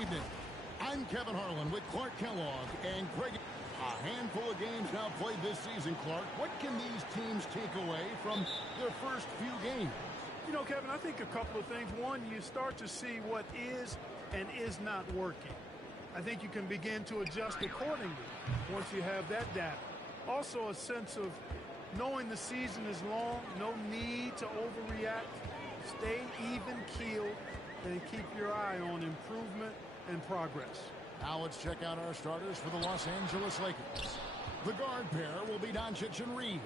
evening. I'm Kevin Harlan with Clark Kellogg and Craig. A handful of games now played this season, Clark. What can these teams take away from their first few games? You know, Kevin, I think a couple of things. One, you start to see what is and is not working. I think you can begin to adjust accordingly once you have that data. Also, a sense of knowing the season is long, no need to overreact. Stay even-keeled and keep your eye on improvement and progress. Now let's check out our starters for the Los Angeles Lakers. The guard pair will be Doncic and Reeves.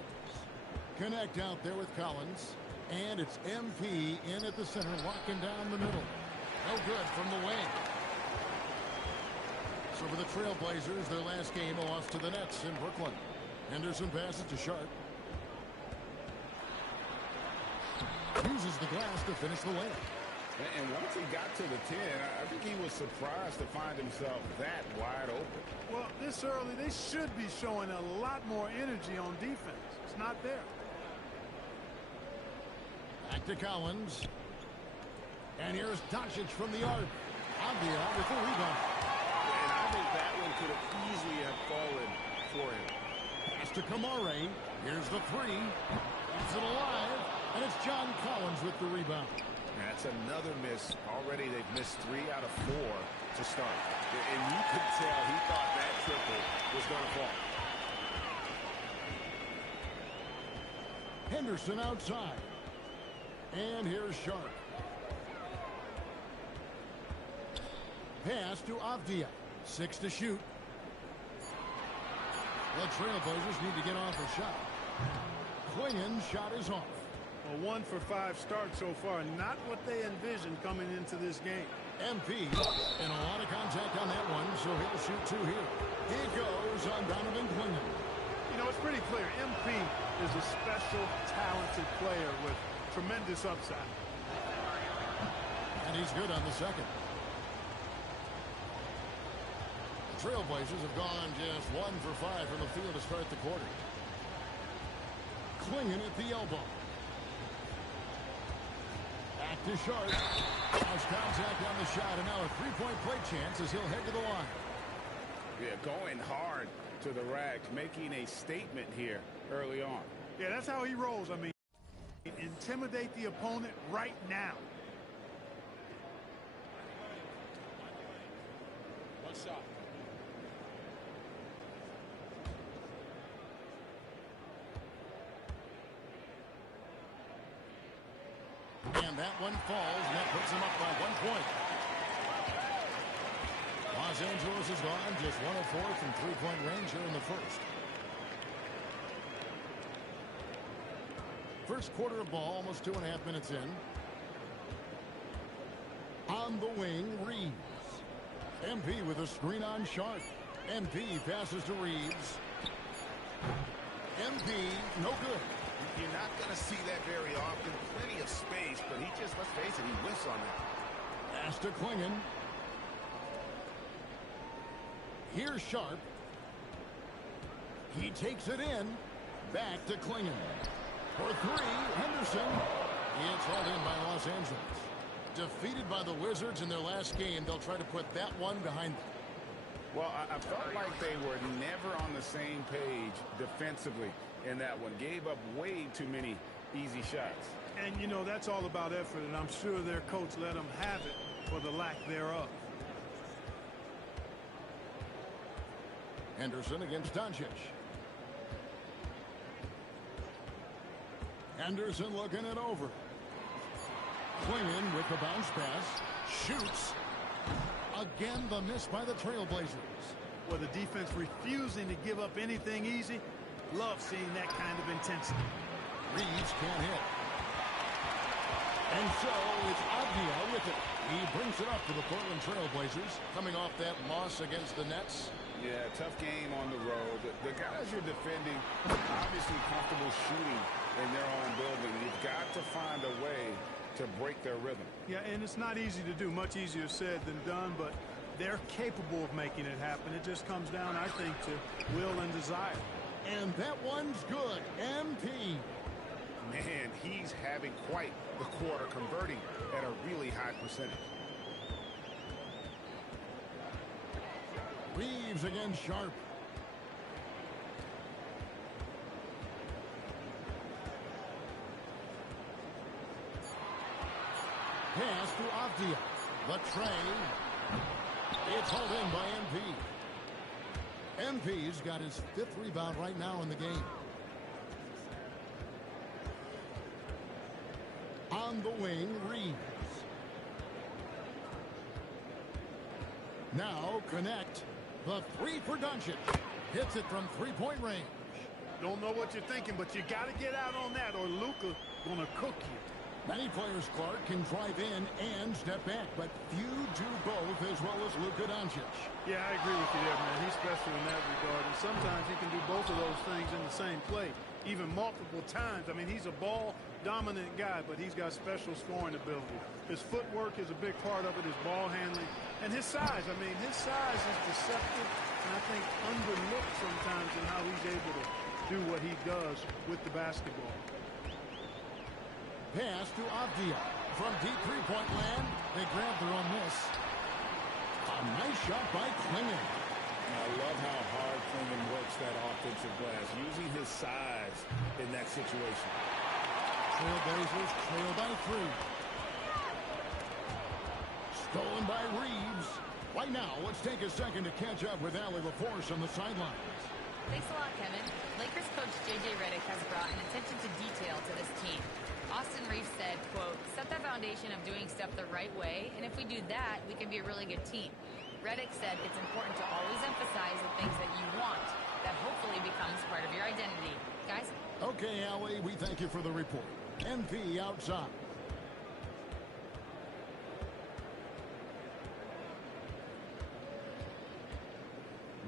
Connect out there with Collins. And it's MP in at the center, locking down the middle. No good from the wing. So for the Trailblazers, their last game, a loss to the Nets in Brooklyn. Henderson passes to Sharp. Uses the glass to finish the layup. And once he got to the 10, I think he was surprised to find himself that wide open. Well, this early, they should be showing a lot more energy on defense. It's not there. Back to Collins. And here's Doncic from the arc. Avdia with the rebound. And I think that one could have easily have fallen for him. Pass to Kamare. Here's the three. Keeps it alive. And it's John Collins with the rebound. That's another miss. Already they've missed 3 out of 4 to start. And you could tell he thought that triple was going to fall. Henderson outside. And here's Sharp. Pass to Avdia. 6 to shoot. The Trailblazers need to get off a shot. Klingen's shot is off. A 1 for 5 start so far. Not what they envisioned coming into this game. MP and a lot of contact on that one, so he'll shoot 2 here. He goes on Donovan Klingen. You know, it's pretty clear. MP is a special, talented player with tremendous upside. And he's good on the second. The Trailblazers have gone just 1 for 5 from the field to start the quarter. Klingen at the elbow. Back to Sharp. Nice contact on the shot, and now a three-point play chance as he'll head to the line. Yeah, going hard to the rack, making a statement here early on. Yeah, that's how he rolls. I mean, intimidate the opponent right now. One shot. And that one falls, and that puts him up by 1 point. Los Angeles is gone just 1 of 4 from three-point range here in the first. First quarter of ball, almost 2.5 minutes in. On the wing, Reeves. MP with a screen on Sharp. MP passes to Reeves. MP, no good. You're not going to see that very often. Plenty of space, but he just, let's face it, he whiffs on that. Pass to Klingen. Here's Sharp. He takes it in. Back to Klingen. For 3, Henderson. It's hauled in by Los Angeles. Defeated by the Wizards in their last game, they'll try to put that one behind them. Well, I felt like they were never on the same page defensively in that one. Gave up way too many easy shots. And, you know, that's all about effort, and I'm sure their coach let them have it for the lack thereof. Henderson against Doncic. Henderson looking it over. Klingen with the bounce pass. Shoots. Again, the miss by the Trailblazers. Well, the defense refusing to give up anything easy. Love seeing that kind of intensity. Reeves can't hit. And so it's Avdia with it. He brings it up for the Portland Trailblazers, coming off that loss against the Nets. Yeah, tough game on the road. The guys you're defending, obviously comfortable shooting in their own building. You've got to find a way to break their rhythm. Yeah, and it's not easy to do. Much easier said than done, but they're capable of making it happen. It just comes down, I think, to will and desire. And that one's good. MP. Man, he's having quite the quarter, converting at a really high percentage. Reeves against Sharp. Pass to Avdia. The tray. It's hauled in by MP. MP's got his 5th rebound right now in the game. On the wing, Reeves. Now connect. The 3 for Doncic. Hits it from 3-point range. Don't know what you're thinking, but you got to get out on that or Luka gonna cook you. Many players, Clark, can drive in and step back, but few do both as well as Luka Doncic. Yeah, I agree with you there, man. He's special in that regard, and sometimes he can do both of those things in the same play, even multiple times. I mean, he's a ball-dominant guy, but he's got special scoring ability. His footwork is a big part of it, his ball handling, and his size. I mean, his size is deceptive, and I think underlooked sometimes in how he's able to do what he does with the basketball. Pass to Avdia. From deep 3-point land, they grab their own miss. A nice shot by Klingon. I love how hard Klingon works that offensive glass, using his size in that situation. Trailblazers trail by 3. Stolen by Reeves. Right now, let's take a second to catch up with Allie LaForce on the sidelines. Thanks a lot, Kevin. Lakers coach J.J. Redick has brought an attention to detail to this team. Austin Reeves said, quote, set the foundation of doing stuff the right way, and if we do that, we can be a really good team. Redick said it's important to always emphasize the things that you want. That hopefully becomes part of your identity. Guys? Okay, Allie, we thank you for the report. MP outside.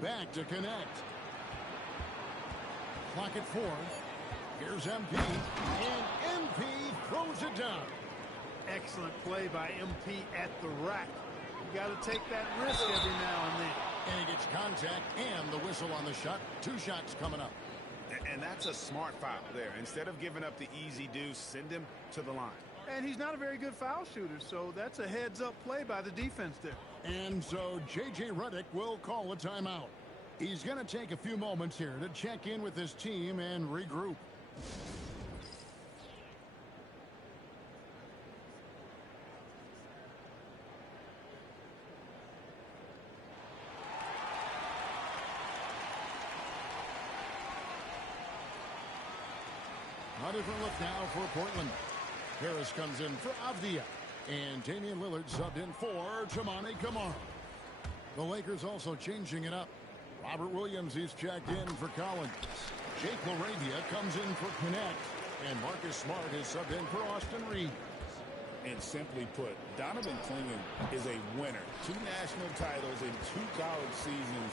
Back to connect. Clock at 4. Here's MP, and MP throws it down. Excellent play by MP at the rack. You got to take that risk every now and then. And he gets contact and the whistle on the shot. 2 shots coming up. And that's a smart foul there. Instead of giving up the easy deuce, send him to the line. And he's not a very good foul shooter, so that's a heads-up play by the defense there. And so J.J. Redick will call a timeout. He's going to take a few moments here to check in with his team and regroup. A different look now for Portland. Harris comes in for Avdia. And Damian Lillard subbed in for Tamani Kamara. The Lakers also changing it up. Robert Williams is checked in for Collins. Jake LaRavia comes in for Connect. And Marcus Smart is subbed in for Austin Reeves. And simply put, Donovan Klingon is a winner. 2 national titles in 2 college seasons.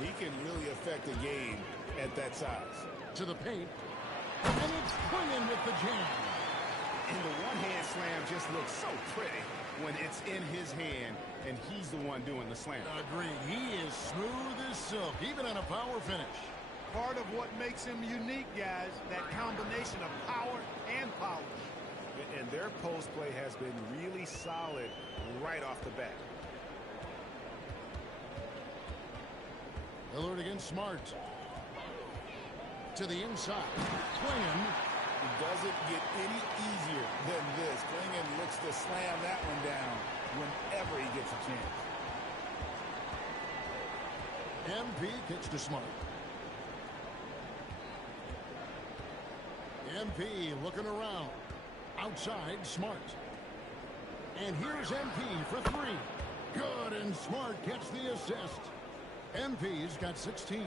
He can really affect a game at that size. To the paint. And it's Klingon with the jam. And the one-hand slam just looks so pretty when it's in his hand and he's the one doing the slam. Agreed. He is smooth as silk, even on a power finish. Part of what makes him unique, guys, that combination of power and polish. And their post play has been really solid right off the bat. Lillard against Smart. To the inside. Klingon. It doesn't get any easier than this. Klingon looks to slam that one down whenever he gets a chance. MP kicks to Smart. MP looking around. Outside, Smart. And here's MP for 3. Good, and Smart gets the assist. MP's got 16.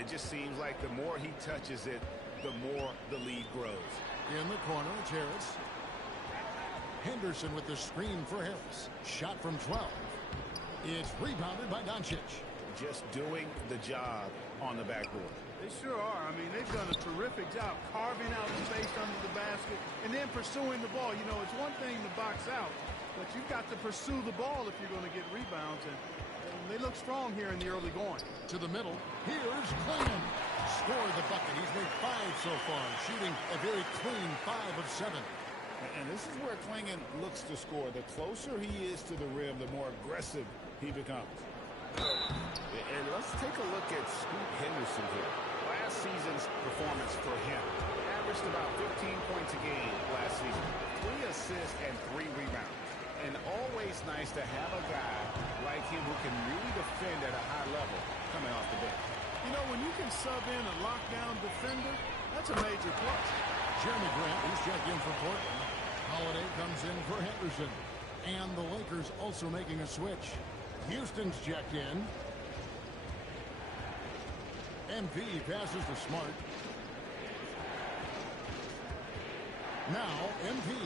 It just seems like the more he touches it, the more the lead grows. In the corner, it's Harris. Henderson with the screen for Harris. Shot from 12. It's rebounded by Doncic. Just doing the job on the backboard. They sure are. I mean, they've done a terrific job carving out space under the basket and then pursuing the ball. You know, it's one thing to box out, but you've got to pursue the ball if you're going to get rebounds. And they look strong here in the early going. To the middle. Here's Klingon. Scored the bucket. He's made 5 so far, shooting a very clean 5 of 7. And this is where Klingon looks to score. The closer he is to the rim, the more aggressive he becomes. And Let's take a look at Scoot Henderson here. Last season's performance for him averaged about 15 points a game last season, 3 assists and 3 rebounds. And always nice to have a guy like him who can really defend at a high level coming off the bench. You know, when you can sub in a lockdown defender, that's a major plus. Jeremy Grant is checked in for Portland. Holiday comes in for Henderson. And the Lakers also making a switch. Houston's checked in. MP passes to Smart. Now MP.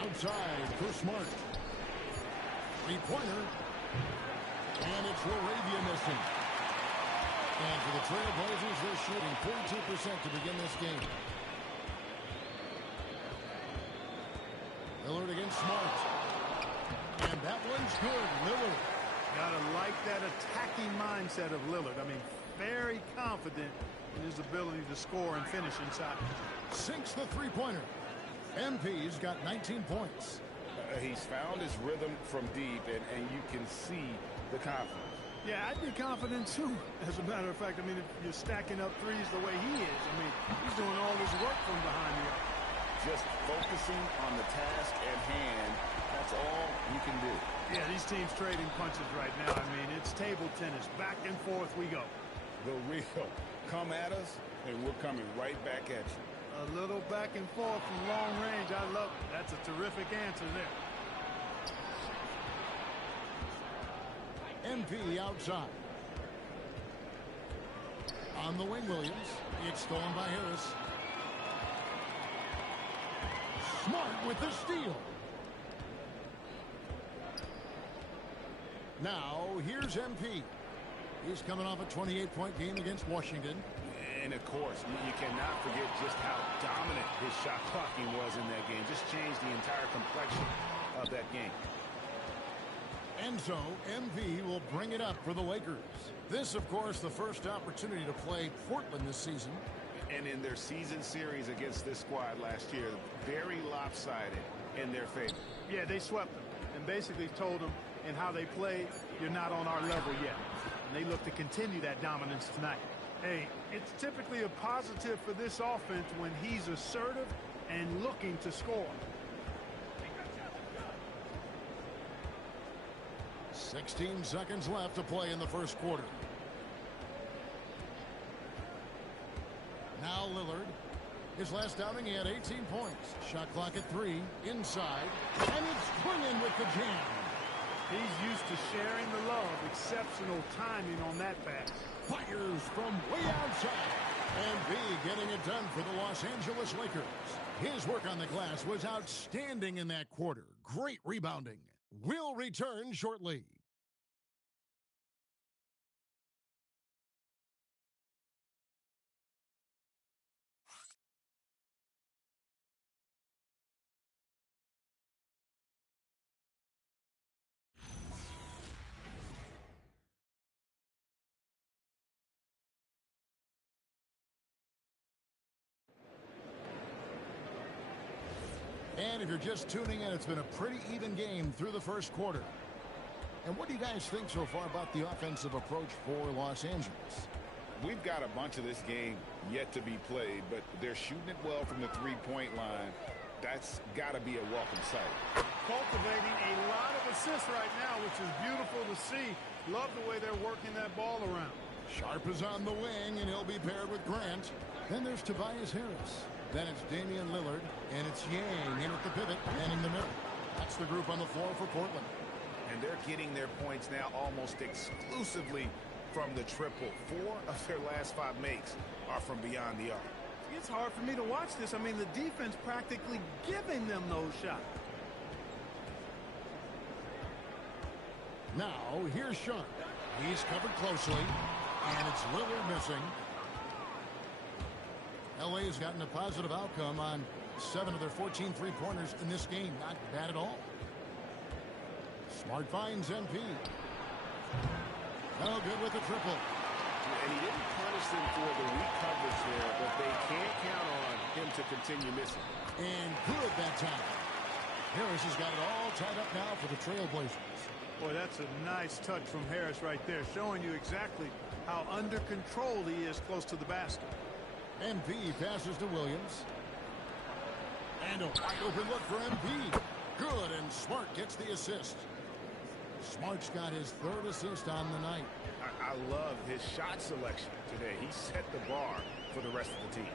Outside for Smart. Three-pointer. And it's Laravia missing. And for the Trailblazers, they're shooting 42% to begin this game. Lillard against Smart. And that one's good. Lillard. Gotta like that attacking mindset of Lillard. I mean, very confident in his ability to score and finish inside. Sinks the three-pointer. MP's got 19 points. He's found his rhythm from deep, and you can see the confidence. Yeah, I'd be confident too. As a matter of fact, I mean, if you're stacking up threes the way he is, I mean, he's doing all his work from behind the arc. Just focusing on the task at hand, that's all you can do. Yeah, these teams trading punches right now. I mean, it's table tennis. Back and forth we go. The real come at us, and we're coming right back at you. A little back and forth from long range. I love it. That's a terrific answer there. MP outside. On the wing, Williams. It's stolen by Harris. Smart with the steal. Now, here's MP. He's coming off a 28-point game against Washington. And, of course, you cannot forget just how dominant his shot blocking was in that game. Just changed the entire complexion of that game. And so, MP will bring it up for the Lakers. This, of course, the first opportunity to play Portland this season. And in their season series against this squad last year, very lopsided in their favor. Yeah, they swept them and basically told them in how they play, you're not on our level yet. And they look to continue that dominance tonight. Hey, it's typically a positive for this offense when he's assertive and looking to score. 16 seconds left to play in the first quarter. Now Lillard. His last outing, he had 18 points. Shot clock at 3. Inside. And it's swinging with the jam. He's used to sharing the love. Exceptional timing on that pass. Fires from way outside. And B getting it done for the Los Angeles Lakers. His work on the glass was outstanding in that quarter. Great rebounding. We'll return shortly. And if you're just tuning in, it's been a pretty even game through the first quarter. And what do you guys think so far about the offensive approach for Los Angeles? We've got a bunch of this game yet to be played, but they're shooting it well from the three-point line. That's got to be a welcome sight. Cultivating a lot of assists right now, which is beautiful to see. Love the way they're working that ball around. Sharp is on the wing, and he'll be paired with Grant. Then there's Tobias Harris. Then it's Damian Lillard, and it's Yang in at the pivot and in the middle. That's the group on the floor for Portland. And they're getting their points now almost exclusively from the triple. 4 of their last 5 makes are from beyond the arc. It's hard for me to watch this. I mean, the defense practically giving them those shots. Now, here's Sean. He's covered closely, and it's Lillard missing. LA has gotten a positive outcome on 7 of their 14 three-pointers in this game. Not bad at all. Smart finds MP. No good with the triple. And he didn't punish them for the weak coverage there, but they can't count on him to continue missing. And good that time. Harris has got it all tied up now for the Trailblazers. Boy, that's a nice touch from Harris right there, showing you exactly how under control he is close to the basket. MP passes to Williams. And a wide open look for MP. Good, and Smart gets the assist. Smart's got his third assist on the night. I love his shot selection today. He set the bar for the rest of the team.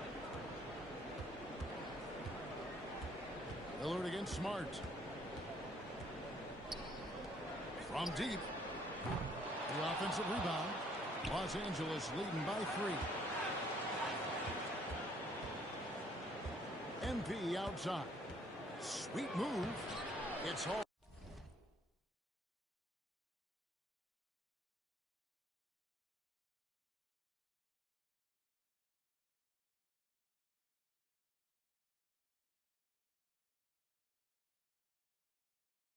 Lillard against Smart. From deep. The offensive rebound. Los Angeles leading by 3. MP outside. Sweet move. It's hard.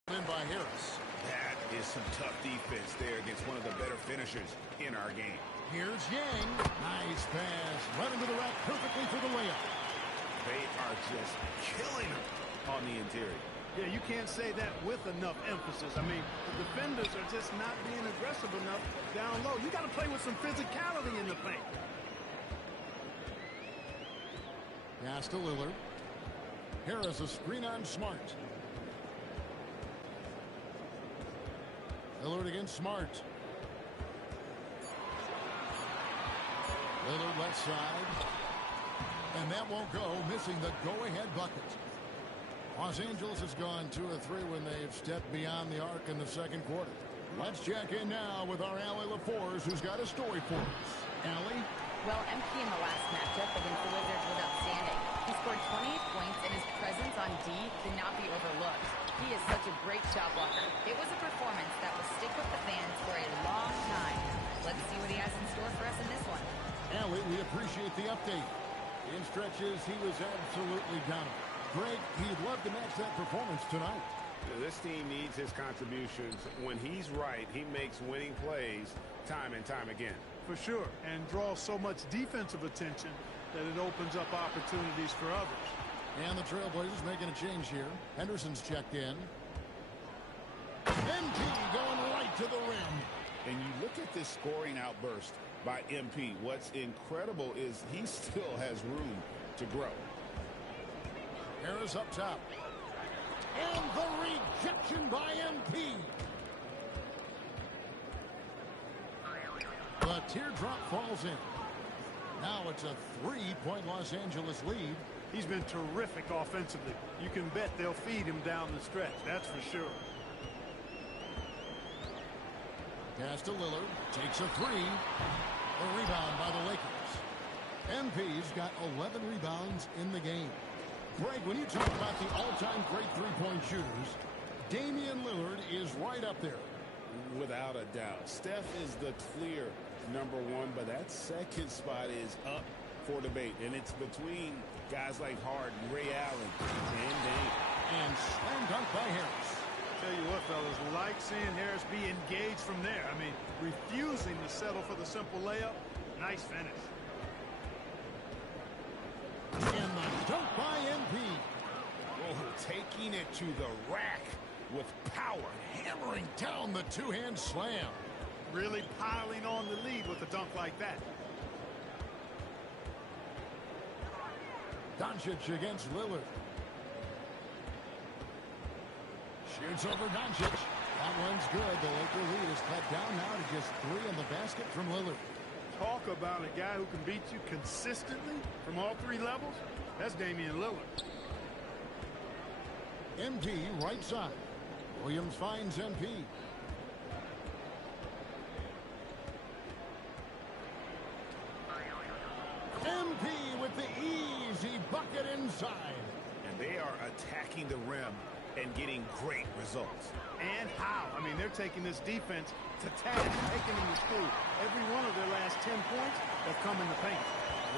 In by Harris. That is some tough defense there against one of the better finishers in our game. Here's Yang. Nice pass. Right into the rack perfectly for the layup. They are just killing him on the interior. Yeah, you can't say that with enough emphasis. I mean, the defenders are just not being aggressive enough down low. You got to play with some physicality in the paint. Pass to Lillard. Harris a screen on Smart. Lillard against Smart. Lillard left side. And that won't go, missing the go-ahead bucket. Los Angeles has gone 2 of 3 when they've stepped beyond the arc in the second quarter. Let's check in now with our Allie LaForce, who's got a story for us. Allie? Well, MP in the last matchup against the Wizards was outstanding. He scored 28 points, and his presence on D could not be overlooked. He is such a great shot blocker. It was a performance that will stick with the fans for a long time. Let's see what he has in store for us in this one. Allie, we appreciate the update. In stretches, he was absolutely dominant. Greg, he'd love to match that performance tonight. This team needs his contributions. When he's right, he makes winning plays time and time again. For sure, and draws so much defensive attention that it opens up opportunities for others. And the Trailblazers making a change here. Henderson's checked in. MP going right to the rim. And you look at this scoring outburst by MP. What's incredible is he still has room to grow. Harris up top. And the rejection by MP. The teardrop falls in. Now it's a 3-point Los Angeles lead. He's been terrific offensively. You can bet they'll feed him down the stretch, that's for sure. Pass to Lillard. Takes a 3. A rebound by the Lakers. MP's got 11 rebounds in the game. Greg, when you talk about the all-time great three-point shooters, Damian Lillard is right up there. Without a doubt. Steph is the clear #1, but that second spot is up for debate. And it's between guys like Harden, Ray Allen, and Dame. And slam dunk by Harris. Tell you what, fellas, like seeing Harris be engaged from there. I mean, refusing to settle for the simple layup. Nice finish. And the dunk by MP. Oh, taking it to the rack with power. Hammering down the two-hand slam. Really piling on the lead with a dunk like that. Doncic against Lillard. Shoots over Doncic. That one's good. The Laker lead is cut down now to just 3 in the basket from Lillard. Talk about a guy who can beat you consistently from all 3 levels. That's Damian Lillard. MP right side. Williams finds MP. MP with the easy bucket inside. And they are attacking the rim and getting great results. And how? I mean, they're taking this defense to task, taking them to school. Every one of their last 10 points have come in the paint.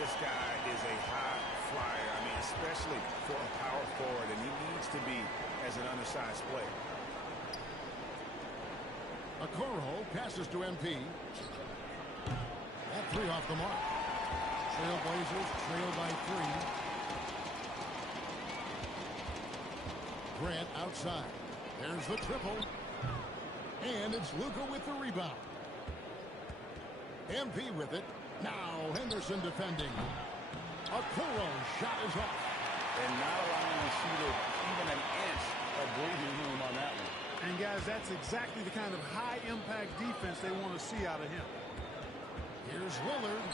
This guy is a high flyer. I mean, especially for a power forward, and he needs to be as an undersized player. Okoro passes to MP. That 3 off the mark. Trailblazers trail by 3. Grant outside. There's the triple. And it's Luka with the rebound. MP with it. Now Henderson defending. Okoro's shot is off. And not allowing the shooter even an inch of breathing room on that one. And, guys, that's exactly the kind of high-impact defense they want to see out of him. Here's Lillard.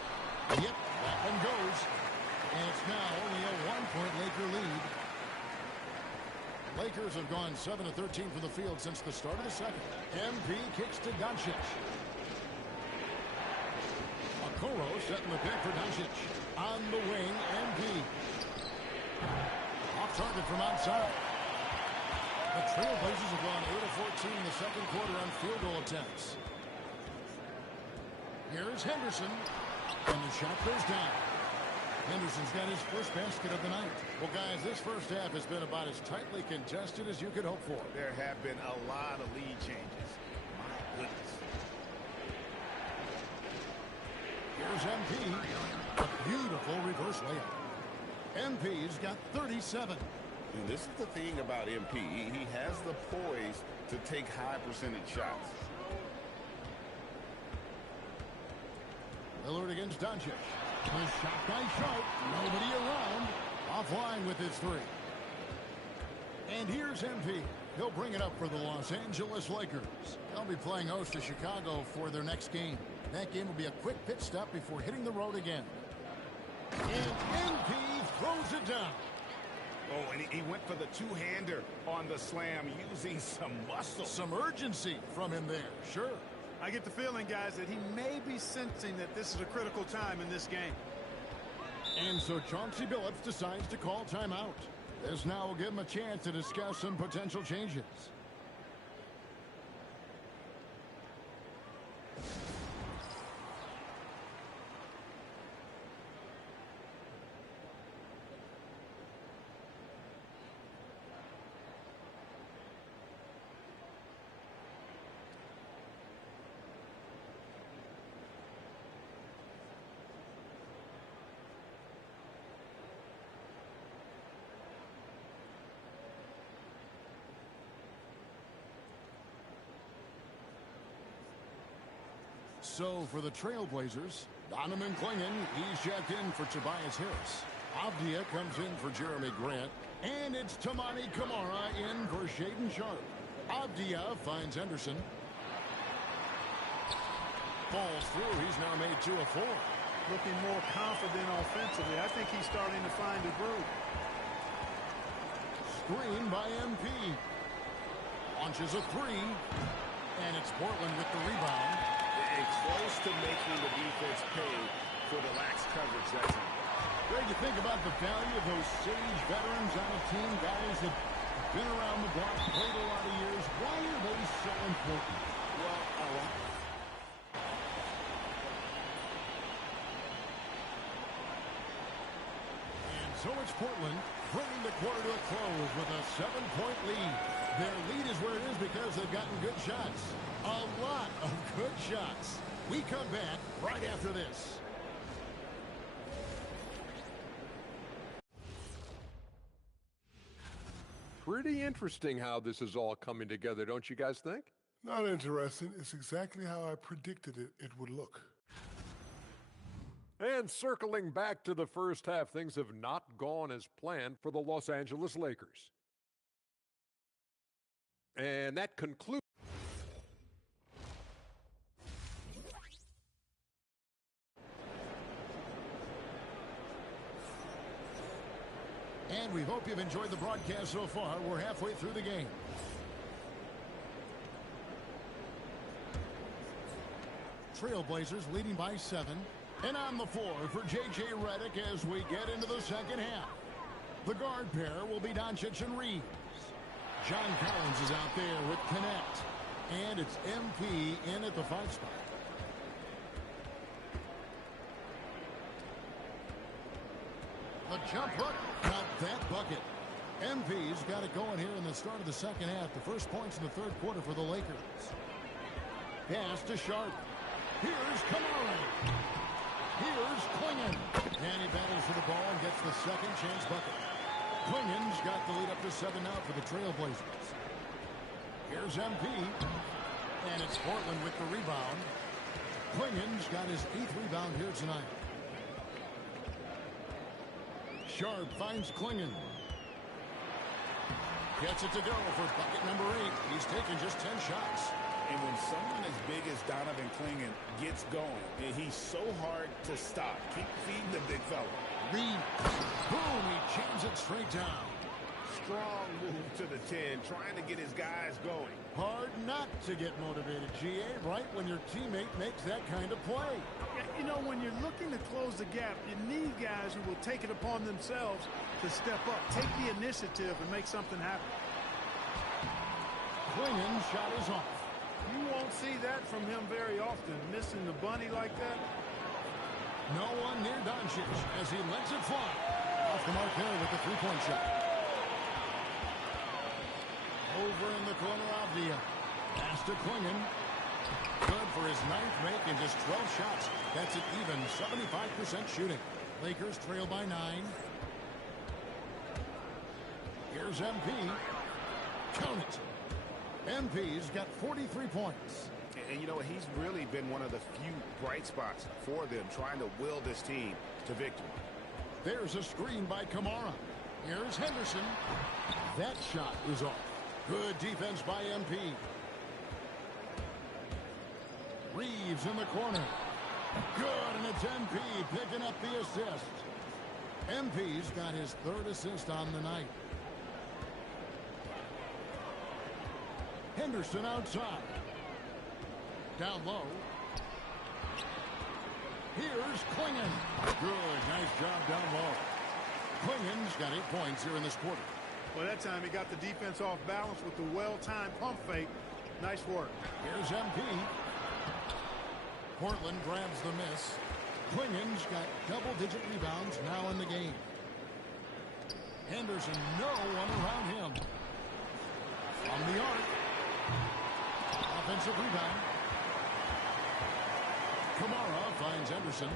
Yep, that one goes. And it's now only a 1-point Laker lead. Lakers have gone 7 of 13 from the field since the start of the second. MP kicks to Doncic. Okoro setting the pick for Doncic. On the wing, MP. Off target from outside. The Trailblazers have gone 8 of 14 in the second quarter on field goal attempts. Here's Henderson. And the shot goes down. Henderson's got his first basket of the night. Well, guys, this first half has been about as tightly contested as you could hope for. There have been a lot of lead changes. My goodness. Here's MP. A beautiful reverse layup. MP's got 37. And this is the thing about MP. He has the poise to take high percentage shots. Lillard against Doncic. The shot by Sharp. Nobody around. Offline with his three. And here's MP. He'll bring it up for the Los Angeles Lakers. They'll be playing host to Chicago for their next game. That game will be a quick pit stop before hitting the road again. And MP throws it down. Oh, and he went for the two-hander on the slam using some muscle. Some urgency from him there. Sure. I get the feeling, guys, that he may be sensing that this is a critical time in this game. And so Chauncey Billups decides to call timeout. This now will give him a chance to discuss some potential changes. So for the Trailblazers, Donovan Clingan, he's checked in for Tobias Harris. Avdia comes in for Jeremy Grant. And it's Tamani Kamara in for Shaedon Sharp. Avdia finds Henderson. Falls through. He's now made 2 of 4. Looking more confident offensively. I think he's starting to find a groove. Screen by MP. Launches a 3. And it's Portland with the rebound. Close to making the defense pay for the lax coverage that time. Greg, you think about the value of those sage veterans on a team, guys that have been around the block, played a lot of years. Why are they so important? Well, and so it's Portland bringing the quarter to a close with a 7-point lead. Their lead is where it is because they've gotten good shots. A lot of good shots. We come back right after this. Pretty interesting how this is all coming together, don't you guys think? Not interesting. It's exactly how I predicted it would look. And circling back to the first half, things have not gone as planned for the Los Angeles Lakers. And that concludes. And we hope you've enjoyed the broadcast so far. We're halfway through the game. Trailblazers leading by 7. And on the floor for J.J. Redick as we get into the second half. The guard pair will be Doncic and Reeves. John Collins is out there with Connect. And it's MP in at the 5 spot. The jump hook. Got that bucket. MP's got it going here in the start of the second half. The first points in the third quarter for the Lakers. Pass to Sharp. Here's Kamara. Here's Clingan. And he battles for the ball and gets the second chance bucket. Clingan's got the lead up to 7 now for the Trailblazers. Here's MP. And it's Portland with the rebound. Klingen's got his 8th rebound here tonight. Sharp finds Klingen. Gets it to go for bucket number 8. He's taken just 10 shots. And when someone as big as Donovan Klingen gets going, he's so hard to stop. Keep feeding the big fella. Reed. Boom, he jams it straight down. Strong move to the 10, trying to get his guys going. Hard not to get motivated, GA, right when your teammate makes that kind of play. You know, when you're looking to close the gap, you need guys who will take it upon themselves to step up, take the initiative, and make something happen. Klingen's shot is off. You won't see that from him very often, missing the bunny like that. No one near Doncic as he lets it fly. Off the mark there with the three-point shot. Over in the corner, Avdia. Pass to Klingen. Good for his 9th make in just 12 shots. That's an even 75% shooting. Lakers trail by 9. Here's MP. Count it. MP's got 43 points. And you know what? He's really been one of the few bright spots for them, trying to will this team to victory. There's a screen by Kamara. Here's Henderson. That shot is off. Good defense by MP. Reeves in the corner. Good, and it's MP picking up the assist. MP's got his 3rd assist on the night. Henderson outside. Down low. Here's Klingen. Good, nice job down low. Klingen's got 8 points here in this quarter. Well, that time he got the defense off balance with the well-timed pump fake. Nice work. Here's MP. Portland grabs the miss. Klingen's got double-digit rebounds now in the game. Henderson, no one around him. From the arc. Offensive rebound. Kamara finds Henderson.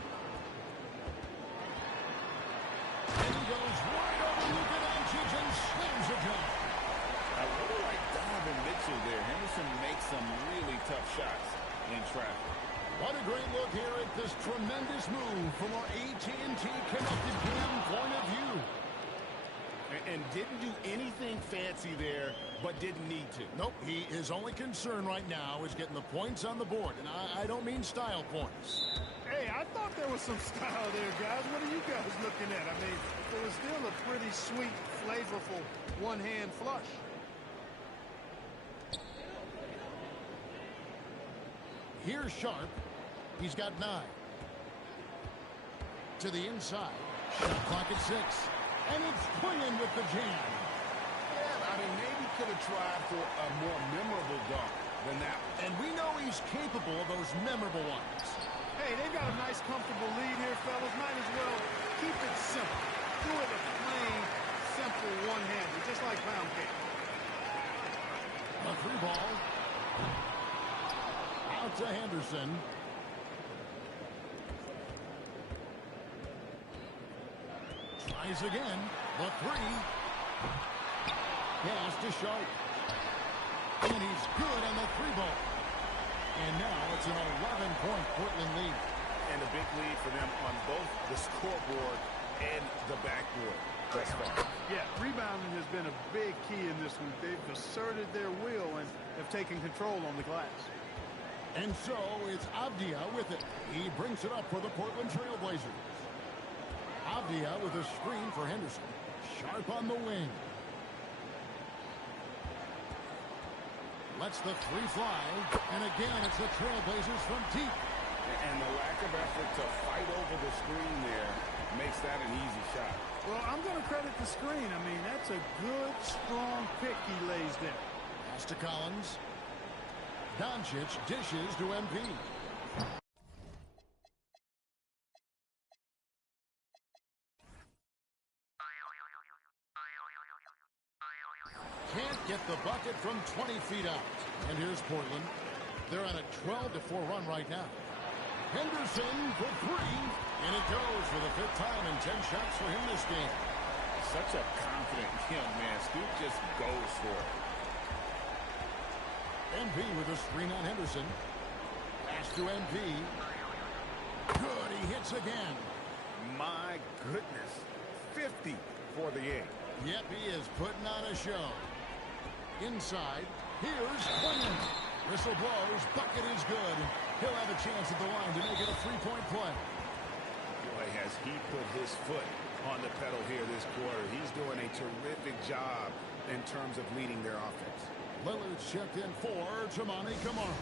And he goes right over Luka Doncic and slams it down. I really like Donovan Mitchell there. Henderson makes some really tough shots in traffic. What a great look here at this tremendous move from our AT&T Connected Cam point of view. And didn't do anything fancy there, but didn't need to. Nope, his only concern right now is getting the points on the board. And I don't mean style points. Hey, I thought there was some style there, guys. What are you guys looking at? I mean, it was still a pretty sweet, flavorful one-hand flush. Here's Sharp. He's got 9. To the inside. Shot clock at 6. And it's Klingen with the jam. Yeah, I mean, maybe could have tried for a more memorable dunk than that one. And we know he's capable of those memorable ones. Hey, they've got a nice, comfortable lead here, fellas. Might as well keep it simple. Do it a plain, simple one-hander, just like pound cake. A 3 ball. Out to Henderson. Tries again. The 3. Pass to Sharp. And he's good on the 3 ball. And now it's an 11-point Portland lead. And a big lead for them on both the scoreboard and the backboard thus far. Yeah, rebounding has been a big key in this one. They've asserted their will and have taken control on the glass. And so it's Avdia with it. He brings it up for the Portland Trail Blazers. Avdia with a screen for Henderson. Sharp on the wing. Lets the 3 fly. And again, it's the Trailblazers from deep. And the lack of effort to fight over the screen there makes that an easy shot. Well, I'm going to credit the screen. I mean, that's a good, strong pick he lays there. Pass to Collins. Doncic dishes to MP. Can't get the bucket from 20 feet out. And here's Portland. They're on a 12-4 run right now. Henderson for 3. And it goes for the 5th time in 10 shots for him this game. Such a confident young man. Scoop just goes for it. MP with a screen on Henderson. Pass to MP. Good, he hits again. My goodness. 50 for the A. Yep, he is putting on a show. Inside, here's Clingan. Whistle blows, bucket is good. He'll have a chance at the line to make it a three-point play. Boy, has he put his foot on the pedal here this quarter. He's doing a terrific job in terms of leading their offense. Lillard's checked in for Tamani Kamara.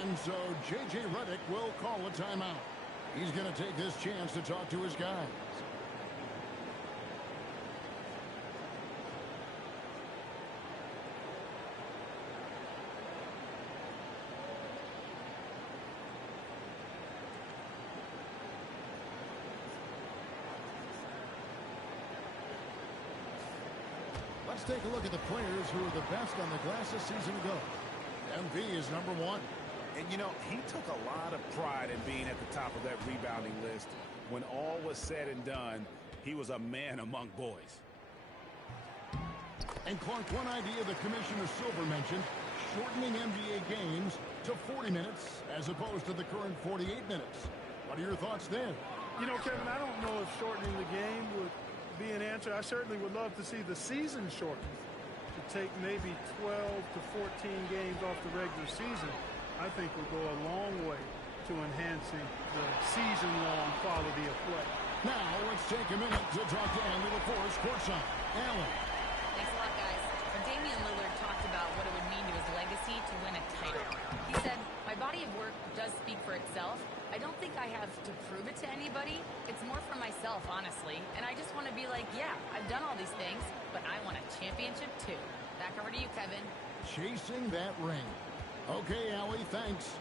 And so J.J. Redick will call a timeout. He's going to take this chance to talk to his guys. Let's take a look at the players who are the best on the glass a season ago. MV is number one. And, you know, he took a lot of pride in being at the top of that rebounding list. When all was said and done, he was a man among boys. And, Clark, one idea that Commissioner Silver mentioned, shortening NBA games to 40 minutes as opposed to the current 48 minutes. What are your thoughts there? You know, Kevin, I don't know if shortening the game would be an answer. I certainly would love to see the season shortened to take maybe 12 to 14 games off the regular season. I think would go a long way to enhancing the season-long quality of play. Now let's take a minute to talk to Andy LaForce courtside. Alan. Thanks a lot, guys. When Damian Lillard talked about what it would mean to his legacy to win a title, he said, "My body of work does speak for itself. I don't think I have to prove it to anybody. It's more for myself, honestly. And I just want to be like, yeah, I've done all these things, but I want a championship too." Back over to you, Kevin. Chasing that ring. Okay, Allie, thanks.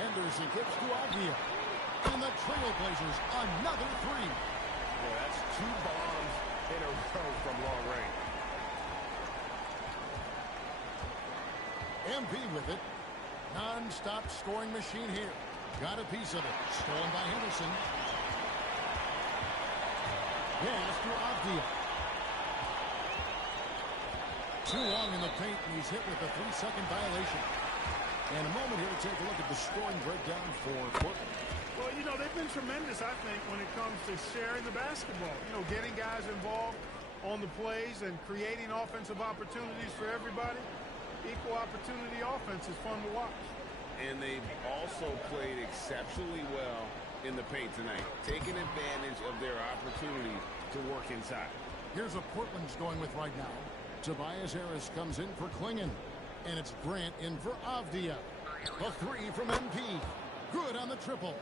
Henderson gets to Avdia. And the Trailblazers, another three. Well, that's 2 bombs in a row from long range. MP with it. Non-stop scoring machine here. Got a piece of it. Stolen by Henderson. Yes, to Avdia. Too long in the paint, and he's hit with a 3-second violation. And a moment here to take a look at the scoring breakdown for Portland. Well, you know, they've been tremendous, I think, when it comes to sharing the basketball. You know, getting guys involved on the plays and creating offensive opportunities for everybody. Equal opportunity offense is fun to watch. And they've also played exceptionally well in the paint tonight, taking advantage of their opportunity to work inside. Here's what Portland's going with right now. Tobias Harris comes in for Clingan. And it's Grant in for Avdia. A 3 from MP. Good on the triple.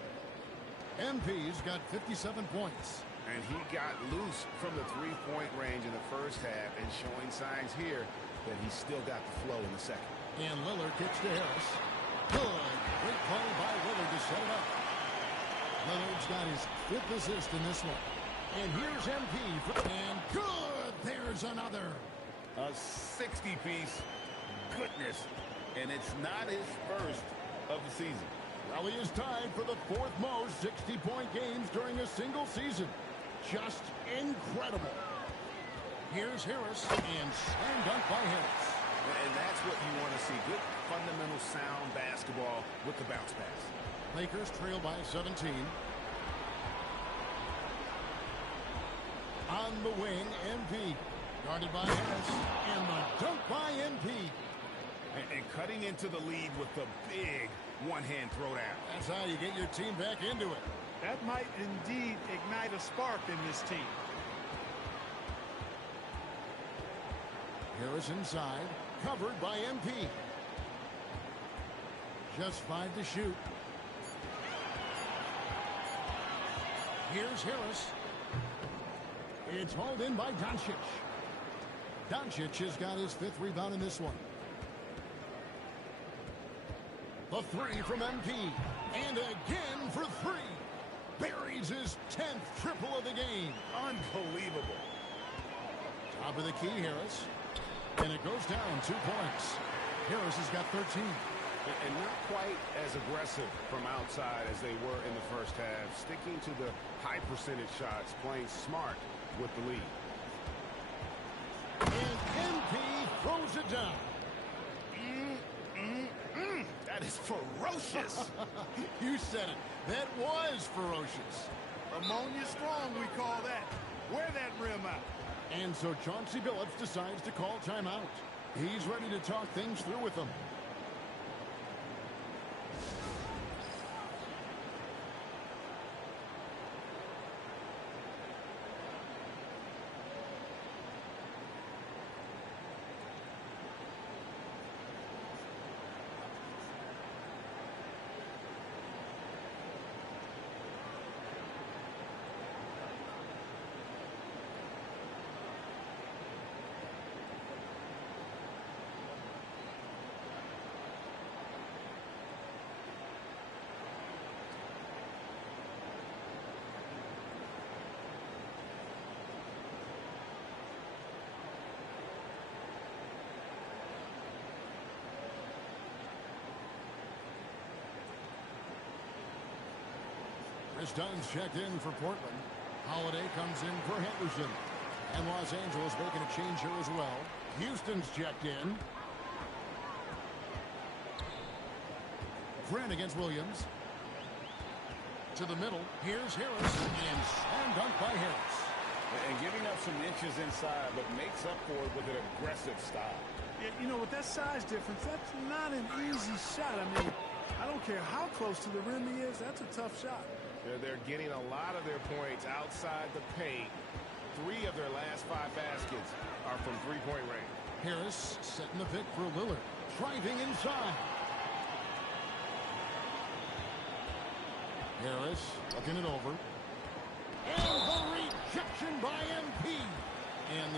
MP's got 57 points. And he got loose from the three-point range in the first half and showing signs here that he's still got the flow in the second. And Lillard kicks to Harris. Good. Great play by Lillard to set it up. Lillard's got his 5th assist in this one. And here's MP. And good. There's another. A 60-piece. Goodness. And it's not his first of the season. Well, he is tied for the 4th most 60-point games during a single season. Just incredible. Here's Harris, and slam dunk by Harris. And that's what you want to see. Good, fundamental, sound basketball with the bounce pass. Lakers trail by 17. On the wing, MP. Guarded by Harris. And the dunk by MP. And cutting into the lead with the big one-hand throwdown. That's how you get your team back into it. That might indeed ignite a spark in this team. Harris inside, covered by MP. Just 5 to shoot. Here's Harris. It's hauled in by Doncic. Doncic has got his 5th rebound in this one. The 3 from MP. And again for 3. Buries his 10th triple of the game. Unbelievable. Top of the key, Harris. And it goes down 2 points. Harris has got 13. And not quite as aggressive from outside as they were in the first half. Sticking to the high percentage shots. Playing smart with the lead. And MP throws it down. That is ferocious. You said it. That was ferocious. Ammonia strong, we call that. Wear that rim out. And so Chauncey Billups decides to call timeout. He's ready to talk things through with them. Chris Dunn's checked in for Portland. Holiday comes in for Henderson. And Los Angeles making a change here as well. Houston's checked in. Grant against Williams. To the middle. Here's Harris. And slam dunk by Harris. And giving up some inches inside, but makes up for it with an aggressive style. Yeah, you know, with that size difference, that's not an easy shot. I mean, I don't care how close to the rim he is. That's a tough shot. They're getting a lot of their points outside the paint. 3 of their last 5 baskets are from three-point range. Harris setting the pick for Lillard. Driving inside. Harris looking it over. And the rejection by MP. And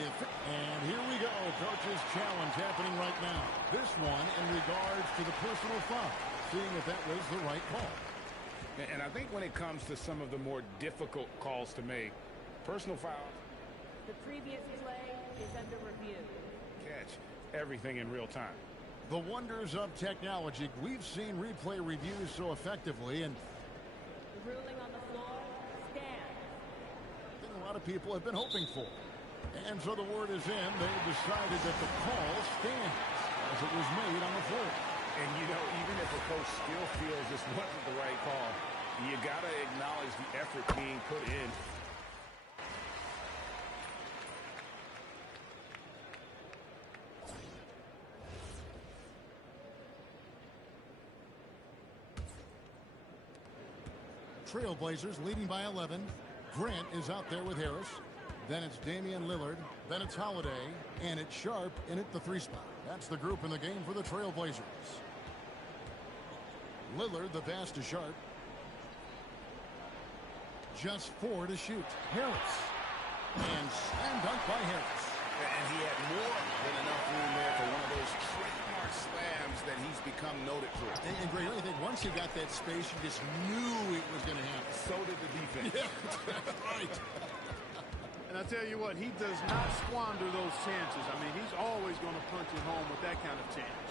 here we go. Coach's challenge happening right now. This one in regards to the personal foul. Seeing if that was the right call. And I think when it comes to some of the more difficult calls to make, personal fouls. The previous play is under review. Catch everything in real time. The wonders of technology. We've seen replay reviews so effectively, and The ruling on the floor stands. a lot of people have been hoping for. And so the word is in. They've decided that the call stands as it was made on the floor. And, you know, even if a coach still feels this wasn't the right call, you got to acknowledge the effort being put in. Trailblazers leading by 11. Grant is out there with Harris. Then it's Damian Lillard. Then it's Holiday. And it's Sharp in at the 3 spot. That's the group in the game for the Trailblazers. Lillard, the pass to Sharp. Just 4 to shoot. Harris. And slam dunk by Harris. And he had more than enough room there for one of those trademark slams that he's become noted for. And Greg, I think once he got that space, you just knew it was going to happen. So did the defense. Yeah, right. And I tell you what, he does not squander those chances. I mean, he's always going to punch it home with that kind of chance.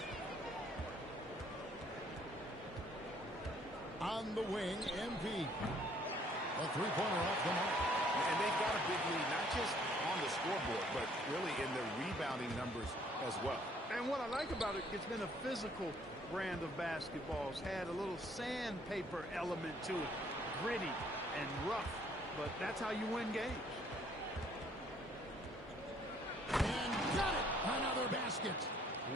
On the wing, MP. A 3-pointer off the mark. And they've got a big lead, not just on the scoreboard, but really in their rebounding numbers as well. And what I like about it, it's been a physical brand of basketball. It's had a little sandpaper element to it. Gritty and rough, but that's how you win games. And got it! Another basket.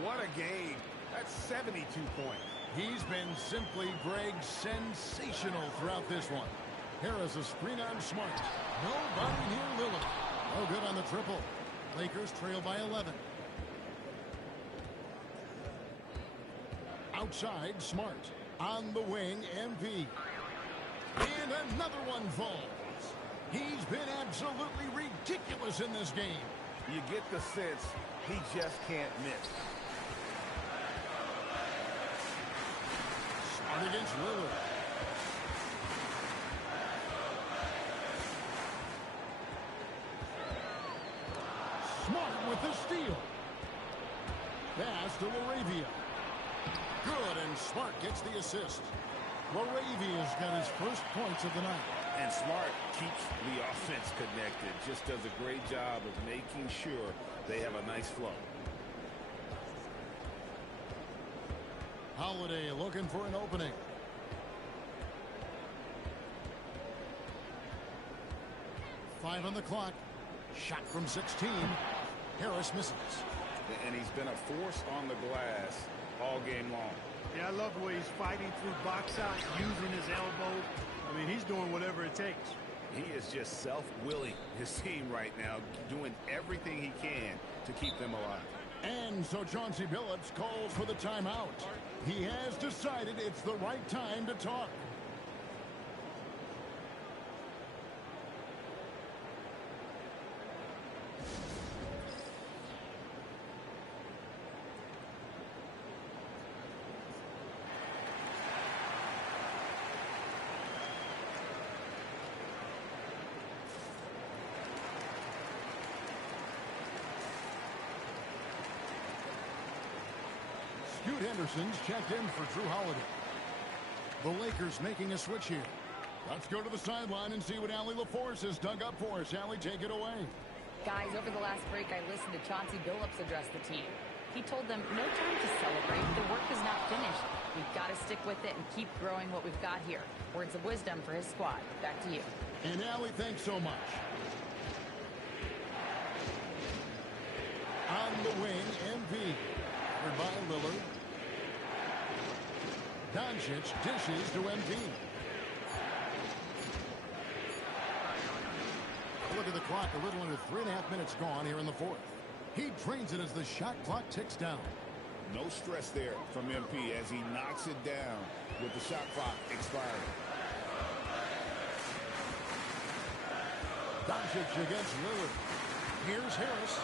What a game. That's 72 points. He's been simply, Greg, sensational throughout this one. Harris a screen on Smart. Nobody near Lillard. No good on the triple. Lakers trail by 11. Outside, Smart. On the wing, MP. And another one falls. He's been absolutely ridiculous in this game. You get the sense he just can't miss. Smart against Lillard. Smart with the steal. Pass to Laravia. Good, and Smart gets the assist. Laravia's got his first points of the night. And Smart keeps the offense connected. Just does a great job of making sure they have a nice flow. Holiday looking for an opening. Five on the clock. Shot from 16. Harris misses. And he's been a force on the glass all game long. Yeah, I love the way he's fighting through box out, using his elbows. I mean, he's doing whatever it takes. He is just self-willing, his team right now, doing everything he can to keep them alive. And so Chauncey Billups calls for the timeout. He has decided it's the right time to talk. Scoot Henderson's checked in for Drew Holiday. The Lakers making a switch here. Let's go to the sideline and see what Allie LaForce has dug up for us. Allie, take it away. Guys, over the last break, I listened to Chauncey Billups address the team. He told them, no time to celebrate. The work is not finished. We've got to stick with it and keep growing what we've got here. Words of wisdom for his squad. Back to you. And Allie, thanks so much. On the wing, MP. Covered by Lillard. Doncic dishes to MP. Look at the clock. A little under 3.5 minutes gone here in the fourth. He drains it as the shot clock ticks down. No stress there from MP as he knocks it down with the shot clock expiring. Doncic against Lillard. Here's Harris.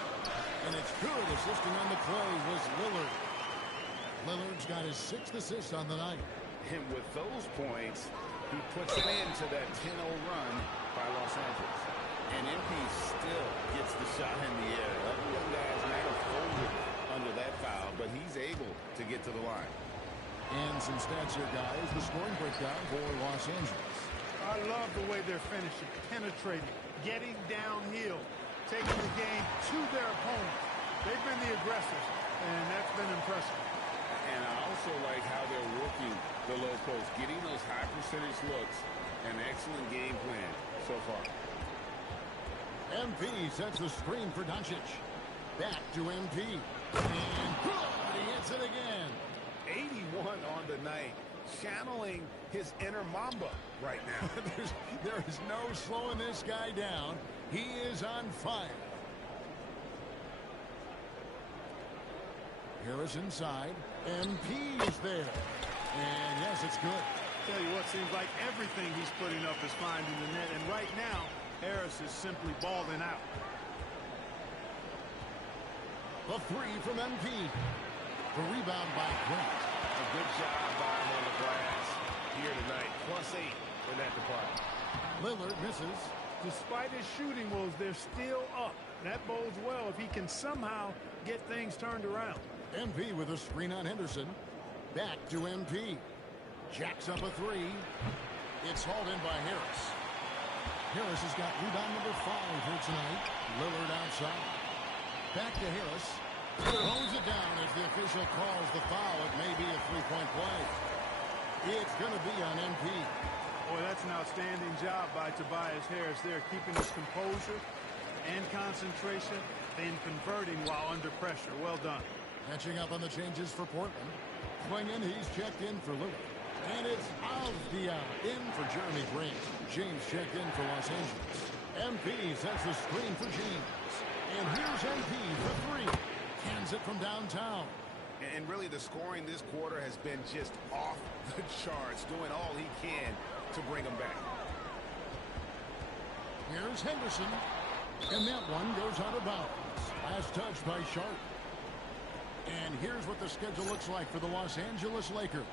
And it's good. Assisting on the play was Lillard. Lillard's got his 6th assist on the night. And with those points, he puts an end to that 10-0 run by Los Angeles. And MP still gets the shot in the air. That young guy's might have folded under that foul, but he's able to get to the line. And some stats here, guys. The scoring breakdown for Los Angeles. I love the way they're finishing, penetrating, getting downhill, taking the game to their opponents. They've been the aggressors, and that's been impressive. And I also like how they're working the low post, getting those high percentage looks. An excellent game plan so far. MP sets the screen for Doncic. Back to MP. And good! He hits it again. 81 on the night, channeling his inner Mamba right now. There is no slowing this guy down. He is on fire. Harris inside. MP is there. And yes, it's good. Tell you what, seems like everything he's putting up is finding the net. And right now, Harris is simply balling out. The three from MP. The rebound by Grant. A good job by him on the glass here tonight. +8 in that department. Lillard misses. Despite his shooting woes, they're still up. That bodes well if he can somehow get things turned around. MP with a screen on Henderson. Back to MP. Jacks up a three. It's hauled in by Harris. Harris has got rebound number 5 here tonight. Lillard outside. Back to Harris. Throws it down as the official calls the foul. It may be a three-point play. It's going to be on MP. Boy, that's an outstanding job by Tobias Harris there, keeping his composure and concentration and converting while under pressure. Well done. Catching up on the changes for Portland. Swinging, he's checked in for Lillard. And it's Avdia in for Jeremy Grant. James checked in for Los Angeles. MP sets the screen for James. And here's MP for 3. Cans it from downtown. And really the scoring this quarter has been just off the charts, doing all he can to bring them back. Here's Henderson. And that one goes out of bounds. Last touch by Sharp. And here's what the schedule looks like for the Los Angeles Lakers.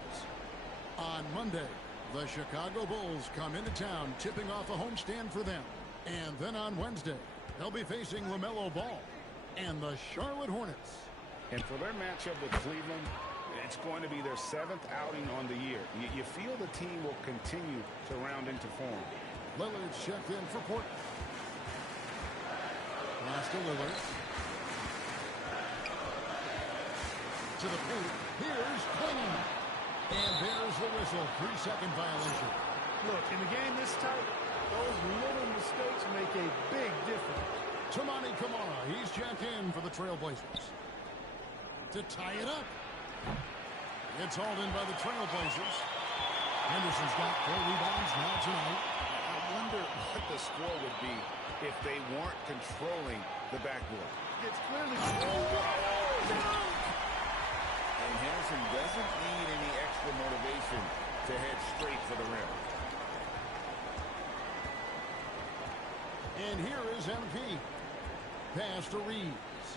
On Monday, the Chicago Bulls come into town, tipping off a homestand for them. And then on Wednesday, they'll be facing LaMelo Ball and the Charlotte Hornets. And for their matchup with Cleveland, it's going to be their 7th outing on the year. You feel the team will continue to round into form. Lillard's checked in for Portland. Pass to Lillard. To the paint. Here's Clinton. And there's the whistle. 3-second violation. Look, in a game this tight, those little mistakes make a big difference. Tamani Kamara, he's checked in for the Trailblazers. To tie it up. It's hauled in by the Trailblazers. Henderson's got 4 rebounds now tonight. I wonder what the score would be if they weren't controlling the backboard. It's clearly... And Henderson doesn't need any extra motivation to head straight for the rim. And here is MP. Pass to Reeves.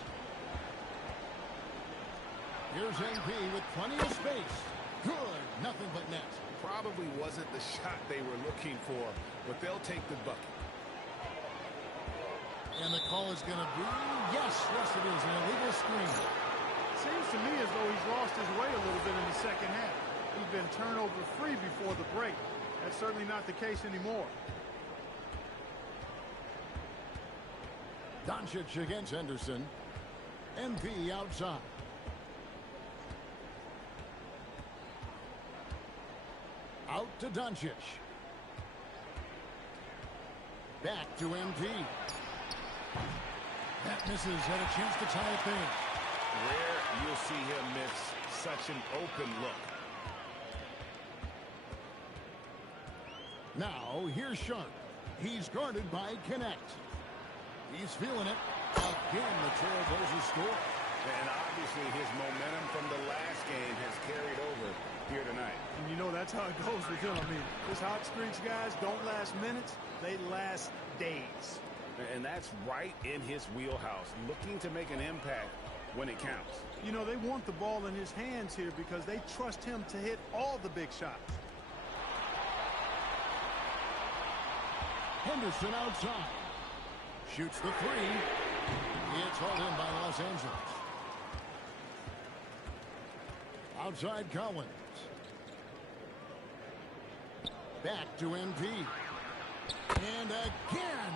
Here's MP with plenty of space. Good. Nothing but net. Probably wasn't the shot they were looking for, but they'll take the bucket. And the call is going to be, yes, it is, an illegal screen. Seems to me as though he's lost his way a little bit in the second half. He's been turnover free before the break. That's certainly not the case anymore. Doncic against Henderson. MP outside. Out to Doncic. Back to MP. That misses. Had a chance to tie it there. Rare you'll see him miss such an open look. Now, here's Sharp. He's guarded by Connect. He's feeling it. Again, the Trailblazers score. And obviously his momentum from the last game has carried over here tonight. And you know that's how it goes with him. I mean, this hot streaks, guys, don't last minutes. They last days. And that's right in his wheelhouse, looking to make an impact when it counts. You know, they want the ball in his hands here because they trust him to hit all the big shots. Henderson outside. Shoots the three. It's hauled in by Los Angeles. Outside Collins. Back to MP. And again.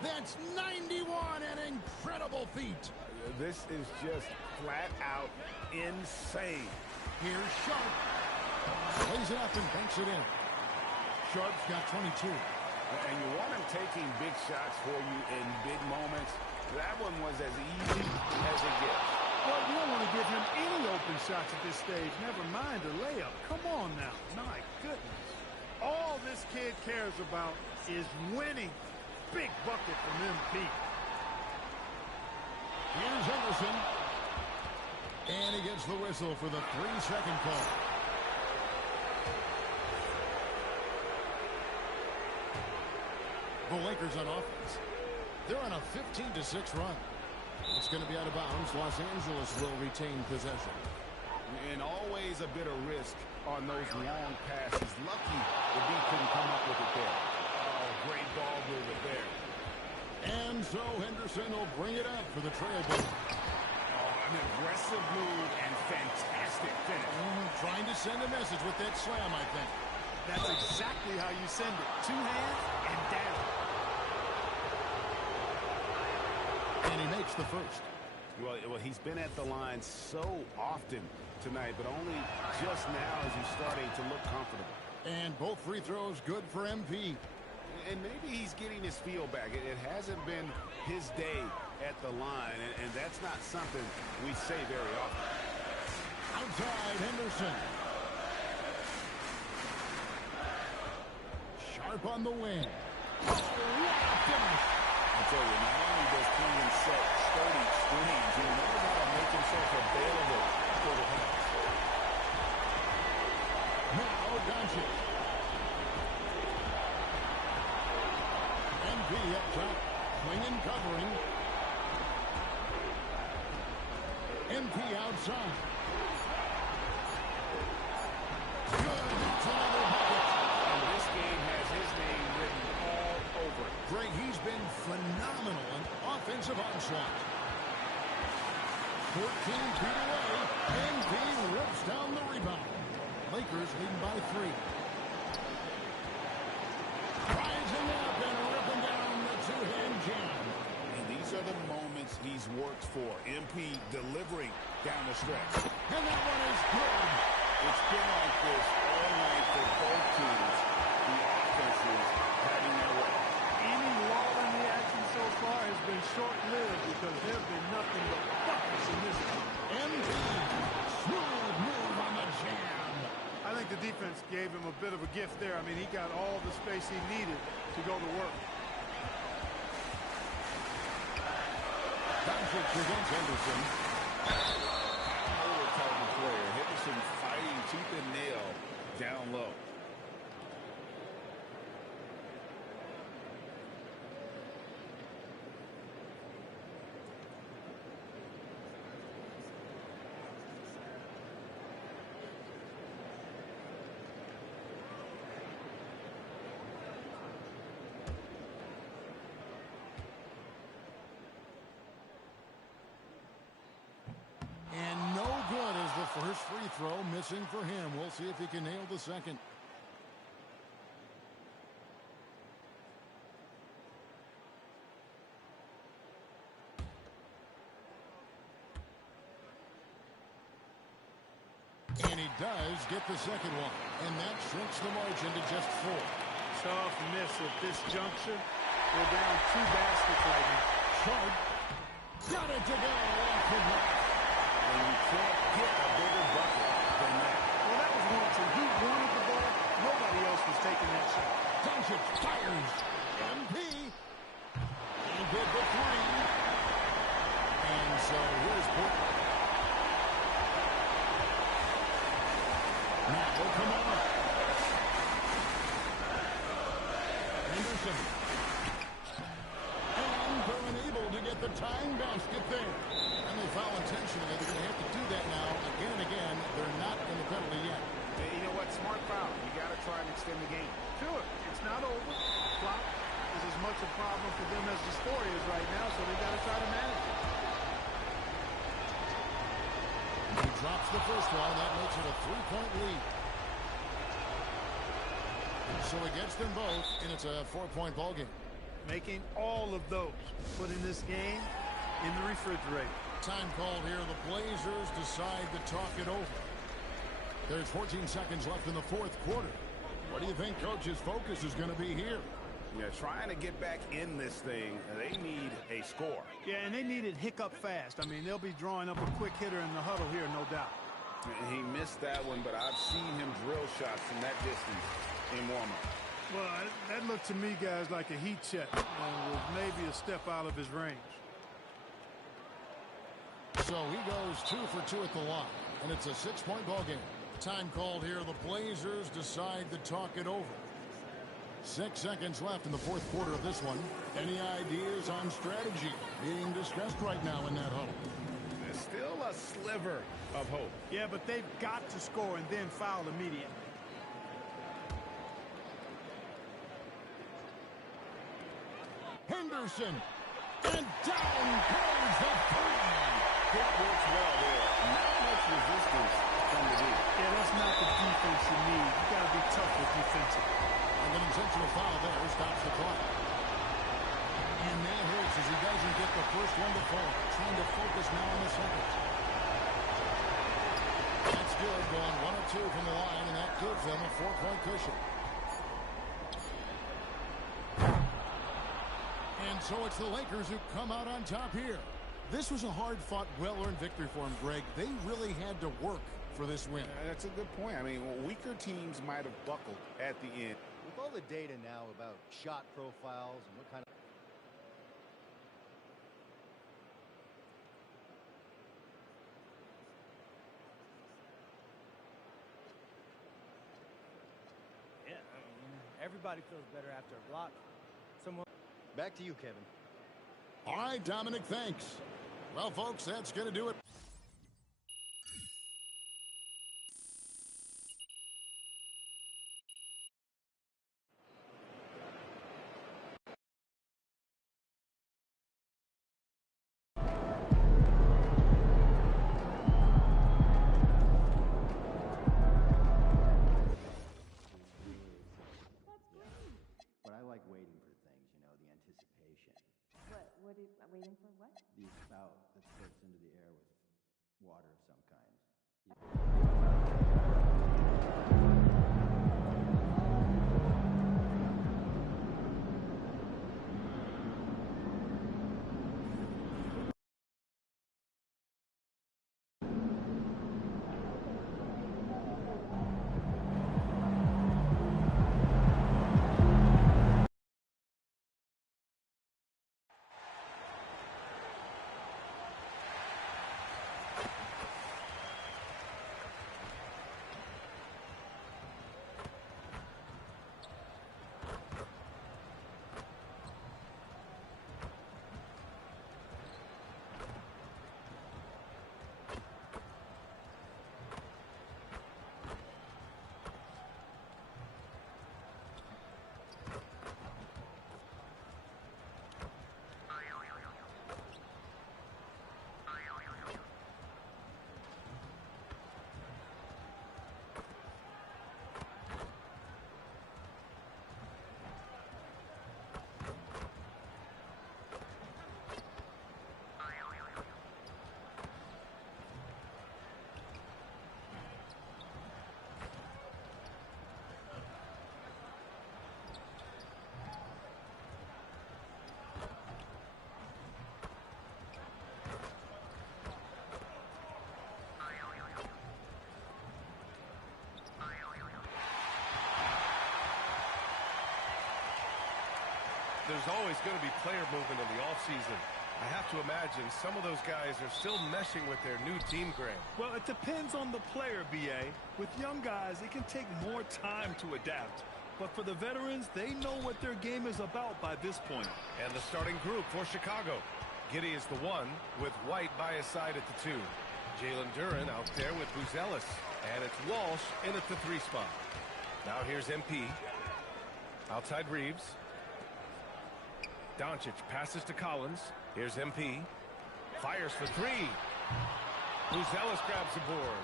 That's 91, an incredible feat. This is just flat out insane. Here's Sharp. Plays it up and banks it in. Sharp's got 22. And you want him taking big shots for you in big moments. That one was as easy as it gets. Well, you don't want to give him any open shots at this stage. Never mind a layup. Come on now. My goodness. All this kid cares about is winning. Big bucket from MP. Here's Henderson. And he gets the whistle for the 3-second call. The Lakers on offense. They're on a 15-6 run. It's going to be out of bounds. Los Angeles will retain possession. And always a bit of risk on those long passes. Lucky the D couldn't come up with it there. Great ball movement there. And so Henderson will bring it up for the Trailblazers. An aggressive move and fantastic finish. Trying to send a message with that slam, I think. That's exactly how you send it. 2 hands and down. And he makes the first. Well, he's been at the line so often tonight, but only just now is he starting to look comfortable. And both free throws good for MP. And maybe he's getting his feel back. It hasn't been his day at the line, and that's not something we say very often. Outside Henderson. Sharp on the wing. Oh, what a finish. I tell you, not only does Cleveland set sturdy screens, he knows how to make himself available for the pass. Now Doncic. MP up top, swinging, covering. MP outside. Good, that's another bucket. And this game has his name written all over it. Greg, he's been phenomenal on offensive onslaught. 14 feet away, MP rips down the rebound. Lakers leading by 3. Rising up and ripping down the two-hand jam. And these are the moments he's worked for. MP delivering down the stretch. And that one is good. It's been like this all night for both teams. The offenses having their way. Any lull in the action so far has been short-lived because there have been nothing but buckets in this one. MP, smooth move on the jam. I think the defense gave him a bit of a gift there. I mean, he got all the space he needed to go to work. Doncic against Henderson. Over type of player. Henderson fighting tooth and nail down low. And no good as the first free throw missing for him. We'll see if he can nail the second. And he does get the second one. And that shrinks the margin to just 4. Tough miss at this juncture. We're down 2 baskets right now. Short. Got it to go off the glass. And you can't get a bigger bucket than that. Well, that was one, too. He wanted the ball. Nobody else was taking that shot. Doncic fires. MP. He did the 3. And so here's Portland. Now they'll come on. Henderson. And they're unable to get the tying basket there. And they foul intentionally. They're going to have to do that now again and again. They're not in the penalty yet. Hey, you know what? Smart foul. You got to try and extend the game. Sure, it's not over. Clock is as much a problem for them as the score is right now, so they got to try to manage it. He drops the first one. That makes it a 3-point lead. So he gets them both, and it's a 4-point ball game. Making all of those, putting this game in the refrigerator. Time called here. The Blazers decide to talk it over. There's 14 seconds left in the fourth quarter. What do you think Coach's focus is going to be here? Yeah, trying to get back in this thing, they need a score. Yeah, and they need it hiccup fast. I mean, they'll be drawing up a quick hitter in the huddle here, no doubt. And he missed that one, but I've seen him drill shots from that distance in warm-up. Well, that looked to me, guys, like a heat check and was maybe a step out of his range. So he goes 2 for 2 at the line, and it's a 6-point ball game. Time called here. The Blazers decide to talk it over. 6 seconds left in the fourth quarter of this one. Any ideas on strategy being discussed right now in that huddle? There's still a sliver of hope. Yeah, but they've got to score and then foul immediately. Henderson. And down goes the 3. It works well there. Not much resistance from the deep. Yeah, that's not the defense you need. You got to be tougher defensively. And an intentional foul there stops the clock. And that hurts as he doesn't get the first one to fall. Trying to focus now on the second. That's good. Going 1 or 2 from the line, and that gives them a 4-point cushion. And so it's the Lakers who come out on top here. This was a hard-fought, well-earned victory for them, Greg. They really had to work for this win. That's a good point. I mean, weaker teams might have buckled at the end. With all the data now about shot profiles and what kind of... Yeah, everybody feels better after a block. Back to you, Kevin. All right, Dominic, thanks. Well, folks, that's going to do it. But I like waiting for things, you know, the anticipation. What are you waiting for? What? The spout that spits into the air with water of some kind. there's always going to be player movement in the offseason. I have to imagine some of those guys are still meshing with their new team, Graham. Well, it depends on the player, B.A. With young guys, it can take more time to adapt. But for the veterans, they know what their game is about by this point. And the starting group for Chicago. Giddey is the 1, with White by his side at the 2. Jalen Duren out there with Buzelis. And it's Walsh in at the 3 spot. Now here's MP. Outside Reeves. Doncic passes to Collins. Here's MP. Fires for 3. Buzelis grabs the board.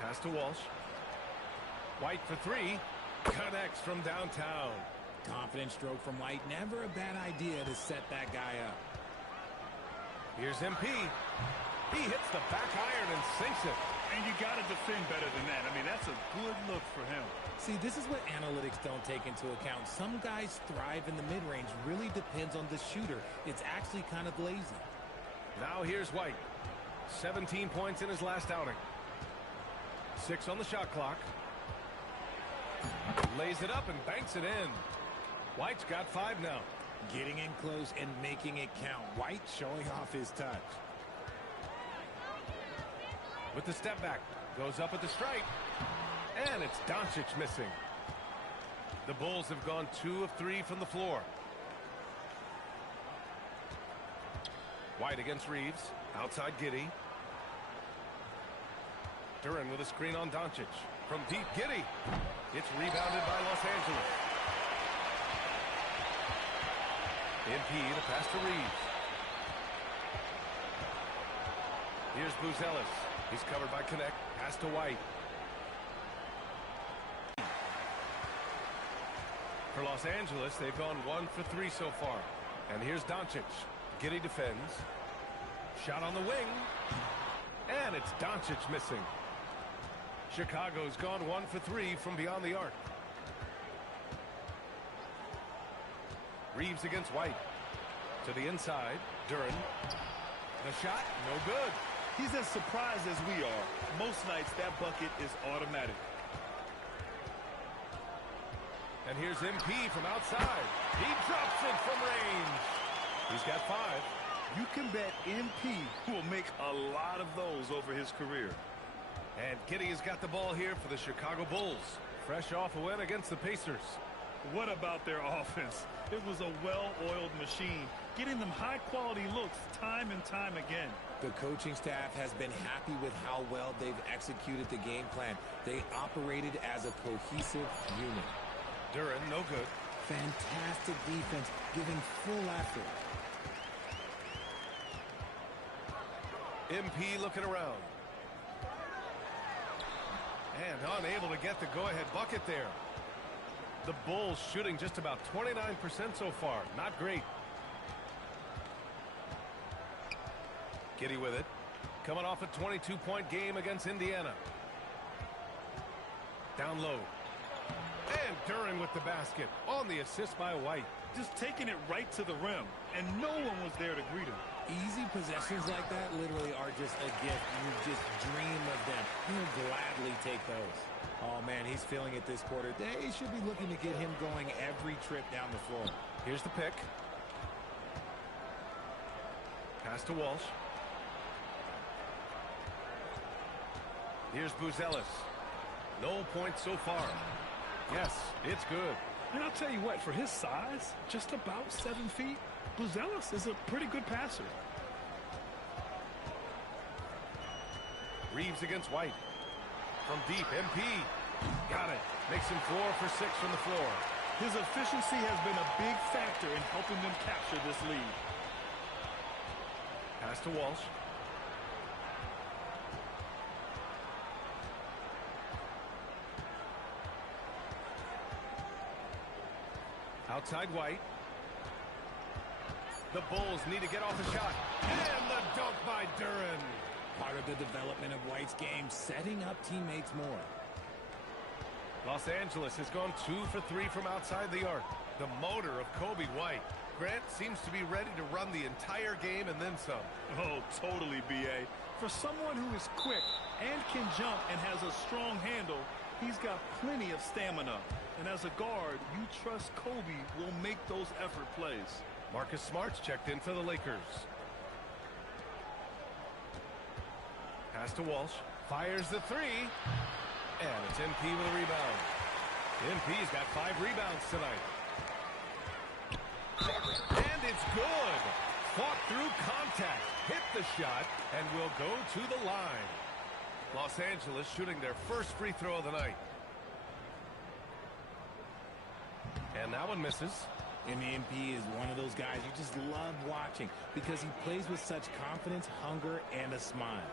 Pass to Walsh. White for 3. Connects from downtown. Confident stroke from White. Never a bad idea to set that guy up. Here's MP. He hits the back iron and sinks it. And you got to defend better than that. I mean, that's a good look for him. See, this is what analytics don't take into account. Some guys thrive in the mid-range. Really depends on the shooter. It's actually kind of lazy. Now here's White. 17 points in his last outing. 6 on the shot clock. Lays it up and banks it in. White's got 5 now. Getting in close and making it count. White showing off his touch. With the step back. Goes up at the stripe. And it's Doncic missing. The Bulls have gone 2 of 3 from the floor. White against Reeves. Outside Giddey. Duren with a screen on Doncic. From deep, Giddey. It's rebounded by Los Angeles. MP to pass to Reeves. Here's Buzelis. He's covered by Connect. Pass to White. For Los Angeles, they've gone 1 for 3 so far. And here's Doncic. Giddey defends. Shot on the wing. And it's Doncic missing. Chicago's gone 1 for 3 from beyond the arc. Reeves against White. To the inside. Duren. The shot, no good. He's as surprised as we are. Most nights, that bucket is automatic. And here's MP from outside. He drops it from range. He's got 5. You can bet MP will make a lot of those over his career. And Giddey has got the ball here for the Chicago Bulls. Fresh off a win against the Pacers. What about their offense? It was a well-oiled machine, getting them high-quality looks time and time again. The coaching staff has been happy with how well they've executed the game plan. They operated as a cohesive unit. Duren, no good. Fantastic defense, giving full effort. MP looking around. And unable to get the go-ahead bucket there. The Bulls shooting just about 29% so far. Not great. Giddey with it. Coming off a 22-point game against Indiana. Down low. And Duren with the basket on the assist by White. Just taking it right to the rim, and no one was there to greet him. Easy possessions like that literally are just a gift. You just dream of them. He'll gladly take those. Oh, man, he's feeling it this quarter. They should be looking to get him going every trip down the floor. Here's the pick. Pass to Walsh. Here's Buzelis. No points so far. Yes, it's good. And I'll tell you what, for his size, just about 7 feet, Buzelis is a pretty good passer. Reeves against White. From deep, MP. Got it. Makes him 4 for 6 from the floor. His efficiency has been a big factor in helping them capture this lead. Pass to Walsh. Outside White. The Bulls need to get off the shot. And the dunk by Duren. Part of the development of White's game, setting up teammates more. Los Angeles has gone 2 for 3 from outside the arc. The motor of Kobe White. Grant seems to be ready to run the entire game and then some. Oh, totally, B.A. For someone who is quick and can jump and has a strong handle, he's got plenty of stamina. And as a guard, you trust Kobe will make those effort plays. Marcus Smart's checked in for the Lakers. Pass to Walsh. Fires the three. And it's MP with a rebound. MP's got 5 rebounds tonight. And it's good. Fought through contact. Hit the shot and will go to the line. Los Angeles shooting their first free throw of the night. And that one misses. And MP is one of those guys you just love watching because he plays with such confidence, hunger, and a smile.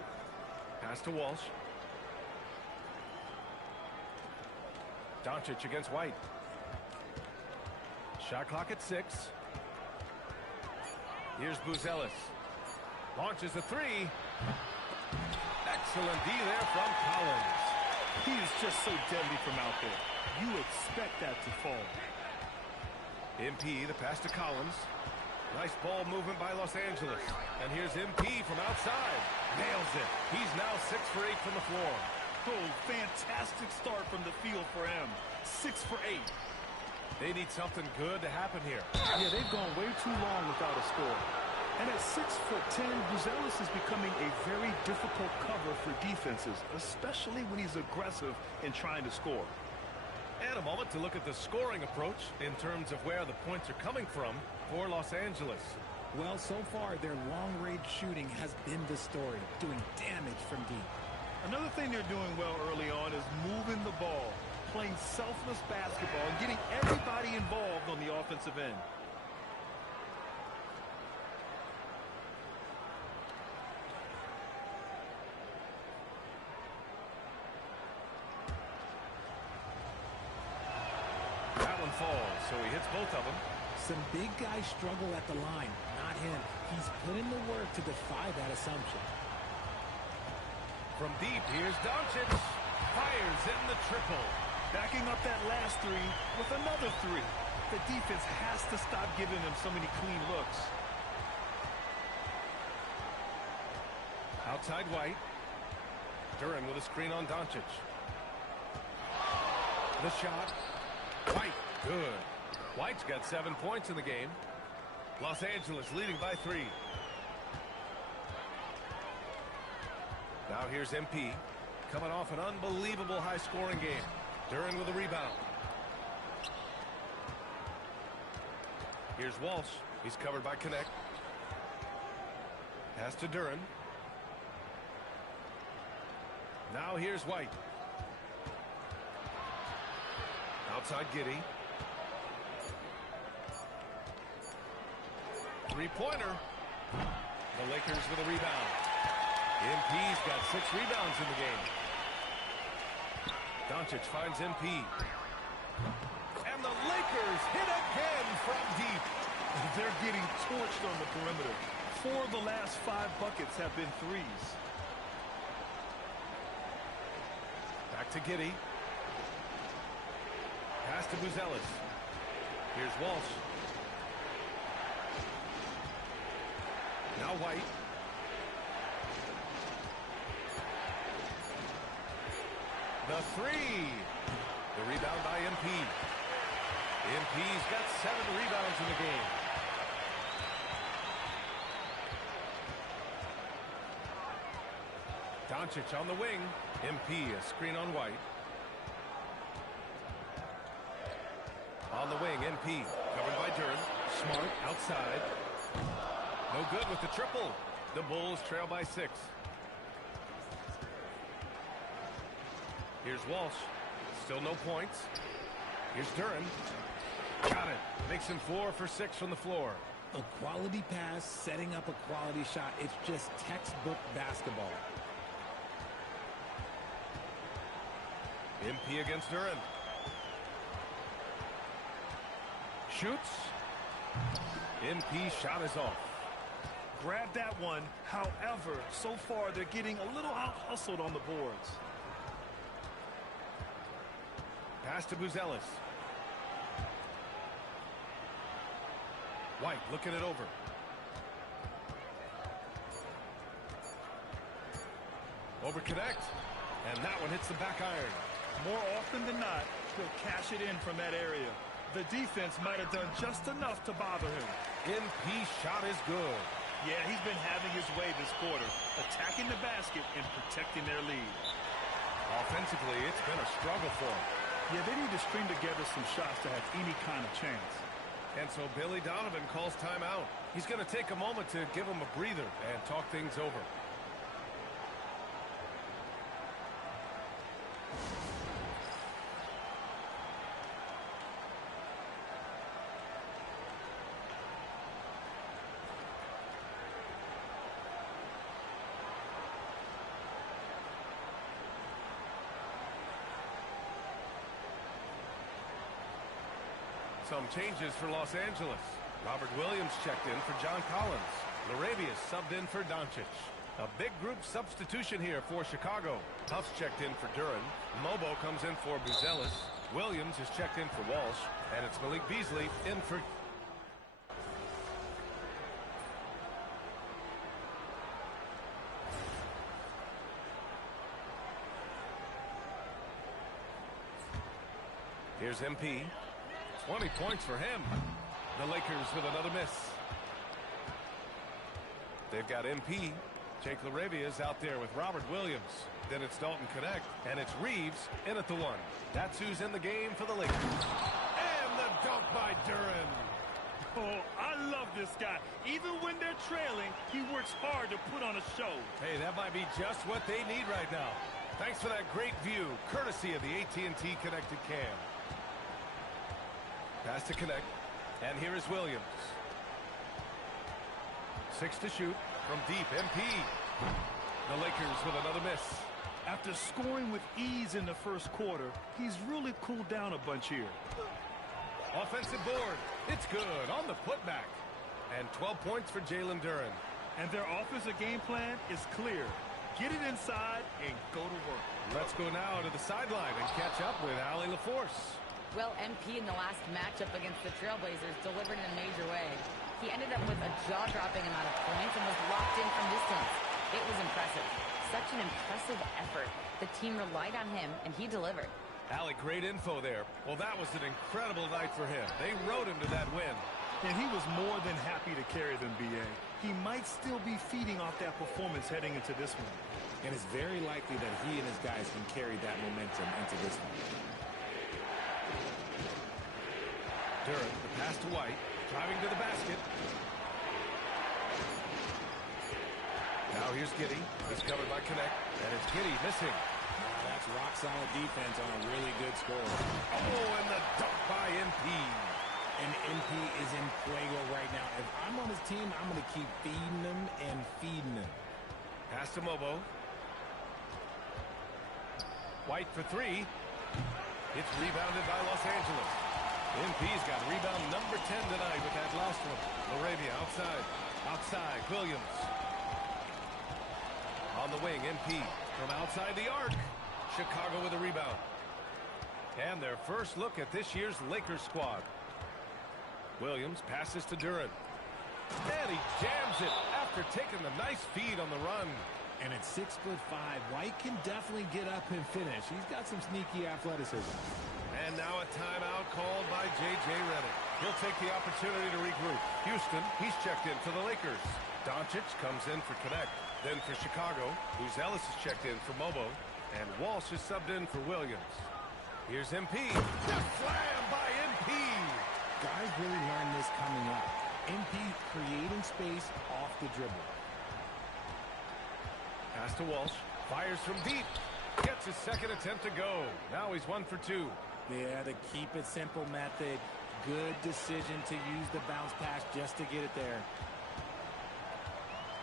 Pass to Walsh. Doncic against White. Shot clock at 6. Here's Buzelis. Launches a 3. Excellent D there from Collins. He is just so deadly from out there. You expect that to fall. MP, the pass to Collins. Nice ball movement by Los Angeles. And here's MP from outside. Nails it. He's now 6 for 8 from the floor. Oh, fantastic start from the field for him. 6 for 8. They need something good to happen here. Yeah, they've gone way too long without a score. And at 6'10", Buzelis is becoming a very difficult cover for defenses, especially when he's aggressive in trying to score. And a moment to look at the scoring approach in terms of where the points are coming from for Los Angeles. Well, so far, their long-range shooting has been the story, doing damage from deep. Another thing they're doing well early on is moving the ball, playing selfless basketball, and getting everybody involved on the offensive end. That one falls, so he hits both of them. Some big guys struggle at the line, not him. He's put in the work to defy that assumption. From deep, here's Doncic. Fires in the triple. Backing up that last 3 with another 3. The defense has to stop giving them so many clean looks. Outside White. Duran with a screen on Doncic. The shot. White, good. White's got 7 points in the game. Los Angeles leading by 3. Now here's MP. Coming off an unbelievable high-scoring game. Duran with a rebound. Here's Walsh. He's covered by Connect. Pass to Duran. Now here's White. Outside Giddey. Three-pointer. The Lakers with a rebound. MP's got 6 rebounds in the game. Doncic finds MP. And the Lakers hit again from deep. They're getting torched on the perimeter. 4 of the last 5 buckets have been threes. Back to Giddey. Pass to Buzelis. Here's Walsh. Now White. The 3. The rebound by MP. MP's got 7 rebounds in the game. Doncic on the wing. MP, a screen on White. On the wing, MP, covered by Duran. Smart outside. No good with the triple. The Bulls trail by 6. Here's Walsh. Still no points. Here's Duran. Got it. Makes him 4 for 6 from the floor. A quality pass, setting up a quality shot. It's just textbook basketball. MP against Duran. Shoots. MP shot is off. Grab that one. However, so far they're getting a little out-hustled on the boards. Pass to Buzelis. White looking it over. Over connect. And that one hits the back iron. More often than not, he'll cash it in from that area. The defense might have done just enough to bother him. MP shot is good. Yeah, he's been having his way this quarter, attacking the basket and protecting their lead. Offensively, it's been a struggle for him. Yeah, they need to string together some shots to have any kind of chance. And so Billy Donovan calls timeout. He's going to take a moment to give him a breather and talk things over. Some changes for Los Angeles. Robert Williams checked in for John Collins. Laravius subbed in for Doncic. A big group substitution here for Chicago. Huff's checked in for Duran. Mobo comes in for Buzelis. Williams is checked in for Walsh. And it's Malik Beasley in for... Here's MP. 20 points for him. The Lakers with another miss. They've got MP. Jake LaRavia is out there with Robert Williams. Then it's Dalton Connect, and it's Reeves in at the one. That's who's in the game for the Lakers. And the dunk by Duran. Oh, I love this guy. Even when they're trailing, he works hard to put on a show. Hey, that might be just what they need right now. Thanks for that great view, courtesy of the AT&T Connected Cam. Pass to Connect, and here is Williams. 6 to shoot from deep. MP. The Lakers with another miss. After scoring with ease in the first quarter, he's really cooled down a bunch here. Offensive board. It's good on the putback. And 12 points for Jalen Duran. And their offensive game plan is clear. Get it inside and go to work. Let's go now to the sideline and catch up with Allie LaForce. Well, MP in the last matchup against the Trailblazers delivered in a major way. He ended up with a jaw-dropping amount of points and was locked in from distance. It was impressive. Such an impressive effort. The team relied on him, and he delivered. Allie, great info there. Well, that was an incredible night for him. They rode him to that win. And he was more than happy to carry them, B.A. He might still be feeding off that performance heading into this one. And it's very likely that he and his guys can carry that momentum into this one. Duran, the pass to White, driving to the basket. Now here's Giddey. He's covered by Connect, and it's Giddey missing. That's rock-solid defense on a really good score. Oh, and the dunk by MP. And MP is in fuego right now. If I'm on his team, I'm going to keep feeding him and feeding him. Pass to Mobo. White for three. It's rebounded by Los Angeles. MP's got rebound number 10 tonight with that last one. Laravia outside. Outside, Williams. On the wing, MP from outside the arc. Chicago with a rebound. And their first look at this year's Lakers squad. Williams passes to Duran. And he jams it after taking the nice feed on the run. And at 6'5", White can definitely get up and finish. He's got some sneaky athleticism. And now a timeout called by J.J. Redick. He'll take the opportunity to regroup. Houston, he's checked in for the Lakers. Doncic comes in for Connect. Then for Chicago, Buzelis is checked in for Mobo. And Walsh is subbed in for Williams. Here's MP. The slam by MP. Guys really learned this coming up. MP creating space off the dribble. Pass to Walsh. Fires from deep. Gets his second attempt to go. Now he's 1 for 2. Yeah, the keep it simple method. Good decision to use the bounce pass just to get it there.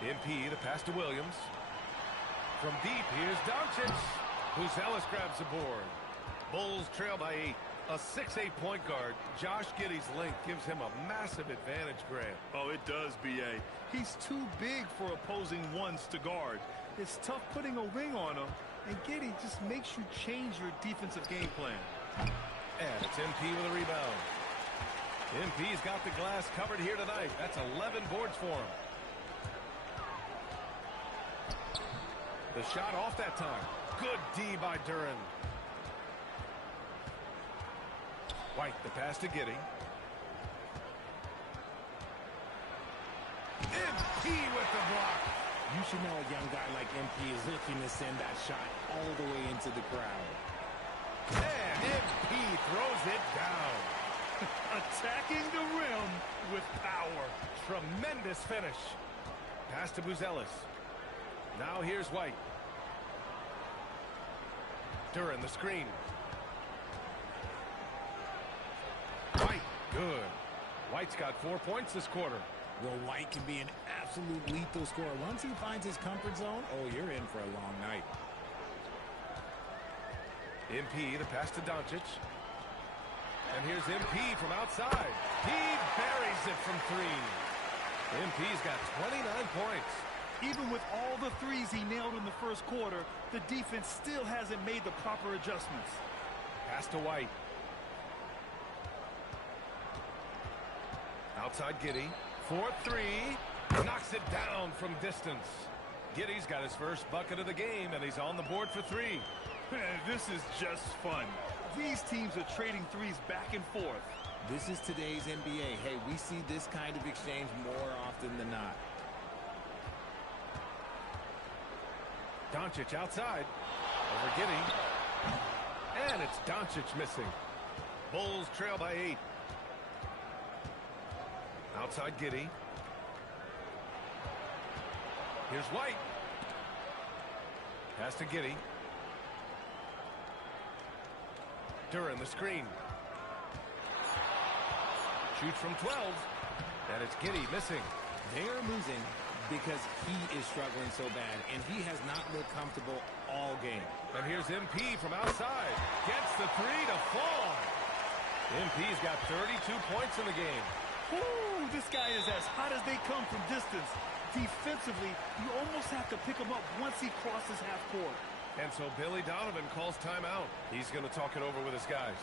MP, the pass to Williams. From deep, here's Doncic. Buzelis grabs the board. Bulls trail by 8. A 6'8" point guard. Josh Giddey's length gives him a massive advantage, Grant. Oh, it does, B.A. He's too big for opposing ones to guard. It's tough putting a wing on him, and Giddey just makes you change your defensive game plan. And it's MP with a rebound. MP's got the glass covered here tonight. That's 11 boards for him. The shot off that time. Good D by Duran. White, the pass to Giddey. MP with the block. You should know a young guy like MP is looking to send that shot all the way into the crowd. And MP throws it down. Attacking the rim with power. Tremendous finish. Pass to Buzelis. Now here's White. Duran the screen. White, good. White's got 4 points this quarter. Well, White can be an absolute lethal scorer. Once he finds his comfort zone, oh, you're in for a long night. MP, the pass to Doncic. And here's MP from outside. He buries it from 3. MP's got 29 points. Even with all the threes he nailed in the first quarter, the defense still hasn't made the proper adjustments. Pass to White. Outside Giddey. 4-3. Knocks it down from distance. Giddey's got his first bucket of the game, and he's on the board for 3. This is just fun. These teams are trading threes back and forth. This is today's NBA. Hey, we see this kind of exchange more often than not. Doncic outside. Over Giddey. And it's Doncic missing. Bulls trail by 8. Outside Giddey. Here's White. Pass to Giddey. Duran the screen. Shoots from 12. And it's Giddey missing. They're losing because he is struggling so bad, and he has not looked comfortable all game. And here's MP from outside. Gets the 3 to fall. MP's got 32 points in the game. Woo, this guy is as hot as they come from distance. Defensively, you almost have to pick him up once he crosses half court. And so Billy Donovan calls timeout. He's going to talk it over with his guys.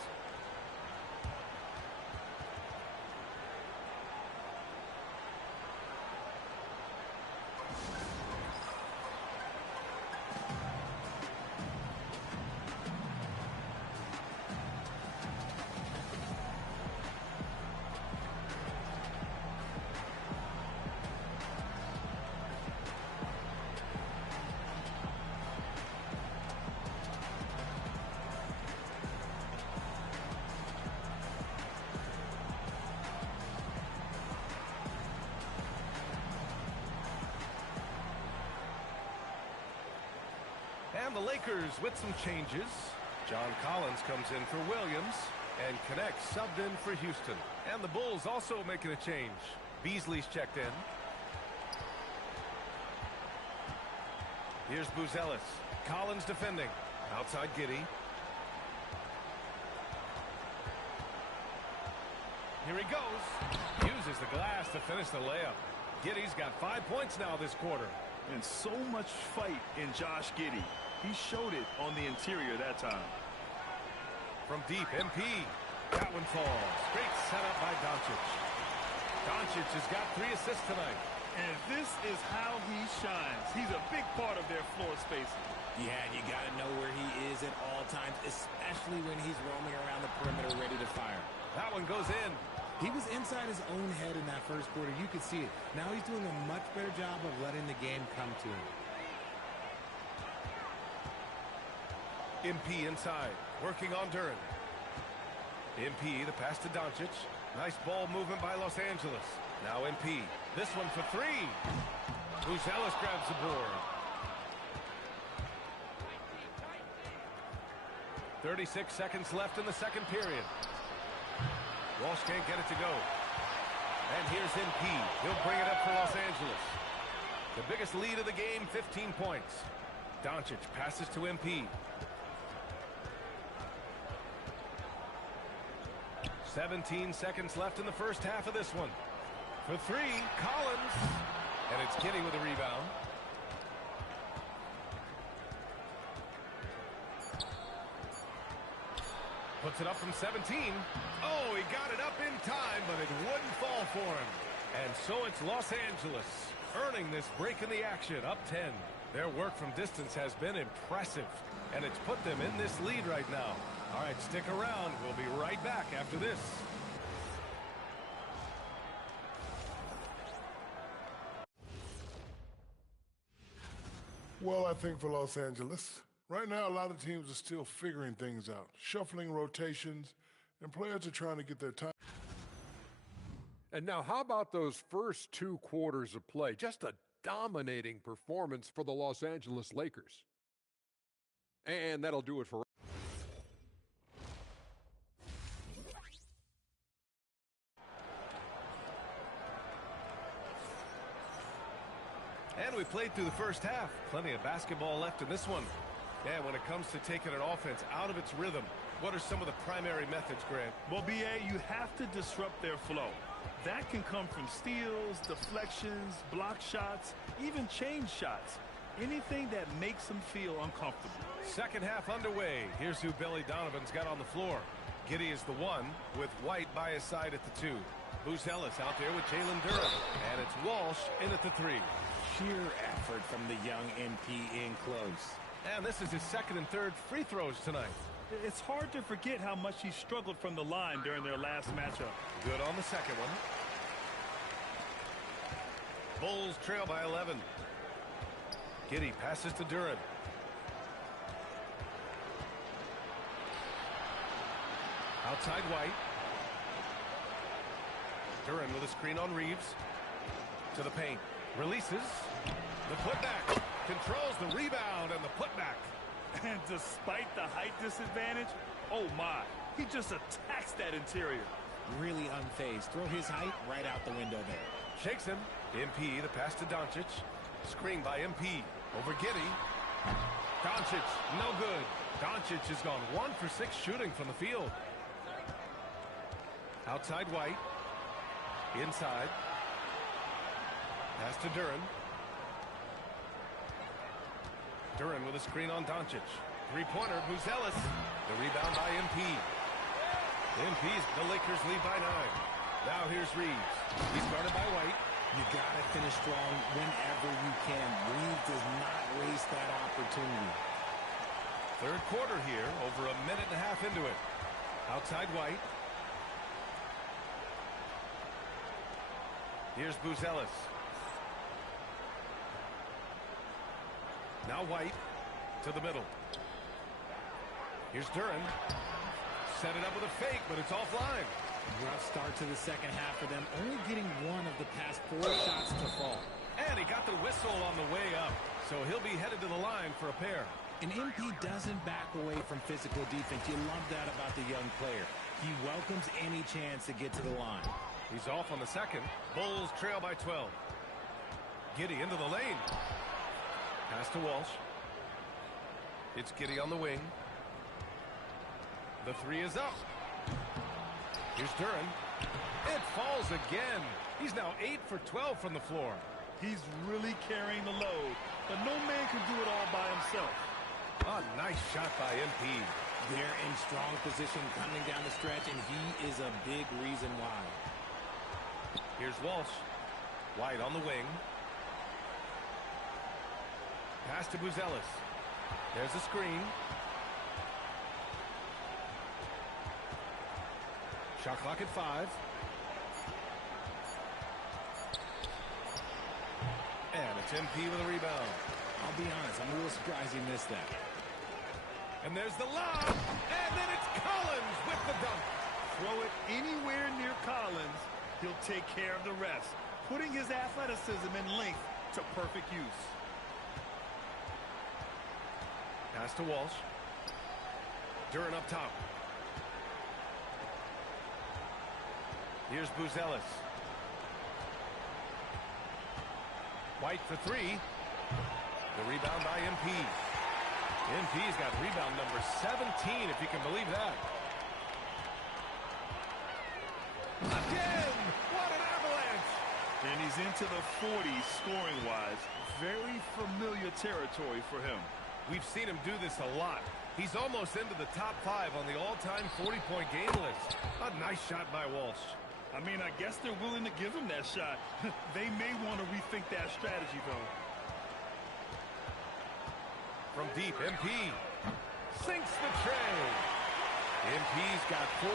And the Lakers with some changes. John Collins comes in for Williams, and connects subbed in for Houston. And the Bulls also making a change. Beasley's checked in. Here's Buzelis. Collins defending. Outside Giddey. Here he goes. Uses the glass to finish the layup. Giddey's got 5 points now this quarter. And so much fight in Josh Giddey. He showed it on the interior that time. From deep, MP. That one falls. Great setup by Doncic. Doncic has got 3 assists tonight. And this is how he shines. He's a big part of their floor spacing. Yeah, and you got to know where he is at all times, especially when he's roaming around the perimeter ready to fire. That one goes in. He was inside his own head in that first quarter. You could see it. Now he's doing a much better job of letting the game come to him. MP inside, working on Duran. MP, the pass to Doncic. Nice ball movement by Los Angeles. Now MP. This one for 3. Buzelis grabs the board. 36 seconds left in the second period. Walsh can't get it to go. And here's MP. He'll bring it up for Los Angeles. The biggest lead of the game, 15 points. Doncic passes to MP. 17 seconds left in the first half of this one. For 3, Collins. And it's Giddey with a rebound. Puts it up from 17. Oh, he got it up in time, but it wouldn't fall for him. And so it's Los Angeles earning this break in the action, up 10. Their work from distance has been impressive, and it's put them in this lead right now. All right, stick around. We'll be right back after this. Well, I think for Los Angeles, right now a lot of teams are still figuring things out, shuffling rotations, and players are trying to get their time. And now, how about those first 2 quarters of play? Just a dominating performance for the Los Angeles Lakers. And that'll do it for And we played through the first half. Plenty of basketball left in this one. And when it comes to taking an offense out of its rhythm, what are some of the primary methods, Grant? Well, B.A., you have to disrupt their flow. That can come from steals, deflections, block shots, even change shots. Anything that makes them feel uncomfortable. Second half underway. Here's who Billy Donovan's got on the floor. Giddey is the 1, with White by his side at the 2. Buzelis out there with Jalen Durham. And it's Walsh in at the 3. Sheer effort from the young MP in close. And this is his second and third free throws tonight. It's hard to forget how much he struggled from the line during their last matchup. Good on the second one. Bulls trail by 11. Giddey passes to Duran. Outside White. Duran with a screen on Reeves. To the paint. Releases. The putback. Controls the rebound and the putback. And despite the height disadvantage, oh my, he just attacks that interior. Really unfazed. Throw his height right out the window there. Shakes him. MP, the pass to Doncic. Screen by MP. Over Giddey. Doncic, no good. Doncic has gone 1 for 6 shooting from the field. Outside White. Inside. Pass to Duran. Duran with a screen on Doncic. Three-pointer, Buzelis. The rebound by MP. MP's the Lakers lead by 9. Now here's Reeves. He's guarded by White. You got to finish strong whenever you can. Reeves does not waste that opportunity. Third quarter here, over a minute and a half into it. Outside White. Here's Buzelis. Now White to the middle. Here's Duran. Set it up with a fake, but it's offline. Rough start to the second half for them, only getting 1 of the past 4 shots to fall. And he got the whistle on the way up, so he'll be headed to the line for a pair. And MP doesn't back away from physical defense. You love that about the young player. He welcomes any chance to get to the line. He's off on the second. Bulls trail by 12. Giddey into the lane. Pass to Walsh. It's Giddey on the wing. The 3 is up. Here's Duran. It falls again. He's now 8 for 12 from the floor. He's really carrying the load, but no man can do it all by himself. A nice shot by MP. They're in strong position coming down the stretch, and he is a big reason why. Here's Walsh. White on the wing. Pass to Buzelis. There's a screen. Shot clock at 5. And it's MP with a rebound. I'll be honest, I'm a little surprised he missed that. And there's the lob. And then it's Collins with the dunk. Throw it anywhere near Collins, he'll take care of the rest, putting his athleticism and length to perfect use. Pass to Walsh. Duran up top. Here's Buzelis. White for 3. The rebound by MP. MP's got rebound number 17, if you can believe that. Again! What an avalanche! And he's into the 40s scoring-wise. Very familiar territory for him. We've seen him do this a lot. He's almost into the top 5 on the all-time 40-point game list. A nice shot by Walsh. I mean, I guess they're willing to give him that shot. They may want to rethink that strategy, though. From deep, MP sinks the tray. MP's got 44.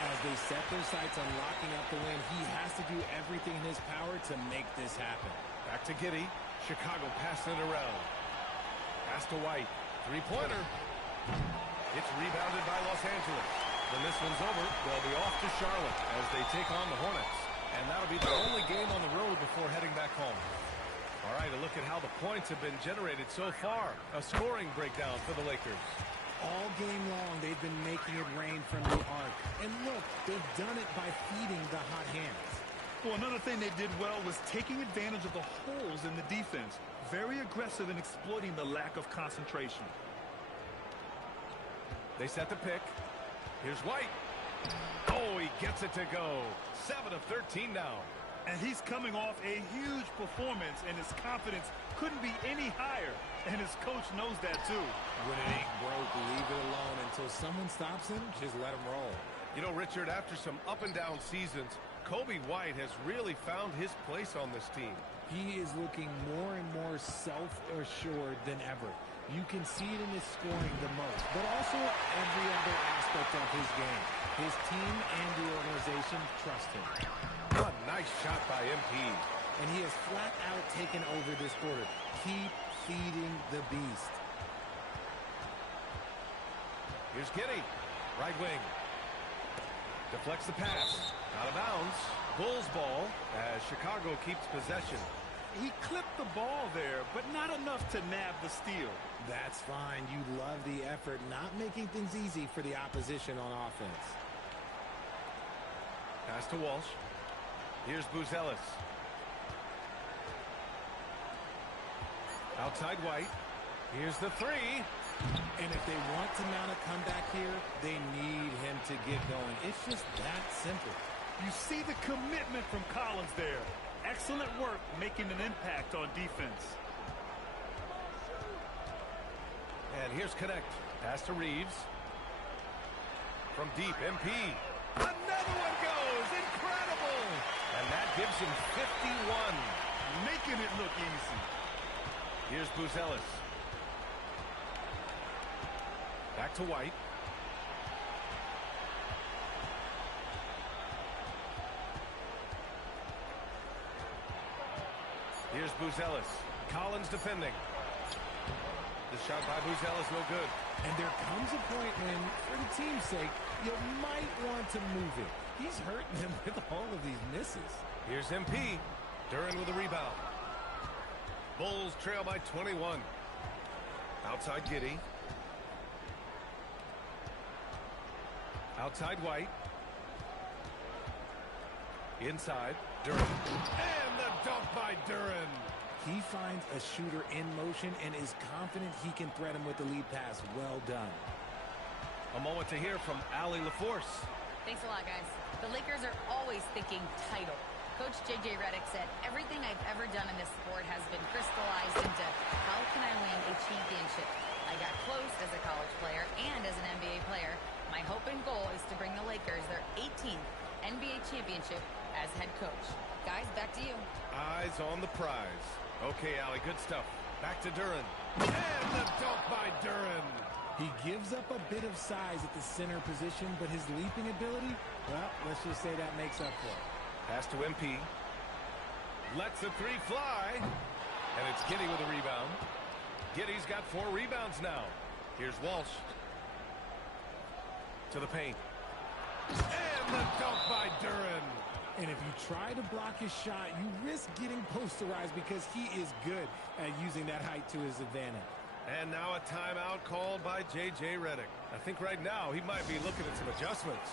As they set their sights on locking up the win, he has to do everything in his power to make this happen. Back to Giddey. Chicago passing it around. Pass to White. Three-pointer. It's rebounded by Los Angeles. When this one's over, they'll be off to Charlotte as they take on the Hornets. And that'll be their only game on the road before heading back home. All right, a look at how the points have been generated so far. A scoring breakdown for the Lakers. All game long, they've been making it rain from the arc. And look, they've done it by feeding the hot hands. Well, another thing they did well was taking advantage of the holes in the defense. Very aggressive in exploiting the lack of concentration. They set the pick. Here's White. Oh, he gets it to go. 7 of 13 now. And he's coming off a huge performance, and his confidence couldn't be any higher. And his coach knows that, too. When it ain't broke, leave it alone until someone stops him. Just let him roll. You know, Richard, after some up-and-down seasons, Kobe White has really found his place on this team. He is looking more and more self-assured than ever. You can see it in his scoring the most, but also every other aspect of his game. His team and the organization trust him. A nice shot by MP. And he has flat out taken over this quarter. Keep feeding the beast. Here's Giddey. Right wing. Deflects the pass. Out of bounds. Bulls ball as Chicago keeps possession. He clipped the ball there, but not enough to nab the steal. That's fine. You love the effort, not making things easy for the opposition on offense. Pass to Walsh. Here's Buzelis. Outside White. Here's the three. And if they want to mount a comeback here, they need him to get going. It's just that simple. You see the commitment from Collins there. Excellent work making an impact on defense. And here's Connect. Pass to Reeves. From deep, MP. Another one goes. Incredible. And that gives him 51. Making it look easy. Here's Buzelis. Back to White. Here's Buzelis. Collins defending. The shot by Buzelis no good. And there comes a point when, for the team's sake, you might want to move it. He's hurting them with all of these misses. Here's MP. Duren with a rebound. Bulls trail by 21. Outside Giddey. Outside White. Inside Duren. And the dunk by Duren. He finds a shooter in motion and is confident he can threat him with the lead pass. Well done. A moment to hear from Allie LaForce. Thanks a lot, guys. The Lakers are always thinking title. Coach J.J. Redick said, everything I've ever done in this sport has been crystallized into how can I win a championship? I got close as a college player and as an NBA player. My hope and goal is to bring the Lakers their 18th NBA championship as head coach. Guys, back to you. Eyes on the prize. Okay, Allie, good stuff. Back to Duren. And the dunk by Duren. He gives up a bit of size at the center position, but his leaping ability, well, let's just say that makes up for it. Pass to MP. Lets the three fly. And it's Giddey with a rebound. Giddey's got 4 rebounds now. Here's Walsh. To the paint. And the dunk by Duren. And if you try to block his shot, you risk getting posterized because he is good at using that height to his advantage. And now a timeout called by J.J. Redick. I think right now he might be looking at some adjustments.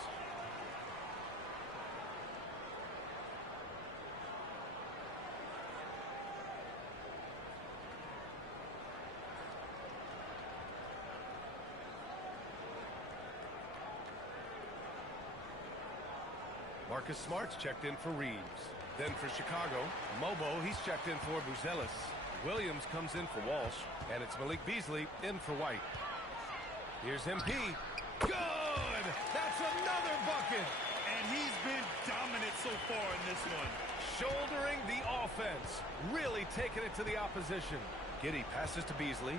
Marcus Smart's checked in for Reeves. Then for Chicago, Mobo, he's checked in for Buzelis. Williams comes in for Walsh, and it's Malik Beasley in for White. Here's MP. Good! That's another bucket! And he's been dominant so far in this one. Shouldering the offense. Really taking it to the opposition. Giddey passes to Beasley.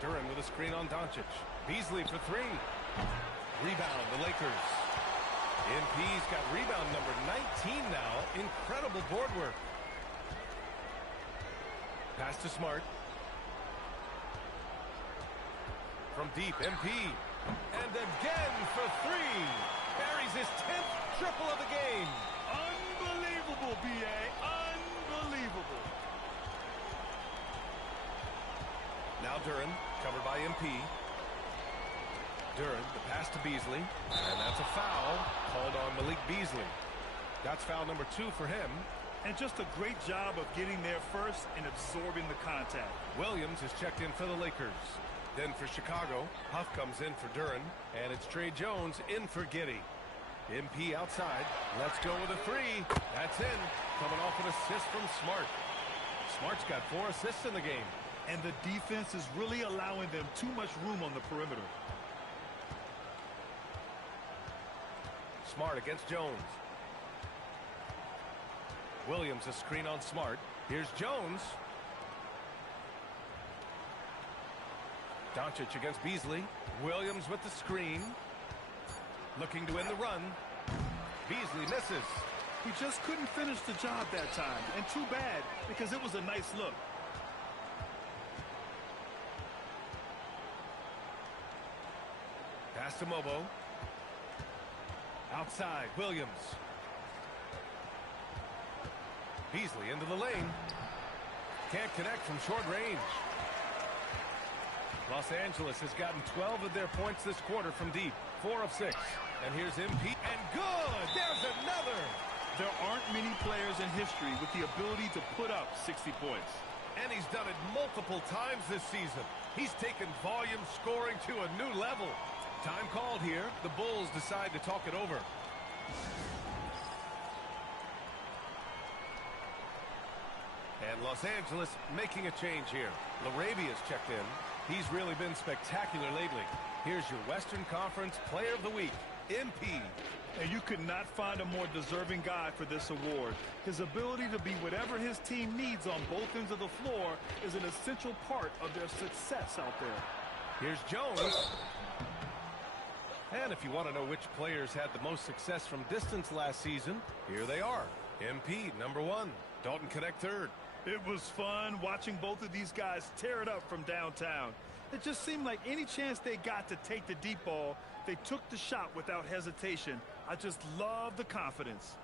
Duren with a screen on Doncic. Beasley for three. Rebound, the Lakers. MP's got rebound number 19 now. Incredible board work. Pass to Smart. From deep, MP. And again for three. Buries his 10th triple of the game. Unbelievable, B.A. Unbelievable. Now Duren, covered by MP. Duren, the pass to Beasley. And that's a foul called on Malik Beasley. That's foul number 2 for him. And just a great job of getting there first and absorbing the contact. Williams is checked in for the Lakers. Then for Chicago, Huff comes in for Duren. And it's Trey Jones in for Giddey. MP outside. Let's go with a three. That's in. Coming off an assist from Smart. Smart's got 4 assists in the game. And the defense is really allowing them too much room on the perimeter. Smart against Jones. Williams a screen on Smart. Here's Jones. Doncic against Beasley. Williams with the screen. Looking to win the run. Beasley misses. He just couldn't finish the job that time. And too bad, because it was a nice look. Pass to Mobo. Outside, Williams. Beasley into the lane. Can't connect from short range. Los Angeles has gotten 12 of their points this quarter from deep. 4 of 6. And here's MP. And good! There's another! There aren't many players in history with the ability to put up 60 points. And he's done it multiple times this season. He's taken volume scoring to a new level. Time called here. The Bulls decide to talk it over. And Los Angeles making a change here. Larabia's checked in. He's really been spectacular lately. Here's your Western Conference Player of the Week, MP. And you could not find a more deserving guy for this award. His ability to be whatever his team needs on both ends of the floor is an essential part of their success out there. Here's Jones. And if you want to know which players had the most success from distance last season, here they are. MP, number 1. Dalton Connect, 3rd. It was fun watching both of these guys tear it up from downtown. It just seemed like any chance they got to take the deep ball, they took the shot without hesitation. I just love the confidence.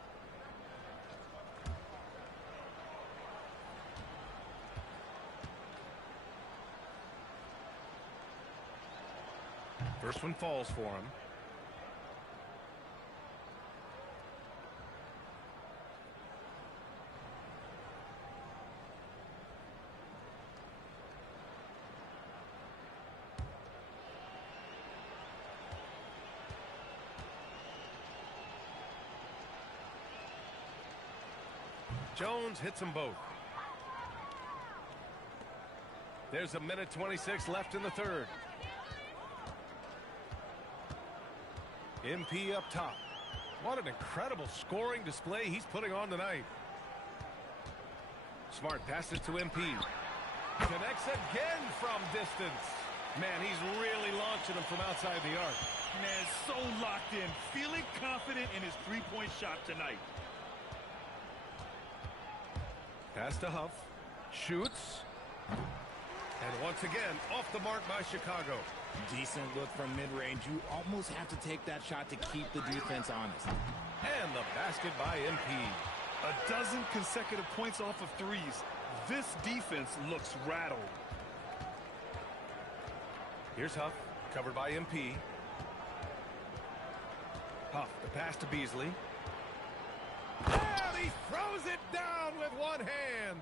First one falls for him. Jones hits them both. There's a minute 26 left in the third. MP up top. What an incredible scoring display he's putting on tonight. Smart passes to MP. Connects again from distance. Man, he's really launching them from outside the arc. Man, so locked in. Feeling confident in his three-point shot tonight. Pass to Huff. Shoots. And once again, off the mark by Chicago. Decent look from mid-range. You almost have to take that shot to keep the defense honest. And the basket by MP. A dozen consecutive points off of threes. This defense looks rattled. Here's Huff, covered by MP. Huff, the pass to Beasley. And he throws it down with one hand.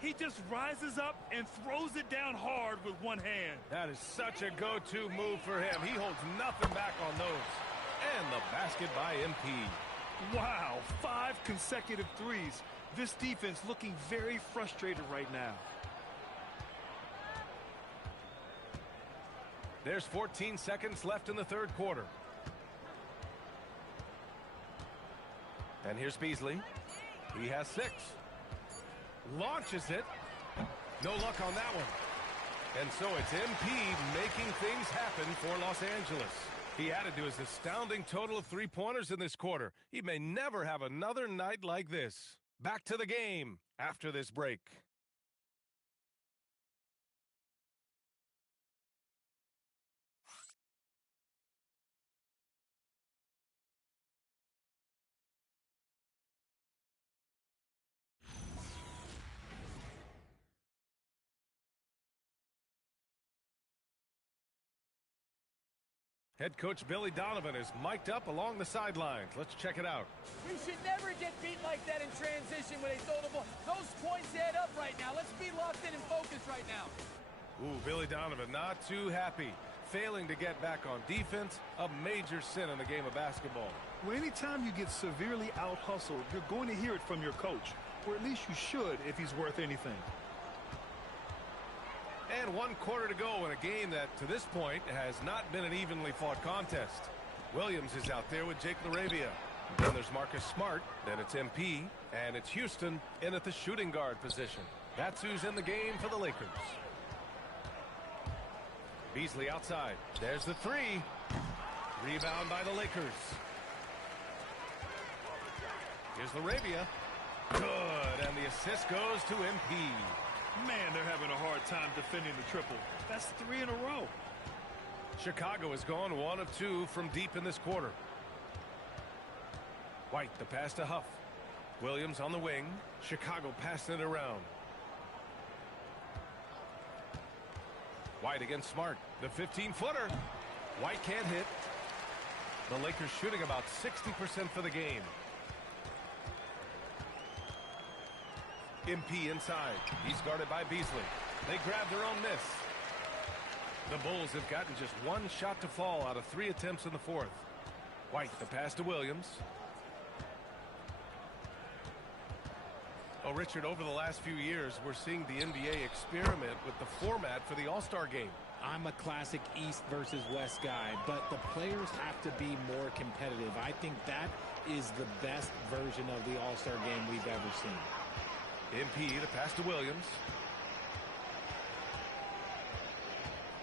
He just rises up and throws it down hard with one hand. That is such a go-to move for him. He holds nothing back on those. And the basket by MP. Wow, 5 consecutive threes. This defense looking very frustrated right now. There's 14 seconds left in the third quarter. And here's Beasley. He has 6. Launches it. No luck on that one. And so it's MP making things happen for Los Angeles. He added to his astounding total of 3-pointers in this quarter. He may never have another night like this. Back to the game after this break. Head coach Billy Donovan is mic'd up along the sidelines. Let's check it out. We should never get beat like that in transition when they throw the ball. Those points add up right now. Let's be locked in and focused right now. Ooh, Billy Donovan not too happy. Failing to get back on defense, a major sin in the game of basketball. Well, anytime you get severely out-hustled, you're going to hear it from your coach. Or at least you should if he's worth anything. And 1 quarter to go in a game that, to this point, has not been an evenly fought contest. Williams is out there with Jake LaRavia. Then there's Marcus Smart. Then it's MP. And it's Houston in at the shooting guard position. That's who's in the game for the Lakers. Beasley outside. There's the 3. Rebound by the Lakers. Here's LaRavia. Good. And the assist goes to MP. Man, they're having a hard time defending the triple. That's 3 in a row. Chicago has gone 1 of 2 from deep in this quarter. White, the pass to Huff. Williams on the wing. Chicago passing it around. White against Smart. The 15-footer. White can't hit. The Lakers shooting about 60% for the game. MP inside. He's guarded by Beasley. They grab their own miss. The Bulls have gotten just 1 shot to fall out of 3 attempts in the fourth. White, the pass to Williams. Oh, Richard, over the last few years, we're seeing the NBA experiment with the format for the All-Star game. I'm a classic East versus West guy, but the players have to be more competitive. I think that is the best version of the All-Star game we've ever seen. MP, the pass to Williams.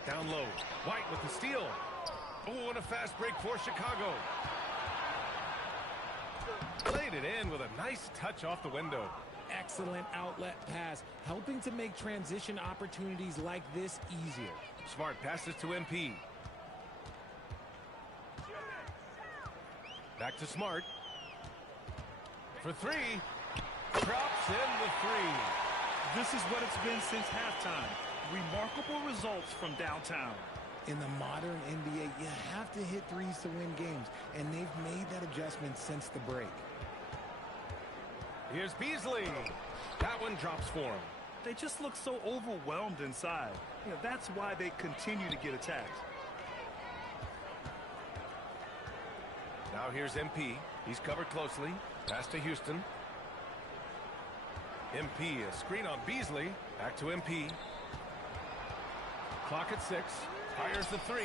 Down low. White with the steal. Oh, and a fast break for Chicago. Played it in with a nice touch off the window. Excellent outlet pass, helping to make transition opportunities like this easier. Smart passes to MP. Back to Smart. For 3. Drops in the 3. This is what it's been since halftime. Remarkable results from downtown. In the modern NBA, you have to hit threes to win games, and they've made that adjustment since the break. Here's Beasley. That one drops for him. They just look so overwhelmed inside. You know, that's why they continue to get attacked. Now here's MP. He's covered closely. Pass to Houston. MP, a screen on Beasley. Back to MP. Clock at 6. Fires the 3.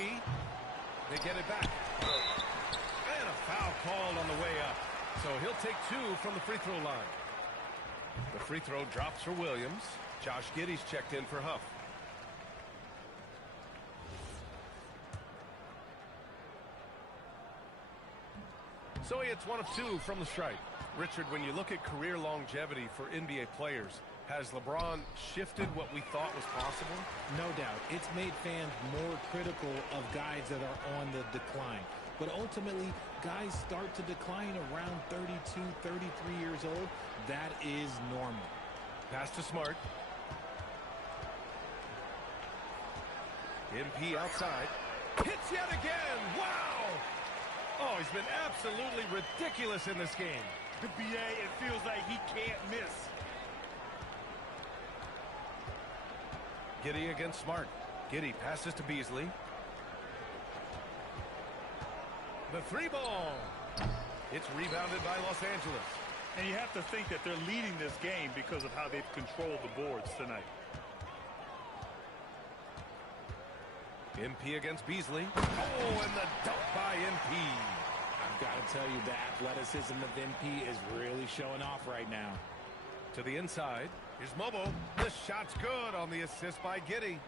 They get it back. And a foul called on the way up. So he'll take 2 from the free throw line. The free throw drops for Williams. Josh Giddey's checked in for Huff. So he hits 1 of 2 from the stripe. Richard, when you look at career longevity for NBA players, has LeBron shifted what we thought was possible? No doubt. It's made fans more critical of guys that are on the decline. But ultimately, guys start to decline around 32, 33 years old. That is normal. Pass to Smart. MP outside. Hits yet again. Wow! Oh, he's been absolutely ridiculous in this game. The BA, it feels like he can't miss. Giddey against Smart. Giddey passes to Beasley. The 3 ball. It's rebounded by Los Angeles. And you have to think that they're leading this game because of how they've controlled the boards tonight. MP against Beasley. Oh, and the dunk by MP. I've got to tell you, the athleticism of MP is really showing off right now. To the inside. Here's Mobo. The shot's good on the assist by Giddey.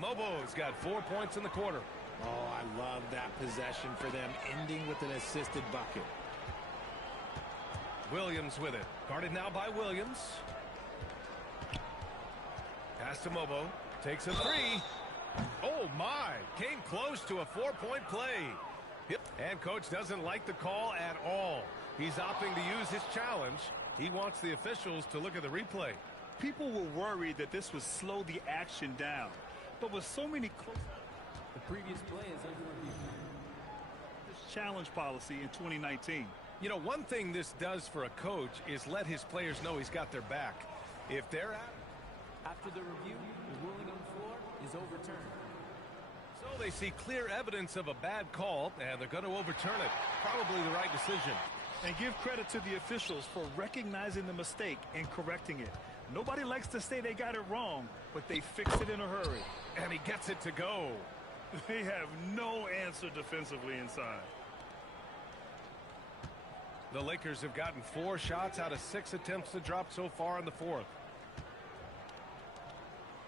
Mobo's got 4 points in the quarter. Oh, I love that possession for them, ending with an assisted bucket. Williams with it. Guarded now by Williams. Pass to Mobo. Takes a three. Oh, my. Came close to a 4-point play. And coach doesn't like the call at all. He's opting to use his challenge. He wants the officials to look at the replay. People were worried that this would slow the action down. But with so many close... The previous play is under review. This challenge policy in 2019. You know, one thing this does for a coach is let his players know he's got their back. If they're out... After the review, the ruling on the floor is overturned. So they see clear evidence of a bad call, and they're going to overturn it. Probably the right decision. And give credit to the officials for recognizing the mistake and correcting it. Nobody likes to say they got it wrong, but they fixed it in a hurry. And he gets it to go. They have no answer defensively inside. The Lakers have gotten 4 shots out of 6 attempts to drop so far in the fourth.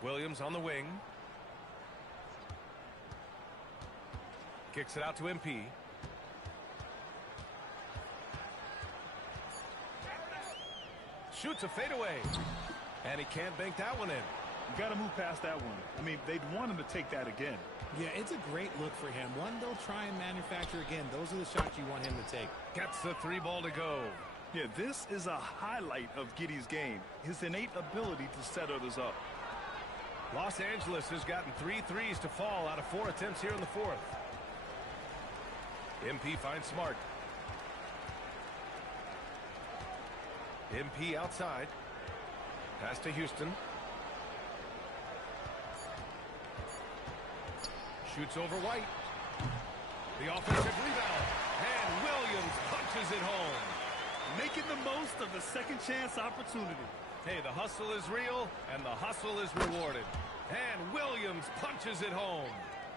Williams on the wing. Kicks it out to MP. Shoots a fadeaway. And he can't bank that one in. You got to move past that one. I mean, they'd want him to take that again. Yeah, it's a great look for him. One they'll try and manufacture again. Those are the shots you want him to take. Gets the 3-ball to go. Yeah, this is a highlight of Giddey's game. His innate ability to set others up. Los Angeles has gotten 3 threes to fall out of 4 attempts here in the fourth. MP finds Smart. MP outside. Pass to Houston. Shoots over White. The offensive rebound. And Williams punches it home. Making the most of the second chance opportunity. Hey, the hustle is real, and the hustle is rewarded. And Williams punches it home.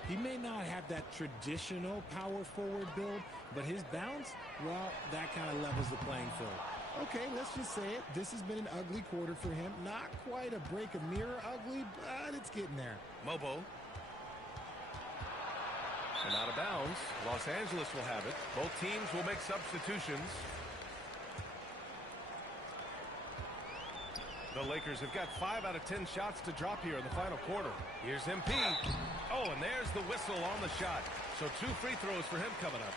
He may not have that traditional power forward build, but his bounce, well, that kind of levels the playing field. Okay, let's just say it. This has been an ugly quarter for him. Not quite a break of mirror ugly, but it's getting there. Mobo. And out of bounds. Los Angeles will have it. Both teams will make substitutions. The Lakers have got 5 out of 10 shots to drop here in the final quarter. Here's MP. Oh, and there's the whistle on the shot. So 2 free throws for him coming up.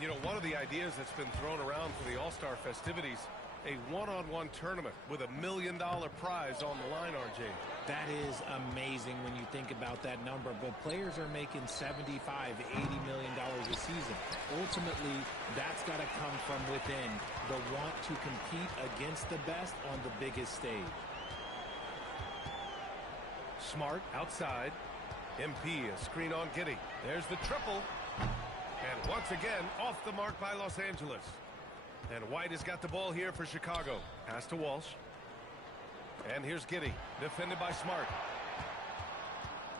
You know, one of the ideas that's been thrown around for the All-Star festivities, a one-on-one tournament with $1 million prize on the line, RJ. That is amazing when you think about that number, but players are making $75, $80 million a season. Ultimately, that's got to come from within, the want to compete against the best on the biggest stage. Smart outside. MP, a screen on Giddey. There's the triple. And once again, off the mark by Los Angeles. And White has got the ball here for Chicago. Pass to Walsh. And here's Giddey, defended by Smart.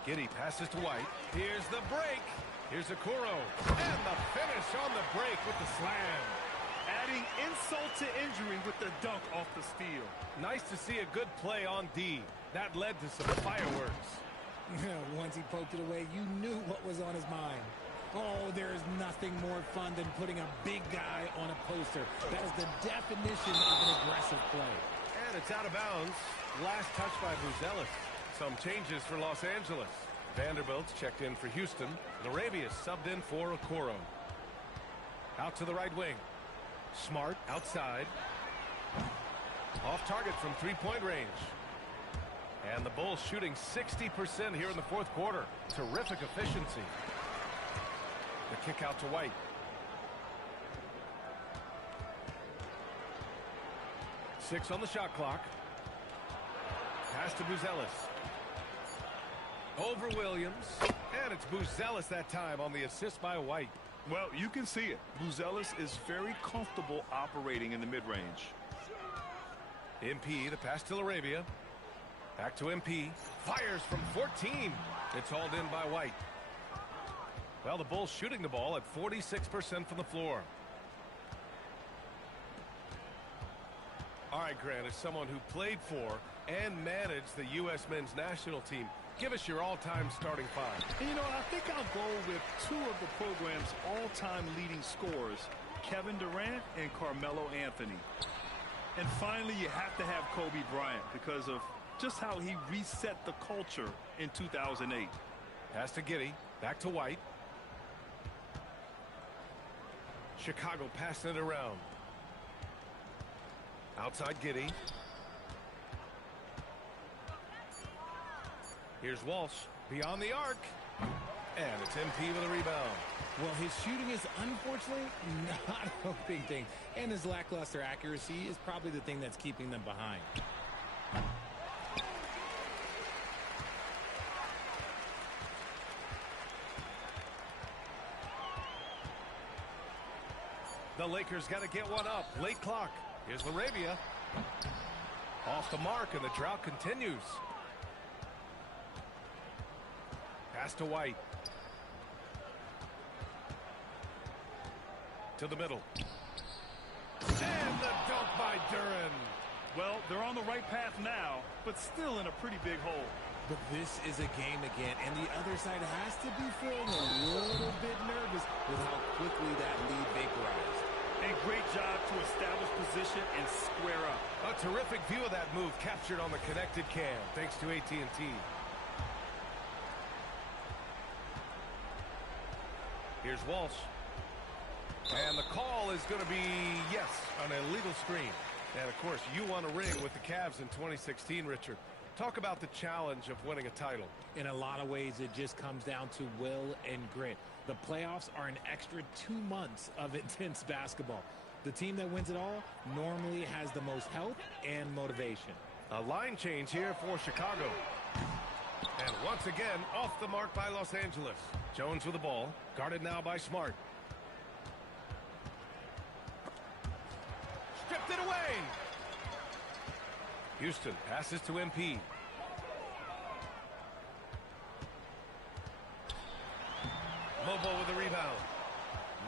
Giddey passes to White. Here's the break. Here's Okoro. And the finish on the break with the slam. Adding insult to injury with the dunk off the steal. Nice to see a good play on D. That led to some fireworks. Once he poked it away, you knew what was on his mind. Oh, there is nothing more fun than putting a big guy on a poster. That is the definition of an aggressive play. And it's out of bounds. Last touch by Buzelis. Some changes for Los Angeles. Vanderbilt's checked in for Houston. Larabius subbed in for Okoro. Out to the right wing. Smart outside. Off target from 3-point range. And the Bulls shooting 60% here in the fourth quarter. Terrific efficiency. The kick out to White. Six on the shot clock. Pass to Buzelis. Over Williams. And it's Buzelis that time on the assist by White. Well, you can see it. Buzelis is very comfortable operating in the mid-range. MP, the pass to Arabia. Back to MP. Fires from 14. It's hauled in by White. Well, the Bulls shooting the ball at 46% from the floor. All right, Grant, as someone who played for and managed the U.S. men's national team, give us your all-time starting five. You know, I think I'll go with two of the program's all-time leading scorers, Kevin Durant and Carmelo Anthony. And finally, you have to have Kobe Bryant because of just how he reset the culture in 2008. Pass to Giddey. Back to White. Chicago passing it around. Outside Giddey. Here's Walsh. Beyond the arc. And it's MP with a rebound. Well, his shooting is unfortunately not a big thing. And his lackluster accuracy is probably the thing that's keeping them behind. The Lakers got to get one up. Late clock. Here's Arabia. Off the mark, and the drought continues. Pass to White. To the middle. And the dunk by Duren. Well, they're on the right path now, but still in a pretty big hole. But this is a game again, and the other side has to be feeling a little bit nervous with how quickly that lead vaporized. And great job to establish position and square up. A terrific view of that move captured on the connected cam, thanks to AT&T. Here's Walsh. And the call is going to be, yes, an illegal screen. And, of course, you won a ring with the Cavs in 2016, Richard. Talk about the challenge of winning a title. In a lot of ways, it just comes down to will and grit. The playoffs are an extra 2 months of intense basketball. The team that wins it all normally has the most health and motivation. A line change here for Chicago. And once again, off the mark by Los Angeles. Jones with the ball, guarded now by Smart. Stripped it away. Houston passes to MP. Mobo with the rebound.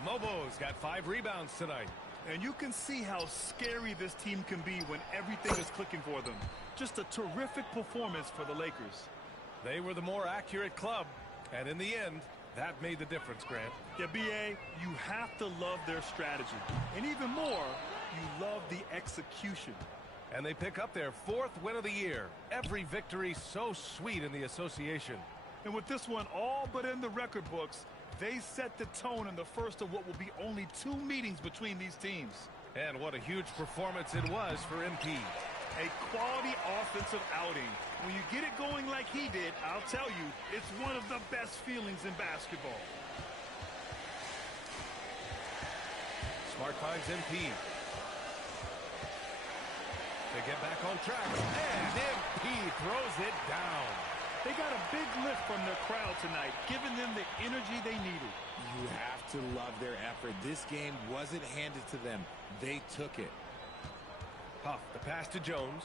Mobo's got 5 rebounds tonight. And you can see how scary this team can be when everything is clicking for them. Just a terrific performance for the Lakers. They were the more accurate club, and in the end, that made the difference, Grant. Yeah, B.A., you have to love their strategy. And even more, you love the execution. And they pick up their 4th win of the year. Every victory so sweet in the association. And with this one all but in the record books, they set the tone in the first of what will be only 2 meetings between these teams. And what a huge performance it was for MP. A quality offensive outing. When you get it going like he did, I'll tell you, it's one of the best feelings in basketball. Smart finds MP. They get back on track. And MP throws it down. They got a big lift from their crowd tonight, giving them the energy they needed. You have to love their effort. This game wasn't handed to them. They took it. Huff, the pass to Jones.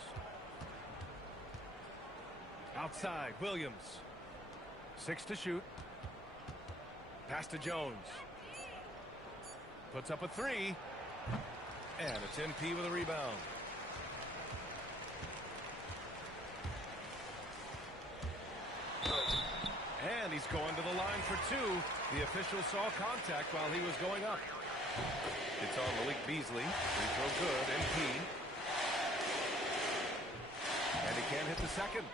Outside, Williams. 6 to shoot. Pass to Jones. Puts up a 3. And it's MP with a rebound. And he's going to the line for 2. The official saw contact while he was going up. It's on Malik Beasley. Free throw good. MP. And he can't hit the second.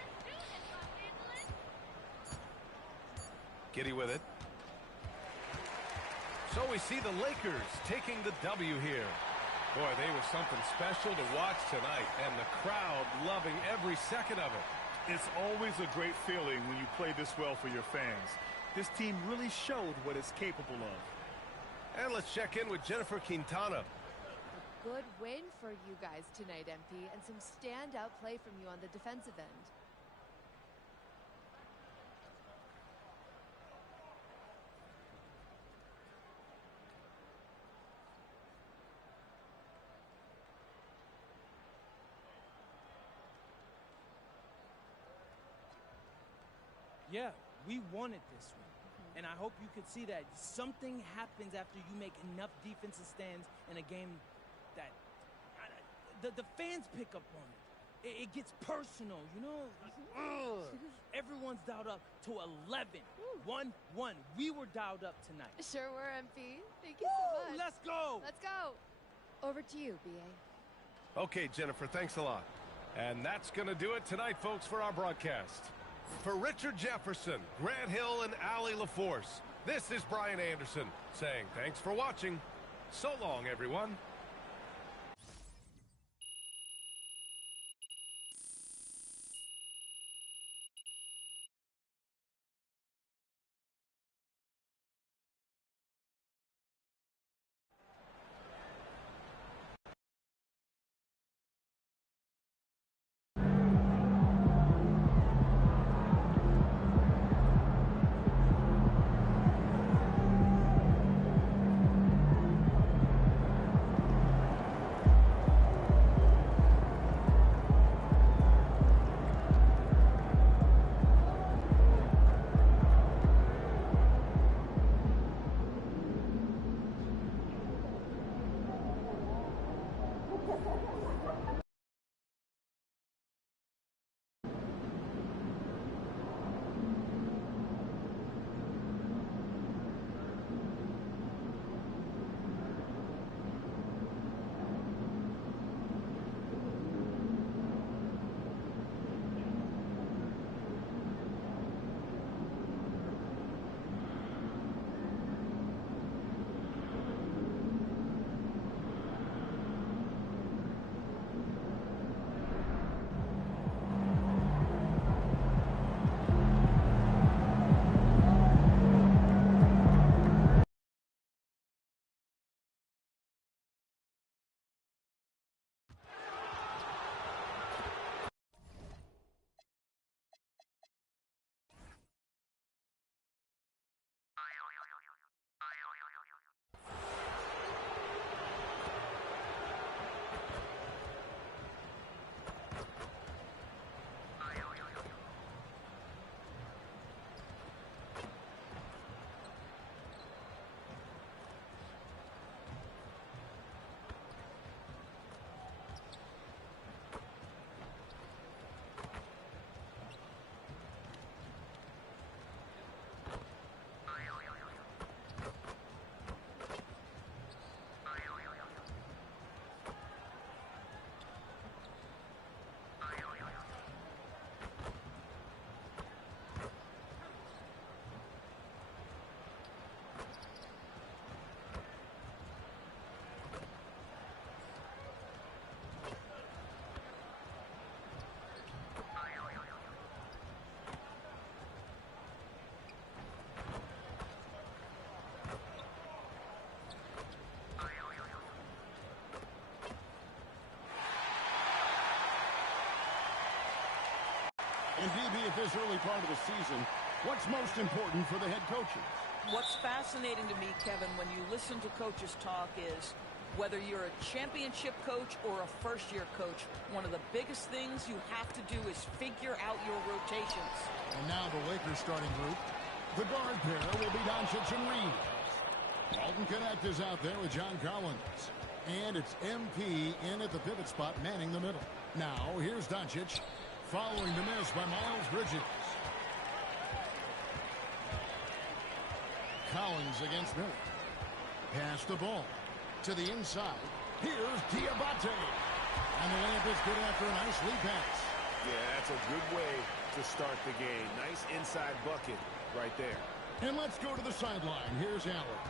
Giddey with it. So we see the Lakers taking the W here. Boy, they were something special to watch tonight, and the crowd loving every second of it. It's always a great feeling when you play this well for your fans. This team really showed what it's capable of. And let's check in with Jennifer Quintana. Good win for you guys tonight, MP, and some standout play from you on the defensive end. Yeah, we wanted this one. And I hope you could see that something happens after you make enough defensive stands in a game that the fans pick up on it. It gets personal, you know? Everyone's dialed up to 11. 1-1. We were dialed up tonight. Sure were, MP. Thank you so much. Let's go. Let's go. Over to you, B.A. Okay, Jennifer, thanks a lot. And that's going to do it tonight, folks, for our broadcast. For Richard Jefferson, Grant Hill, and Allie LaForce, this is Brian Anderson saying thanks for watching. So long, everyone. And DB, at this early part of the season, what's most important for the head coaches? What's fascinating to me, Kevin, when you listen to coaches talk is whether you're a championship coach or a first-year coach, one of the biggest things you have to do is figure out your rotations. And now the Lakers starting group. The guard pair will be Doncic and Reed. Dalton Connect is out there with John Collins. And it's MP in at the pivot spot, manning the middle. Now, here's Doncic, following the miss by Miles Bridges. Collins against Miller. Pass the ball to the inside. Here's Diabate. And the layup is good after a nice lead pass. Yeah, that's a good way to start the game. Nice inside bucket right there. And let's go to the sideline. Here's Allen.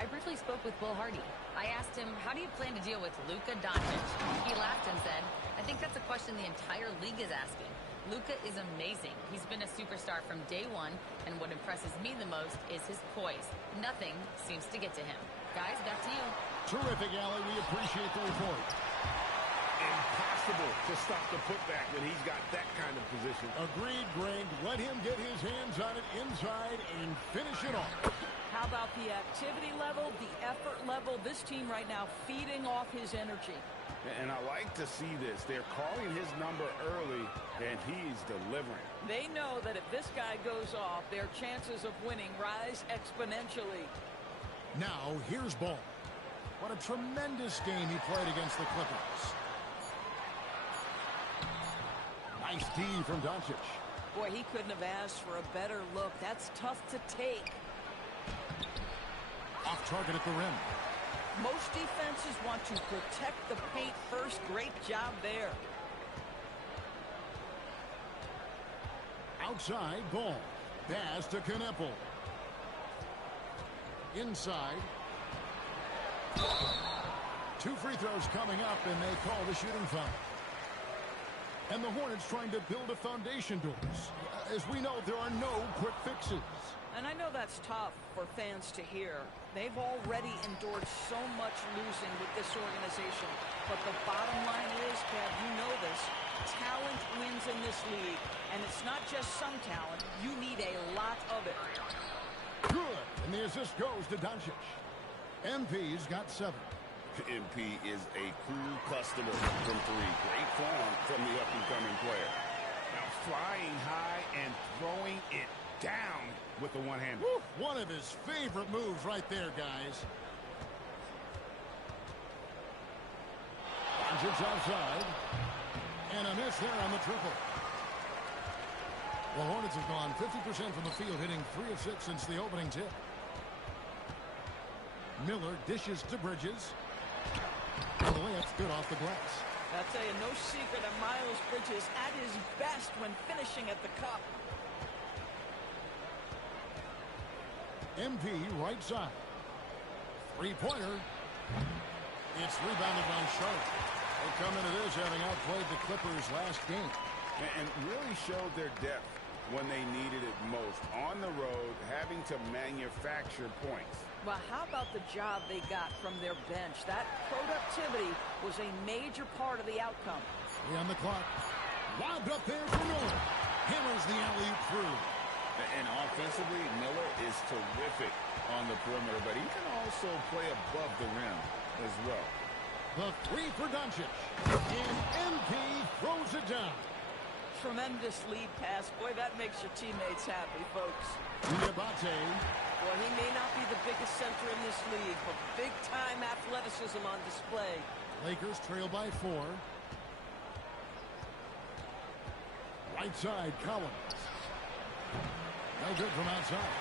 I briefly spoke with Will Hardy. I asked him, how do you plan to deal with Luka Doncic? He laughed and said, I think that's a question the entire league is asking. Luka is amazing. He's been a superstar from day one, and what impresses me the most is his poise. Nothing seems to get to him. Guys, back to you. Terrific, Allie. We appreciate the report. Impossible to stop the putback when he's got that kind of position. Agreed, Greg. Let him get his hands on it inside and finish it off. How about the activity level, the effort level? This team right now feeding off his energy. And I like to see this. They're calling his number early, and he's delivering. They know that if this guy goes off, their chances of winning rise exponentially. Now, here's Ball. What a tremendous game he played against the Clippers. Nice D from Doncic. Boy, he couldn't have asked for a better look. That's tough to take. Off target at the rim. Most defenses want to protect the paint first. Great job there. Outside, Ball. Pass to Kneppel. Inside. 2 free throws coming up, and they call the shooting foul. And the Hornets trying to build a foundation doors. As we know, there are no quick fixes. And I know that's tough for fans to hear. They've already endured so much losing with this organization. But the bottom line is, Kev, you know this, talent wins in this league. And it's not just some talent. You need a lot of it. Good. And the assist goes to Doncic. MP's got 7. MP is a cool customer from 3. Great form from the up-and-coming player. Now flying high and throwing it down with the one-hander. One of his favorite moves right there, guys. Doncic outside. And a miss there on the triple. The Hornets have gone 50% from the field, hitting 3 of 6 since the opening tip. Miller dishes to Bridges. And the layup's good off the glass. I'll tell you, no secret that Miles Bridges at his best when finishing at the cup. MP right side. 3-pointer. It's rebounded by Charlotte. They come into this having outplayed the Clippers last game. And really showed their depth when they needed it most. On the road, having to manufacture points. Well, how about the job they got from their bench? That productivity was a major part of the outcome. 3 on the clock. Lobbed up there for Miller. Hammers the alley-oop through. And offensively, Miller is terrific on the perimeter, but he can also play above the rim as well. The 3 for Doncic. And MP throws it down. Tremendous lead pass. Boy, that makes your teammates happy, folks. Diabate. Well, he may not be the biggest center in this league, but big-time athleticism on display. Lakers trail by 4. Right side, Collins. No good from outside.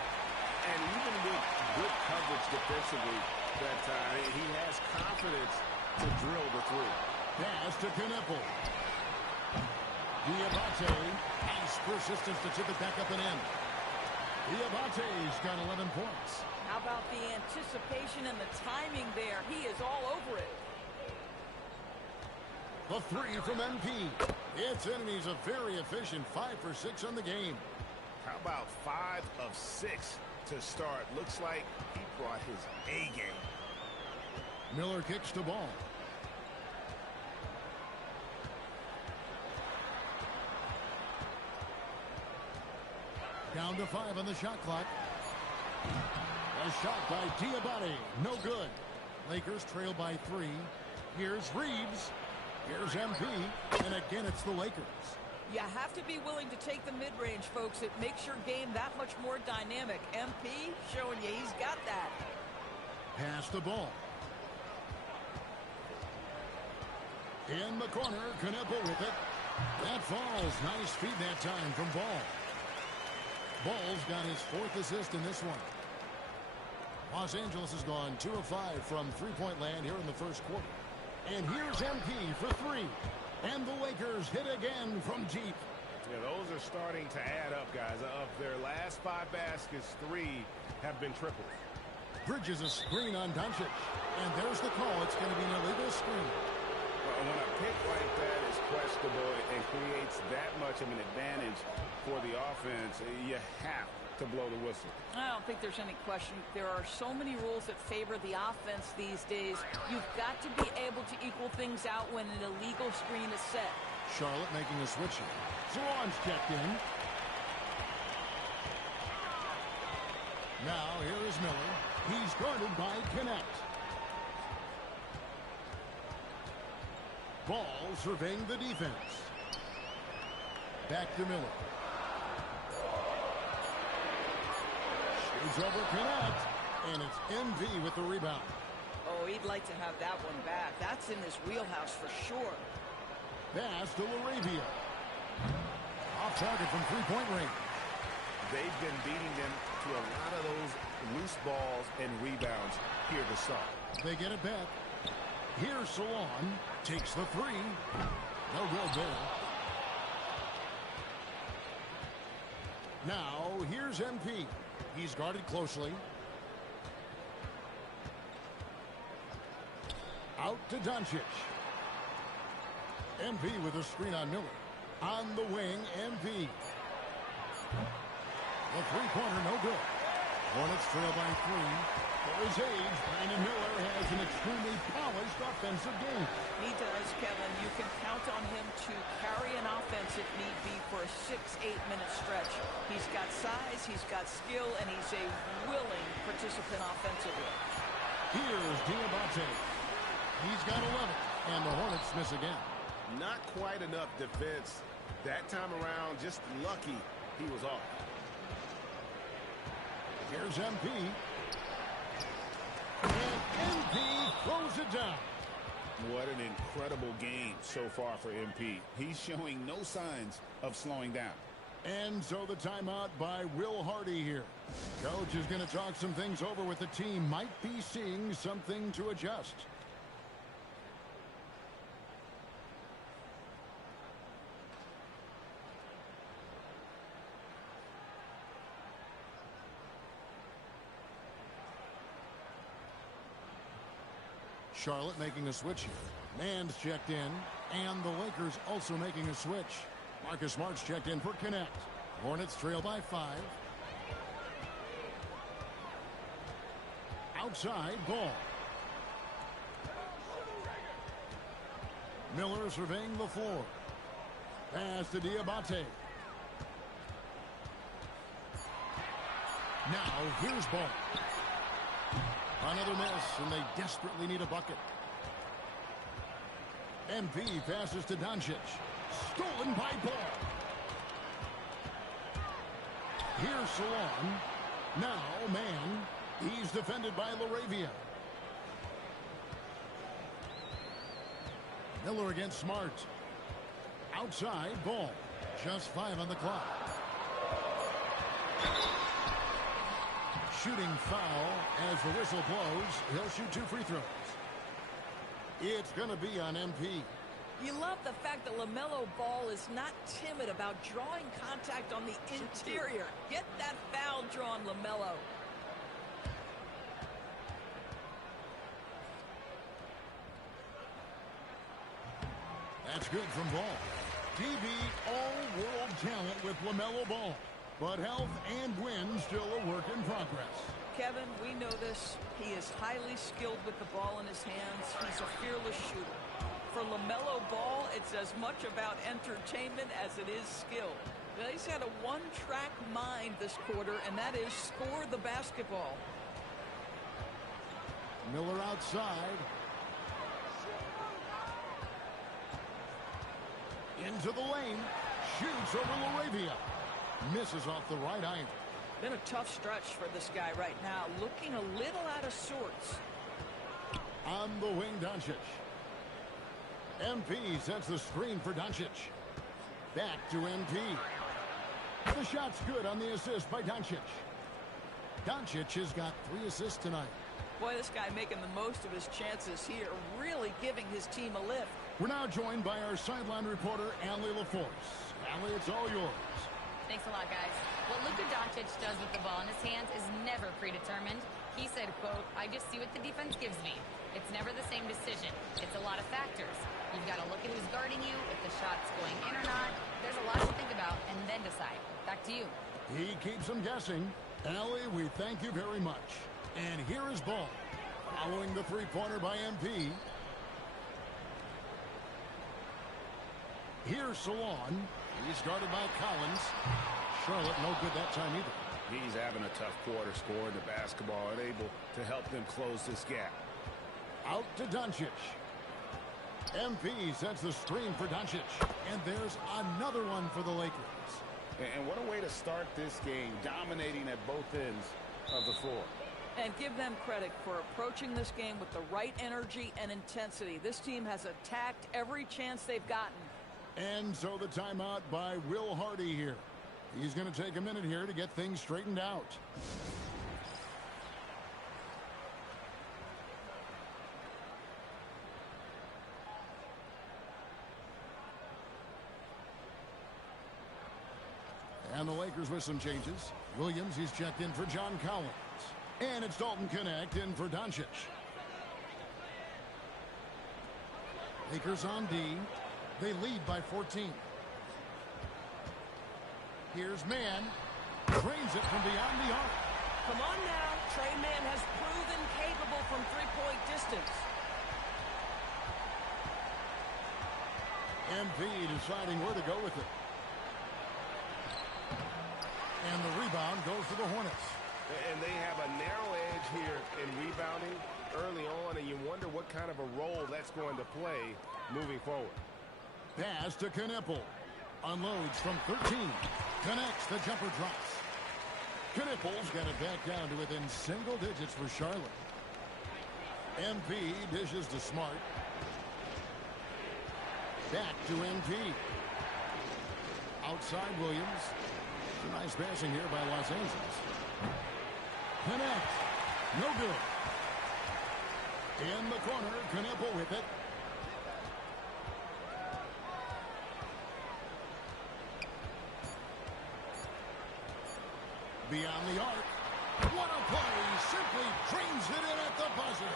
And even with good coverage defensively that time, he has confidence to drill the 3. Pass to Kneppel. Diabate. Nice persistence to chip it back up and in. Diabate's got 11 points. How about the anticipation and the timing there? He is all over it. The 3 from MP. It's in, and he's a very efficient 5 for 6 on the game. How about 5 of 6 to start? Looks like he brought his A game. Miller kicks the ball. Down to 5 on the shot clock. A shot by Diabate. No good. Lakers trail by 3. Here's Reeves. Here's MP. And again, it's the Lakers. You have to be willing to take the mid-range, folks. It makes your game that much more dynamic. MP showing you he's got that. Pass the ball. In the corner, Kneppel with it. That falls. Nice feed that time from Ball. Ball's got his 4th assist in this one. Los Angeles has gone 2 of 5 from three-point land here in the first quarter. And here's MP for 3. And the Lakers hit again from deep. Yeah, those are starting to add up, guys. Of their last 5 baskets, 3 have been triples. Bridges a screen on Doncic. And there's the call. It's going to be an illegal screen. Well, when a pick like that is questionable and creates that much of an advantage for the offense, you have to blow the whistle. I don't think there's any question. There are so many rules that favor the offense these days. You've got to be able to equal things out when an illegal screen is set. Charlotte making a switch here. Zaron's checked in. Now here is Miller. He's guarded by Connect. Ball surveying the defense. Back to Miller. Shoots over Connect. And it's MV with the rebound. Oh, he'd like to have that one back. That's in his wheelhouse for sure. Pass to LaRavia. Off target from three-point range. They've been beating them to a lot of those loose balls and rebounds here to start. They get it back. Here's Salon. Takes the three. No good there. Now, here's MP. He's guarded closely. Out to Doncic. MP with a screen on Miller. On the wing, MP. The three-pointer, no good. Hornets trail by 3. For his age, Brandon Miller has an extremely polished offensive game. He does, Kevin. You can count on him to carry an offense if need be for a 6-8 minute stretch. He's got size, he's got skill, and he's a willing participant offensively. Here's Diabate. He's got 11, and the Hornets miss again. Not quite enough defense. That time around, just lucky he was off. Here's MP. And MP throws it down. What an incredible game so far for MP. He's showing no signs of slowing down. And so the timeout by Will Hardy here. Coach is going to talk some things over with the team. Might be seeing something to adjust. Charlotte making a switch here. Mann's checked in, and the Lakers also making a switch. Marcus Smart's checked in for Connect. Hornets trail by 5. Outside, Ball. Miller surveying the floor. Pass to Diabate. Now, here's Ball. Another miss, and they desperately need a bucket. MP passes to Doncic. Stolen by Ball. Here's Salon. Now, man. He's defended by LaRavia. Miller against Smart. Outside, Ball. Just 5 on the clock. Shooting foul as the whistle blows. He'll shoot 2 free throws. It's going to be on MP. You love the fact that LaMelo Ball is not timid about drawing contact on the interior. Get that foul drawn, LaMelo. That's good from Ball. DB all-world talent with LaMelo Ball. But health and win still a work in progress. Kevin, we know this. He is highly skilled with the ball in his hands. He's a fearless shooter. For LaMelo Ball, it's as much about entertainment as it is skill. He's had a one-track mind this quarter, and that is score the basketball. Miller outside. Into the lane. Shoots over LaRavia. Misses off the right iron. Been a tough stretch for this guy right now. Looking a little out of sorts. On the wing, Doncic. MP sets the screen for Doncic. Back to MP. The shot's good on the assist by Doncic. Doncic has got 3 assists tonight. Boy, this guy making the most of his chances here. Really giving his team a lift. We're now joined by our sideline reporter, Allie LaForce. Allie, it's all yours. Thanks a lot, guys. What Luka Doncic does with the ball in his hands is never predetermined. He said, quote, I just see what the defense gives me. It's never the same decision. It's a lot of factors. You've got to look at who's guarding you, if the shot's going in or not. There's a lot to think about, and then decide. Back to you. He keeps them guessing. Allie, we thank you very much. And here is Ball. Following the three-pointer by MP. Here's Salon. He's guarded by Collins. Charlotte no good that time either. He's having a tough quarter, scoring the basketball and able to help them close this gap. Out to Doncic. MP sets the screen for Doncic. And there's another one for the Lakers. And what a way to start this game, dominating at both ends of the floor. And give them credit for approaching this game with the right energy and intensity. This team has attacked every chance they've gotten. And so the timeout by Will Hardy here. He's going to take a minute here to get things straightened out. And the Lakers with some changes. Williams, he's checked in for John Collins. And it's Dalton Connect in for Doncic. Lakers on D. They lead by 14. Here's Mann. Drains it from beyond the arc. Come on now. Trey Mann has proven capable from three-point distance. MP deciding where to go with it. And the rebound goes to the Hornets. And they have a narrow edge here in rebounding early on, and you wonder what kind of a role that's going to play moving forward. Pass to Knippel. Unloads from 13. Connects, the jumper drops. Knippel's got it back down to within single digits for Charlotte. MP dishes to Smart. Back to MP. Outside Williams. Nice passing here by Los Angeles. Connect. No good. In the corner, Knippel with it. Beyond the arc. What a play. Simply drains it in at the buzzer.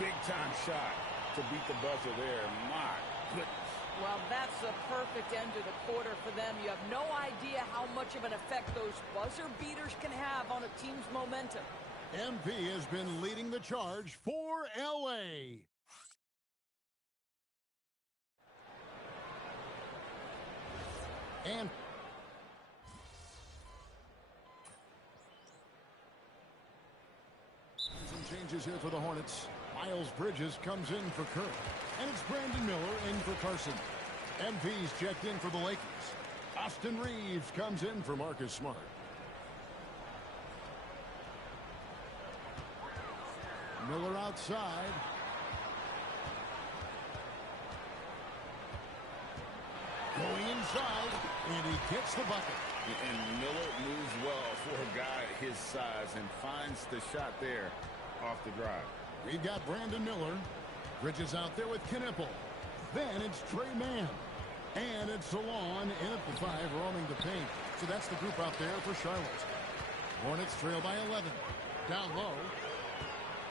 Big time shot to beat the buzzer there. My goodness. Well, that's a perfect end to the quarter for them. You have no idea how much of an effect those buzzer beaters can have on a team's momentum. MP has been leading the charge for LA. And some changes here for the Hornets. Miles Bridges comes in for Curry. And it's Brandon Miller in for Carson. MP's checked in for the Lakers. Austin Reeves comes in for Marcus Smart. Miller outside. Going inside, and he gets the bucket. And Miller moves well for a guy his size and finds the shot there off the drive. We've got Brandon Miller. Bridges out there with Knippel. Then it's Trey Mann. And it's Salon in at the 5, roaming the paint. So that's the group out there for Charlotte. Hornets trail by 11. Down low.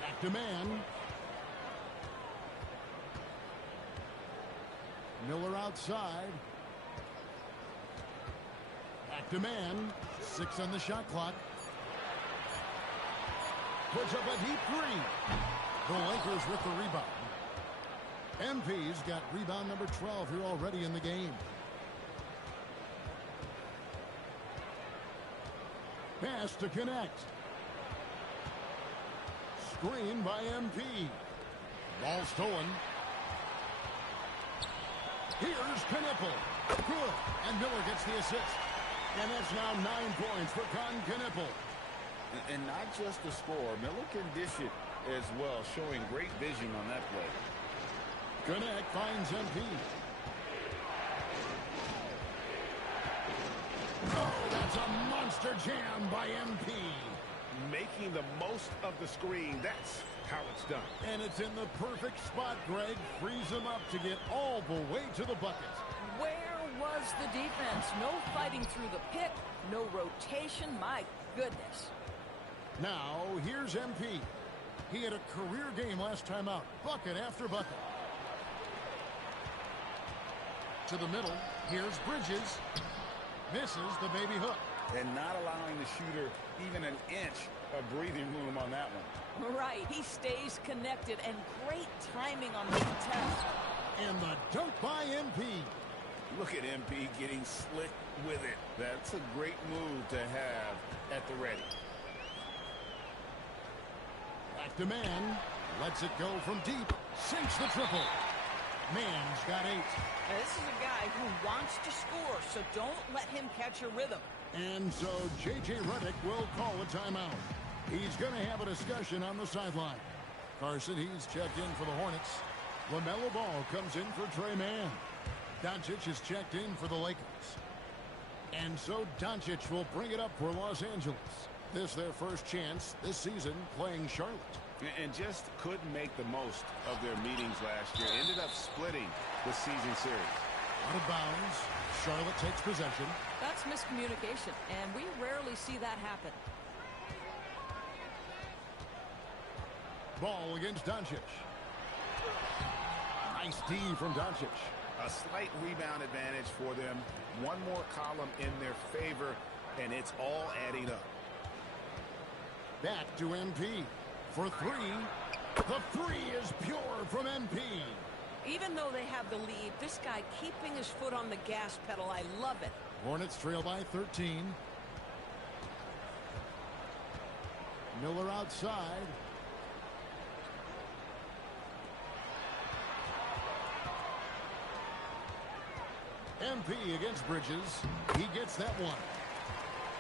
Back to Mann. Miller outside. Back to Mann. 6 on the shot clock. Puts up a deep three. The Lakers with the rebound. MP's got rebound number 12 here already in the game. Pass to Connect. Screen by MP. Ball stolen. Here's Knippel. Good. And Miller gets the assist. And that's now 9 points for Knippel. And not just the score. Miller can dish it as well, showing great vision on that play. Connect finds MP. Oh, that's a monster jam by MP. Making the most of the screen. That's how it's done. And it's in the perfect spot, Greg. Frees him up to get all the way to the bucket. Where was the defense? No fighting through the pick. No rotation. My goodness. Now, here's MP. He had a career game last time out. Bucket after bucket. To the middle. Here's Bridges. Misses the baby hook. And not allowing the shooter even an inch of breathing room on that one. Right. He stays connected, and great timing on the attempt. And the dunk by MP. Look at MP getting slick with it. That's a great move to have at the ready. Back to man. Lets it go from deep. Sinks the triple. Man's got 8. Now, this is a guy who wants to score, so don't let him catch a rhythm. And so J.J. Redick will call a timeout. He's going to have a discussion on the sideline. Carson, he's checked in for the Hornets. LaMelo Ball comes in for Trey Mann. Doncic is checked in for the Lakers. And so Doncic will bring it up for Los Angeles. This their first chance this season playing Charlotte. And just couldn't make the most of their meetings last year. Ended up splitting the season series. Out of bounds. Charlotte takes possession. That's miscommunication, and we rarely see that happen. Ball against Doncic. Nice D from Doncic. A slight rebound advantage for them. One more column in their favor, and it's all adding up. Back to MP. For 3. The 3 is pure from MP. Even though they have the lead, this guy keeping his foot on the gas pedal, I love it. Hornets trail by 13. Miller outside. MP against Bridges. He gets that one.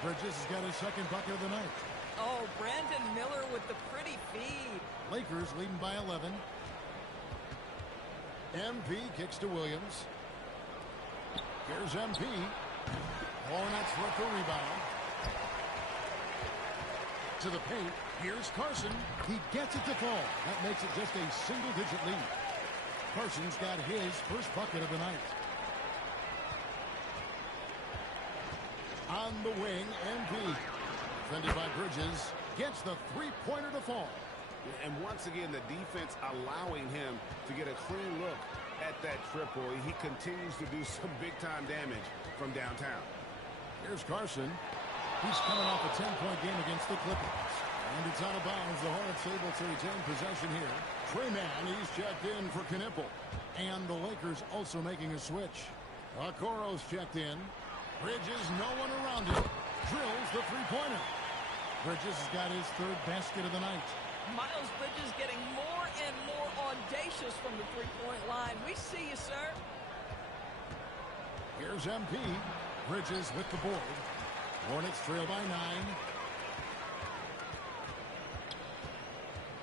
Bridges has got his second bucket of the night. Oh, Brandon Miller with the pretty feed. Lakers leading by 11. MP kicks to Williams. Here's MP. Hornets with the rebound. To the paint. Here's Carson. He gets it to fall. That makes it just a single-digit lead. Carson's got his first bucket of the night. On the wing, MP. Defended by Bridges, gets the three-pointer to fall. And once again, the defense allowing him to get a clean look at that triple. He continues to do some big-time damage from downtown. Here's Carson. He's coming off a 10-point game against the Clippers. And it's out of bounds. The Hornets able to retain possession here. Trey Mann, he's checked in for Knipple. And the Lakers also making a switch. Okoro's checked in. Bridges, no one around him. Drills the three-pointer. Bridges has got his third basket of the night. Miles Bridges getting more and more audacious from the three-point line. We see you, sir. Here's MP. Bridges with the board. Hornets trail by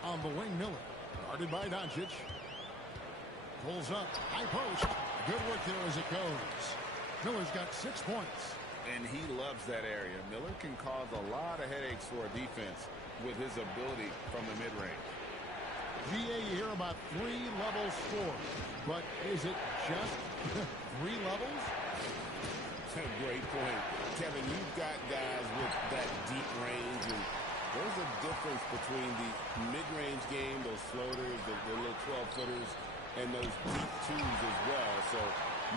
9. On the wing, Miller. Guarded by Doncic. Pulls up. High post. Good work there as it goes. Miller's got 6 points. And he loves that area. Miller can cause a lot of headaches for a defense with his ability from the mid-range. GA, you hear about 3-level score. But is it just 3 levels? That's a great point. Kevin, you've got guys with that deep range, and there's a difference between the mid-range game, those floaters, the little 12-footers, and those deep twos as well. So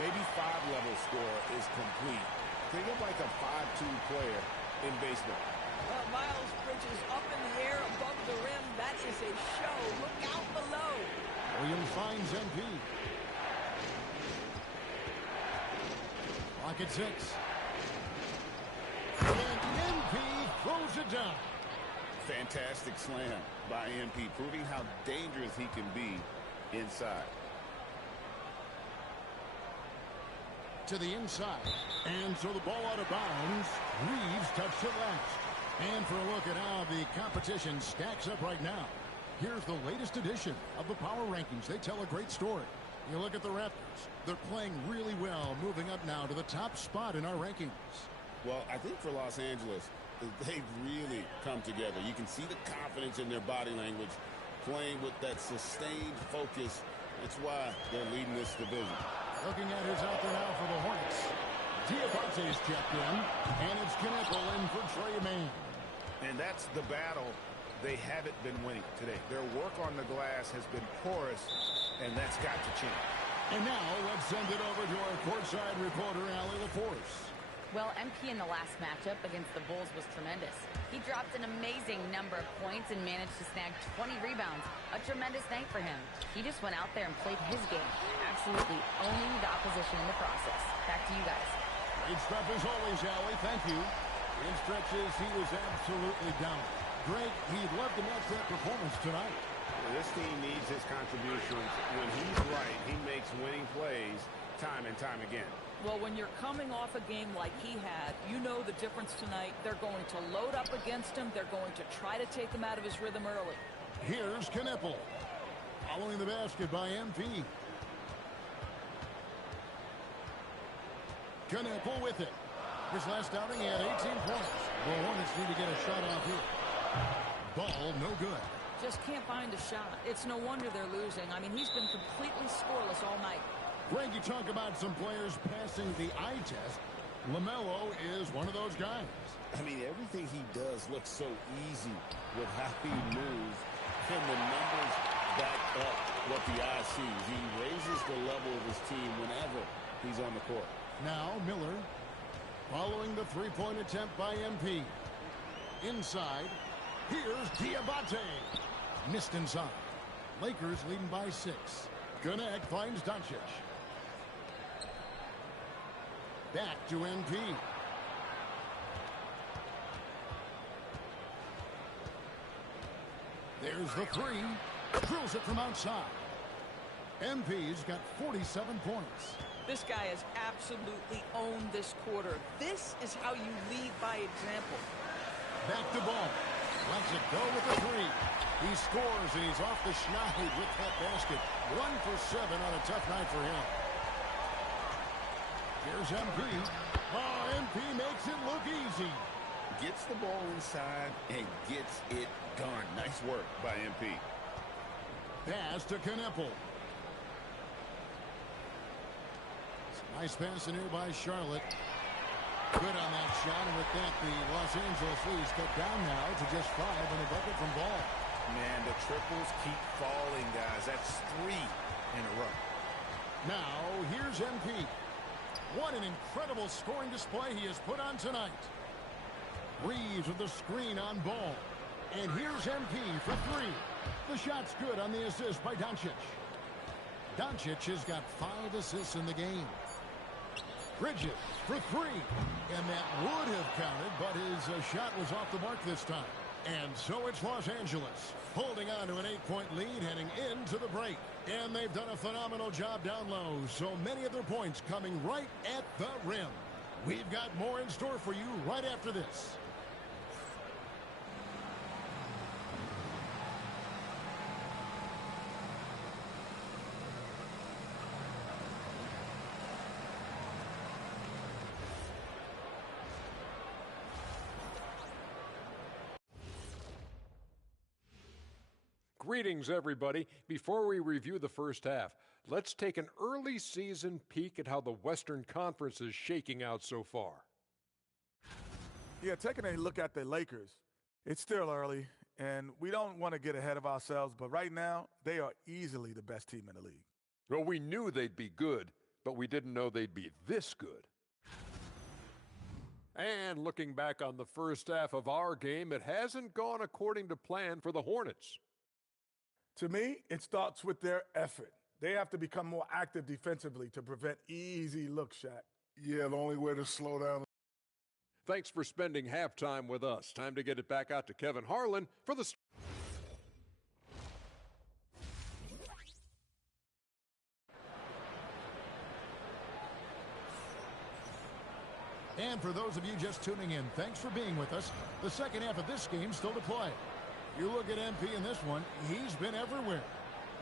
maybe 5-level score is complete. Think of like a 5-2 player in baseball. Miles Bridges up in the air above the rim. That is a show. Look out below. Williams finds MP. Clock at 6. And MP throws it down. Fantastic slam by MP, proving how dangerous he can be inside. To the inside. And so the ball out of bounds. Reeves touched it last. And for a look at how the competition stacks up right now, here's the latest edition of the Power Rankings. They tell a great story. You look at the Raptors. They're playing really well, moving up now to the top spot in our rankings. Well, I think for Los Angeles, they've really come together. You can see the confidence in their body language, playing with that sustained focus. That's why they're leading this division. Looking at who's out there now for the Hornets. Diabante's checked in, and it's Knipple in for Trey Mann. And that's the battle they haven't been winning today. Their work on the glass has been porous, and that's got to change. And now let's send it over to our courtside reporter, Allie LaForce. Well, MP in the last matchup against the Bulls was tremendous. He dropped an amazing number of points and managed to snag 20 rebounds. A tremendous night for him. He just went out there and played his game, absolutely owning the opposition in the process. Back to you guys. Great stuff as always, Allie. Thank you. In stretches, he was absolutely dominant. Greg, he'd love to match that performance tonight. This team needs his contributions. When he's right, he makes winning plays time and time again. Well, when you're coming off a game like he had, you know the difference tonight. They're going to load up against him. They're going to try to take him out of his rhythm early. Here's Kneppel. Following the basket by MP. Kneppel with it. His last outing, he had 18 points. The Hornets need to get a shot off here. Ball, no good. Just can't find a shot. It's no wonder they're losing. I mean, he's been completely scoreless all night. Greg, you talk about some players passing the eye test. LaMelo is one of those guys. I mean, everything he does looks so easy with how he moves. And the numbers back up what the eye sees. He raises the level of his team whenever he's on the court. Now, Miller following the three-point attempt by MP. Inside, here's Diabate. Missed inside. Lakers leading by 6. Connect finds Doncic. Back to MP. There's the three. Drills it from outside. MP's got 47 points. This guy has absolutely owned this quarter. This is how you lead by example. Back to ball. Lets it go with the three. He scores, and he's off the schneid with that basket. 1 for 7 on a tough night for him. Here's MP. Oh, MP makes it look easy. Gets the ball inside and gets it done. Nice work by MP. Pass to Kneppel. Nice pass in here by Charlotte. Good on that shot, and with that, the Los Angeles leads cut down now to just 5 in the bucket from Ball. Man, the triples keep falling, guys. That's 3 in a row. Now, here's MP. What an incredible scoring display he has put on tonight. Reeves with the screen on Ball. And here's MP for 3. The shot's good on the assist by Doncic. Doncic has got 5 assists in the game. Bridges for 3. And that would have counted, but his shot was off the mark this time. And so it's Los Angeles holding on to an 8-point lead heading into the break. And they've done a phenomenal job down low. So many of their points coming right at the rim. We've got more in store for you right after this. Greetings, everybody. Before we review the first half, let's take an early season peek at how the Western Conference is shaking out so far. Yeah, taking a look at the Lakers, it's still early, and we don't want to get ahead of ourselves, but right now, they are easily the best team in the league. Well, we knew they'd be good, but we didn't know they'd be this good. And looking back on the first half of our game, it hasn't gone according to plan for the Hornets. To me, it starts with their effort. They have to become more active defensively to prevent easy looks, Shaq. Yeah, the only way to slow down. Thanks for spending halftime with us. Time to get it back out to Kevin Harlan for the... And for those of you just tuning in, thanks for being with us. The second half of this game still to play. You look at MP in this one, he's been everywhere.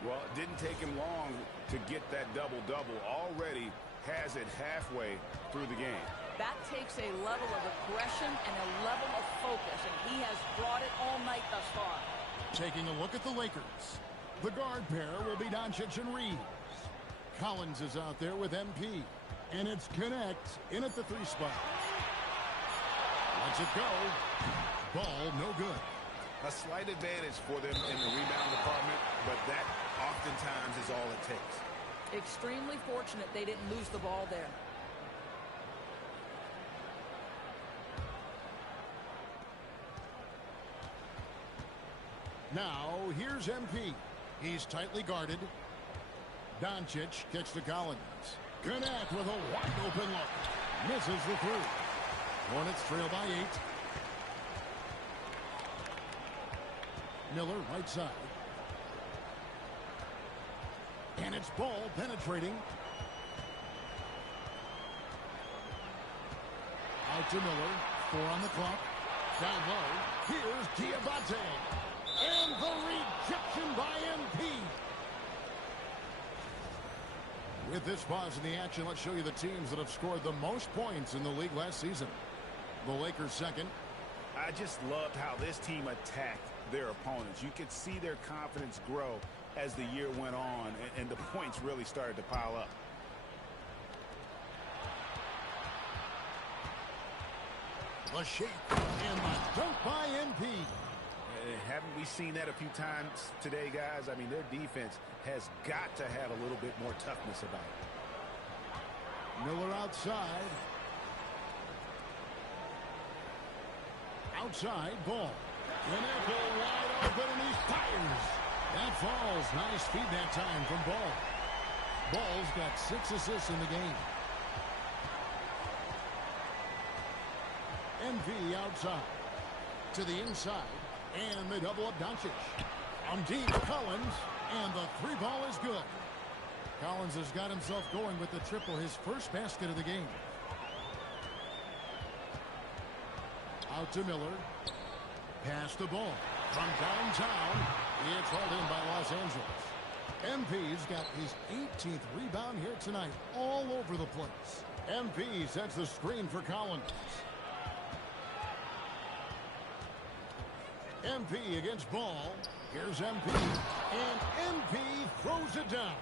Well, it didn't take him long to get that double-double. Already has it halfway through the game. That takes a level of aggression and a level of focus, and he has brought it all night thus far. Taking a look at the Lakers. The guard pair will be Doncic and Reeves. Collins is out there with MP. And it's Connect in at the 3 spot. Lets it go. Ball no good. A slight advantage for them in the rebound department, but that oftentimes is all it takes. Extremely fortunate they didn't lose the ball there. Now, here's MP. He's tightly guarded. Doncic kicks to Collins. Connect with a wide-open look. Misses the three. Hornets trail by 8. Miller, right side. And it's Ball penetrating. Out to Miller. 4 on the clock. Down low. Here's Diabate. And the rejection by MP. With this pause in the action, let's show you the teams that have scored the most points in the league last season. The Lakers second. I just loved how this team attacked their opponents. You could see their confidence grow as the year went on, and the points really started to pile up. The shake and the dunk by MP. Haven't we seen that a few times today, guys? I mean, their defense has got to have a little bit more toughness about it. Miller outside. Outside, Ball. Knuckle wide open, and he fires. That falls. Nice feed that time from Ball. Ball's got 6 assists in the game. MP outside. To the inside. And they double up Doncic. From deep, Collins. And the 3 ball is good. Collins has got himself going with the triple, his first basket of the game. Out to Miller. Pass the ball. From downtown, it's hauled in by Los Angeles. MP's got his 18th rebound here tonight, all over the place. MP sets the screen for Collins. MP against Ball. Here's MP. And MP throws it down.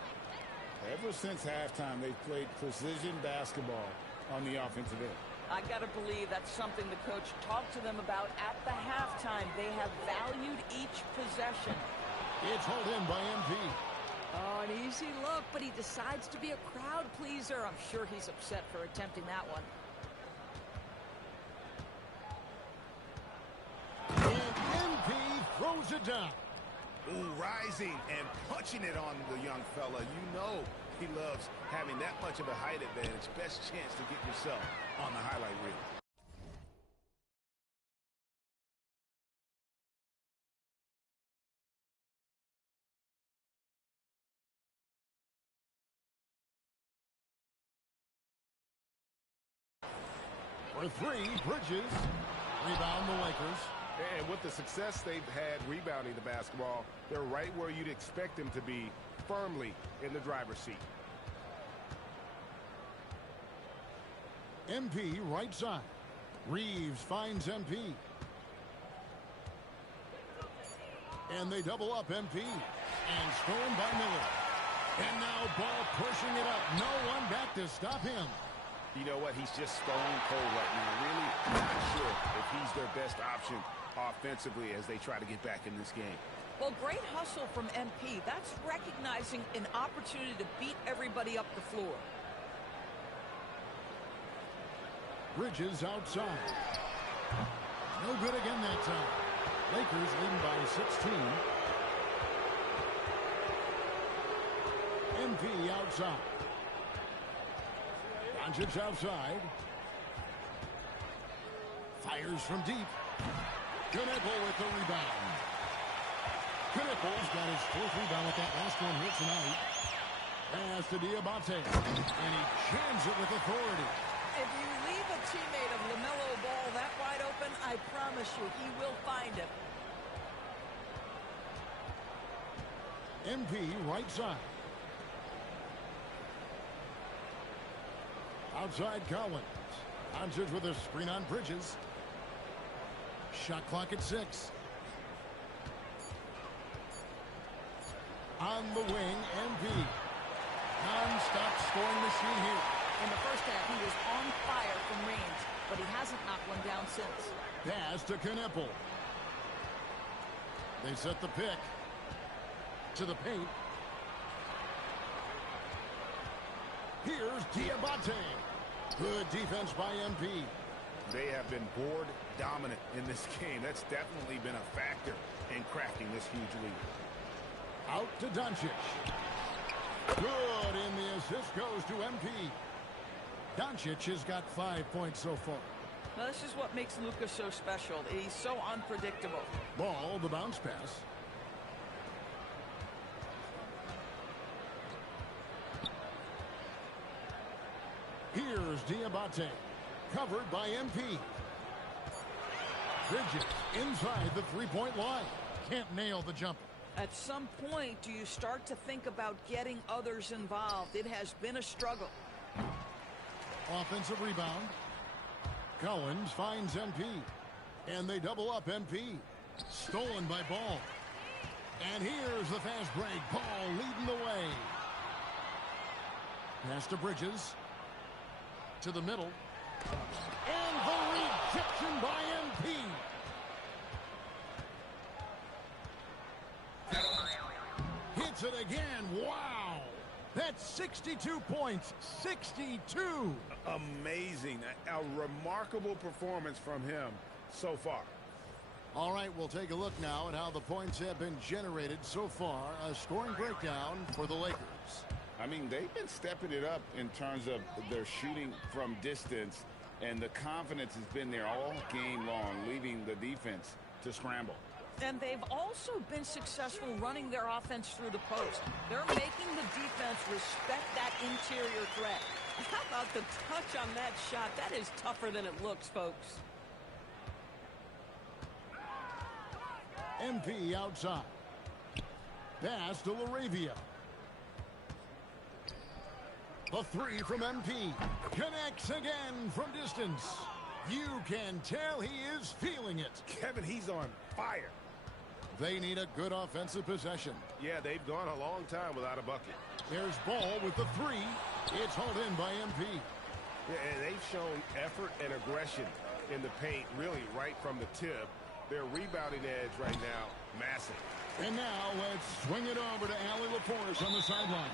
Ever since halftime, they've played precision basketball on the offensive end. I got to believe that's something the coach talked to them about at the halftime. They have valued each possession. It's hauled in by MP. Oh, an easy look, but he decides to be a crowd pleaser. I'm sure he's upset for attempting that one. And MP throws it down. Ooh, rising and punching it on the young fella. You know he loves having that much of a height advantage. Best chance to get yourself on the highlight reel. For 3, Bridges. Rebound the Lakers. And with the success they've had rebounding the basketball, they're right where you'd expect them to be, firmly in the driver's seat. MP right side. Reeves finds MP. And they double up MP. And stolen by Miller. And now Ball pushing it up. No one back to stop him. You know what? He's just stone cold right now. Really not sure if he's their best option offensively as they try to get back in this game. Well, great hustle from MP. That's recognizing an opportunity to beat everybody up the floor. Bridges outside. No good again that time. Lakers leading by 16. MP outside. Doncic outside. Fires from deep. Knuckle with the rebound. Knuckle's got his 4th rebound with that last one here tonight. Pass to Diabate. And he jams it with authority. If you leave a teammate of LaMelo Ball that wide open, I promise you he will find him. MP right side. Outside Collins. Doncic with a screen on Bridges. Shot clock at 6. On the wing, MP. Non-stop scoring machine here. In the first half, he was on fire from range, but he hasn't knocked one down since. Pass to Knuckle. They set the pick. To the paint. Here's Diabate. Good defense by MP. They have been board dominant in this game. That's definitely been a factor in crafting this huge lead. Out to Doncic. Good, and the assist goes to MP. Doncic has got 5 points so far. Now, this is what makes Luka so special. He's so unpredictable. Ball, the bounce pass. Here's Diabate, covered by MP. Bridges inside the three-point line. Can't nail the jumper. At some point, do you start to think about getting others involved? It has been a struggle. Offensive rebound. Collins finds MP. And they double up MP. Stolen by Ball. And here's the fast break. Ball leading the way. Pass to Bridges. To the middle. And the rejection by MP. Hits it again. Wow. That's 62 points. 62. Amazing. A remarkable performance from him so far. All right, we'll take a look now at how the points have been generated so far. A scoring breakdown for the Lakers. I mean, they've been stepping it up in terms of their shooting from distance, and the confidence has been there all game long, leaving the defense to scramble. And they've also been successful running their offense through the post. They're making the defense respect that interior threat. How about the touch on that shot? That is tougher than it looks, folks. MP outside. Pass to LaRavia. The three from MP. Connects again from distance. You can tell he is feeling it. Kevin, he's on fire. They need a good offensive possession. Yeah, they've gone a long time without a bucket. There's Ball with the three. It's hauled in by MP. Yeah, and they've shown effort and aggression in the paint, really right from the tip. Their rebounding edge right now, massive. And now let's swing it over to Allie LaForce on the sideline.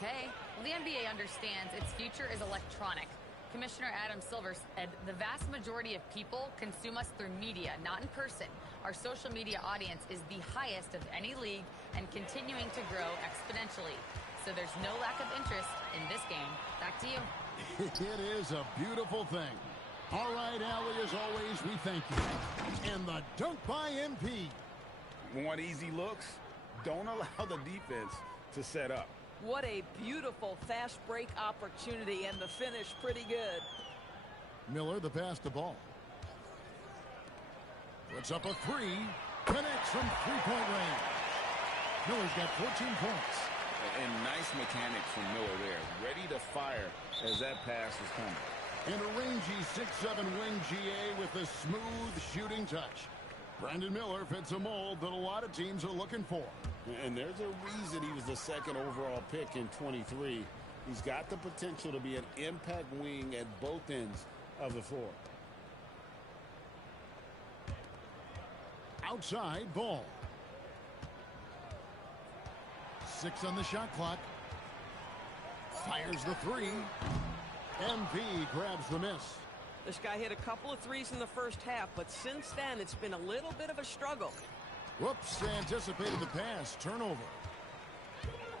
Okay, the NBA understands its future is electronic. Commissioner Adam Silver said the vast majority of people consume us through media, not in person. Our social media audience is the highest of any league and continuing to grow exponentially. So there's no lack of interest in this game. Back to you. It is a beautiful thing. All right, Allie, as always, we thank you. And the dunk by MP. Want easy looks? Don't allow the defense to set up. What a beautiful fast break opportunity, and the finish pretty good. Miller, the pass to Ball. Puts up a three. Connects from three-point range. Miller's got 14 points. And nice mechanics from Miller there. Ready to fire as that pass is coming. And a rangy 6'7" wing GA with a smooth shooting touch. Brandon Miller fits a mold that a lot of teams are looking for. And there's a reason he was the second overall pick in 23. He's got the potential to be an impact wing at both ends of the floor. Outside Ball. 6 on the shot clock. Fires the three. MP grabs the miss. This guy hit a couple of threes in the first half, but since then it's been a little bit of a struggle. Whoops, anticipated the pass. Turnover.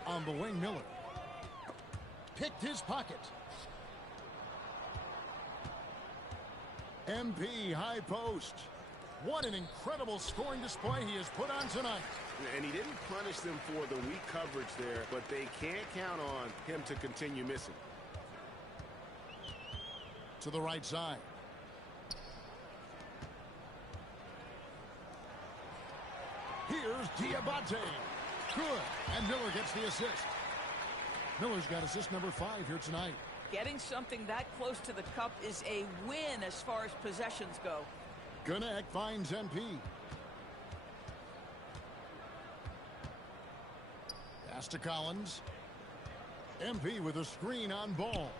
On the wing, Miller. Picked his pocket. MP high post. What an incredible scoring display he has put on tonight. And he didn't punish them for the weak coverage there, but they can't count on him to continue missing. To the right side. Here's Diabate. Good. And Miller gets the assist. Miller's got assist number 5 here tonight. Getting something that close to the cup is a win as far as possessions go. Gannett finds MP. Pass to Collins. MP with a screen on Ball.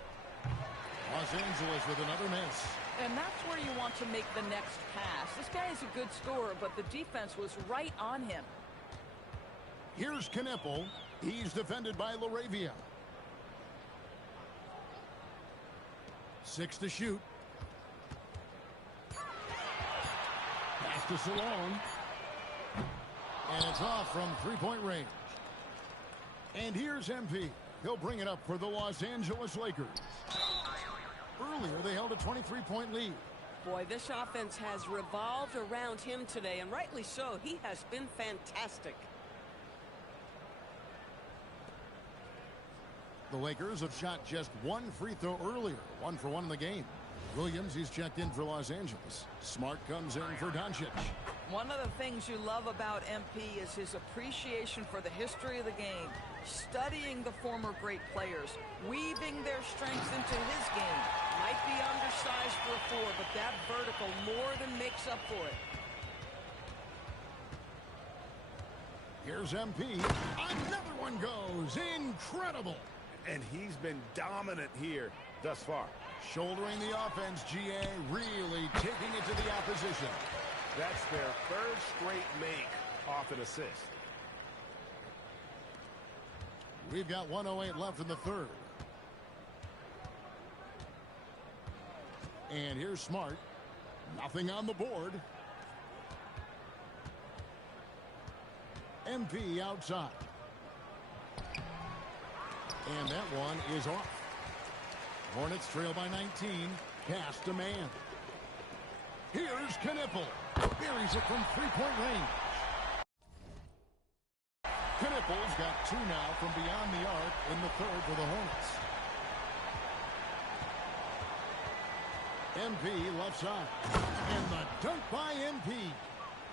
Los Angeles with another miss. And that's where you want to make the next pass. This guy is a good scorer, but the defense was right on him. Here's Kneppel. He's defended by LaRavia. 6 to shoot. to Salone. And it's off from three-point range. And here's MP. He'll bring it up for the Los Angeles Lakers. Earlier, they held a 23-point lead. Boy, this offense has revolved around him today, and rightly so. He has been fantastic. The Lakers have shot just one free throw earlier, 1 for 1 in the game. Williams, he's checked in for Los Angeles. Smart comes in for Doncic. One of the things you love about MP is his appreciation for the history of the game, studying the former great players, weaving their strengths into his game. Might be undersized for a 4, but that vertical more than makes up for it. Here's MP. Another one goes. Incredible. And he's been dominant here thus far. Shouldering the offense, GA, really taking it to the opposition. That's their third straight make off an assist. We've got 1:08 left in the third. And here's Smart. Nothing on the board. MP outside. And that one is off. Hornets trail by 19. Pass to Man. Here's Knipple. Buries it from three-point range. Knipple's got 2 now from beyond the arc in the third for the Hornets. MP left side. And the dunk by MP.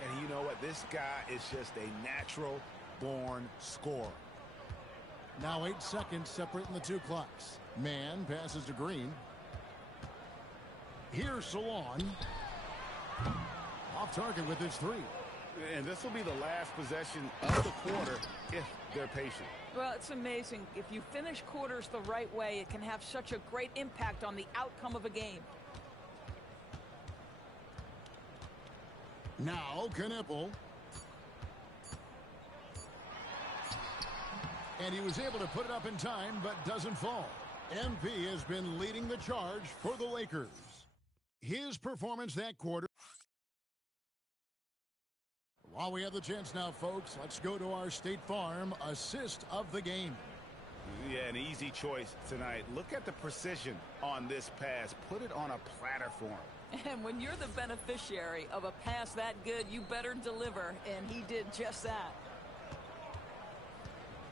And you know what? This guy is just a natural-born scorer. Now 8 seconds separating the 2 clocks. Man passes to Green. Here's Salon. Off target with his 3. And this will be the last possession of the quarter if they're patient. Well, it's amazing. If you finish quarters the right way, it can have such a great impact on the outcome of a game. Now Knipple. And he was able to put it up in time, but doesn't fall. MP has been leading the charge for the Lakers. His performance that quarter. While we have the chance now, folks, let's go to our State Farm assist of the game. Yeah, an easy choice tonight. Look at the precision on this pass. Put it on a platter for him. And when you're the beneficiary of a pass that good, you better deliver, and he did just that.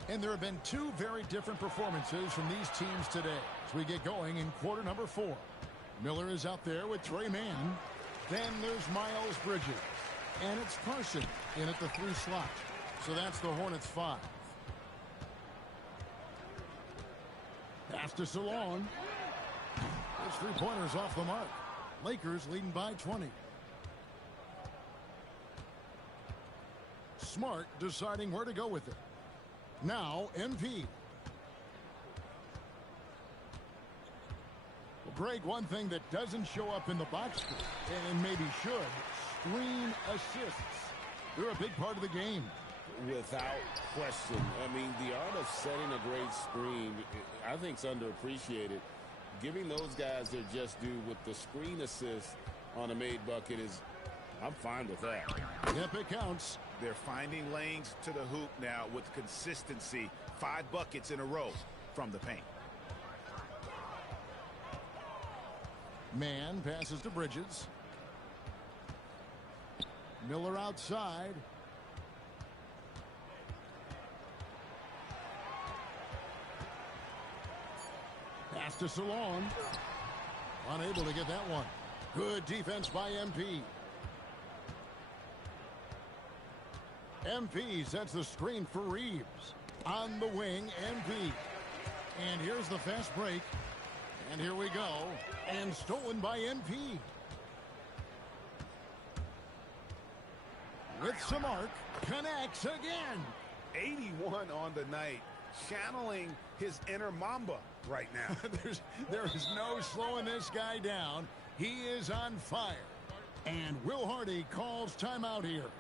And there have been 2 very different performances from these teams today as we get going in quarter number 4. Miller is out there with Trey Mann. Then there's Miles Bridges. And it's Carson in at the 3 slot. So that's the Hornets 5. Pass to Salon. Those 3-pointers off the mark. Lakers leading by 20. Smart deciding where to go with it. Now MP. Well, Greg, one thing that doesn't show up in the box score, and maybe should, screen assists. They're a big part of the game. Without question. I mean, the art of setting a great screen, I think, is underappreciated. Giving those guys their just due with the screen assist on a made bucket is, I'm fine with that. Yep, it counts. They're finding lanes to the hoop now with consistency. 5 buckets in a row from the paint. Man passes to Bridges. Miller outside. Pass to Salon. Unable to get that one. Good defense by MP. MP sets the screen for Reeves. On the wing, MP. And here's the fast break. And here we go. And stolen by MP. With some arc. Connects again. 81 on the night. Channeling his inner Mamba right now. there is no slowing this guy down. He is on fire. And Will Hardy calls timeout here.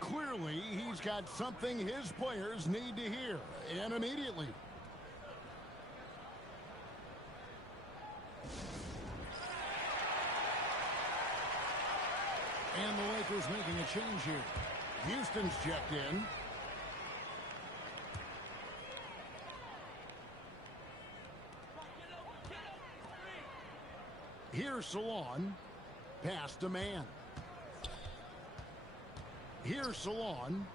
Clearly, he's got something his players need to hear, and immediately. And the Lakers making a change here. Houston's checked in. Here's Salon. Pass to man. Here's Salon.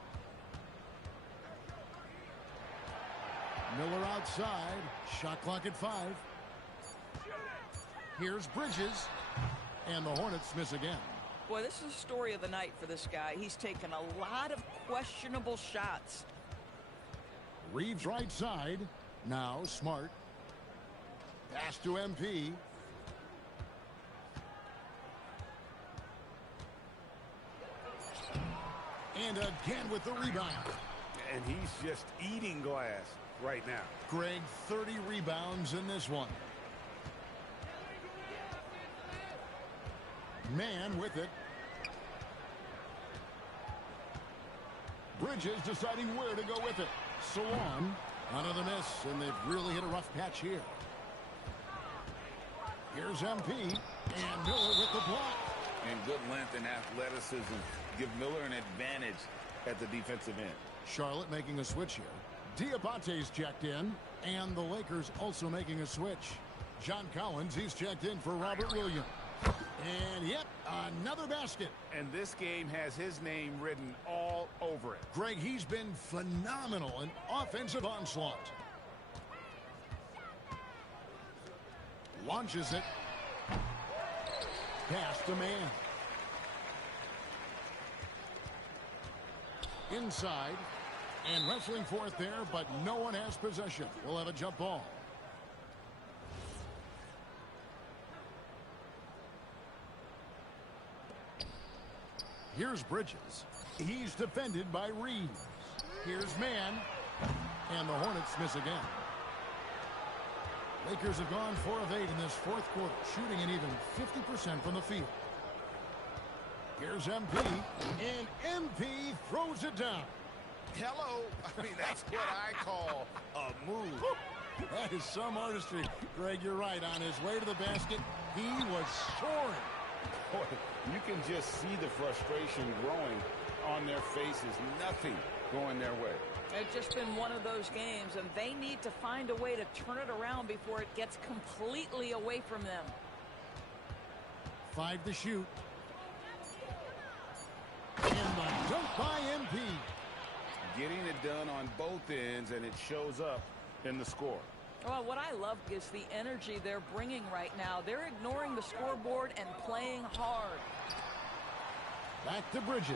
Miller outside. Shot clock at 5. Here's Bridges. And the Hornets miss again. Boy, this is the story of the night for this guy. He's taken a lot of questionable shots. Reeves right side. Now Smart. Pass to MP. And again with the rebound. And he's just eating glass right now. Greg, 30 rebounds in this one. Man with it. Bridges deciding where to go with it. Salon out of the miss, and they've really hit a rough patch here. Here's MP, and Miller with the block. And good length and athleticism give Miller an advantage at the defensive end. Charlotte making a switch here. Diabate's checked in, and the Lakers also making a switch. John Collins, he's checked in for Robert Williams. And, yep, another basket. And this game has his name written all over it. Greg, he's been phenomenal in offensive onslaught. Launches it. Pass to man. Inside. And wrestling for it there, but no one has possession. We'll have a jump ball. Here's Bridges. He's defended by Reeves. Here's man. And the Hornets miss again. Lakers have gone 4 of 8 in this fourth quarter, shooting an even 50% from the field. Here's MP. And MP throws it down. Hello. I mean, that's what I call a move. That is some artistry. Greg, you're right. On his way to the basket, he was soaring. Boy, you can just see the frustration growing on their faces. Nothing going their way. It's just been one of those games, and they need to find a way to turn it around before it gets completely away from them. 5 to shoot. And the dunk by MP. Getting it done on both ends, and it shows up in the score. Well, what I love is the energy they're bringing right now. They're ignoring the scoreboard and playing hard. Back to Bridges.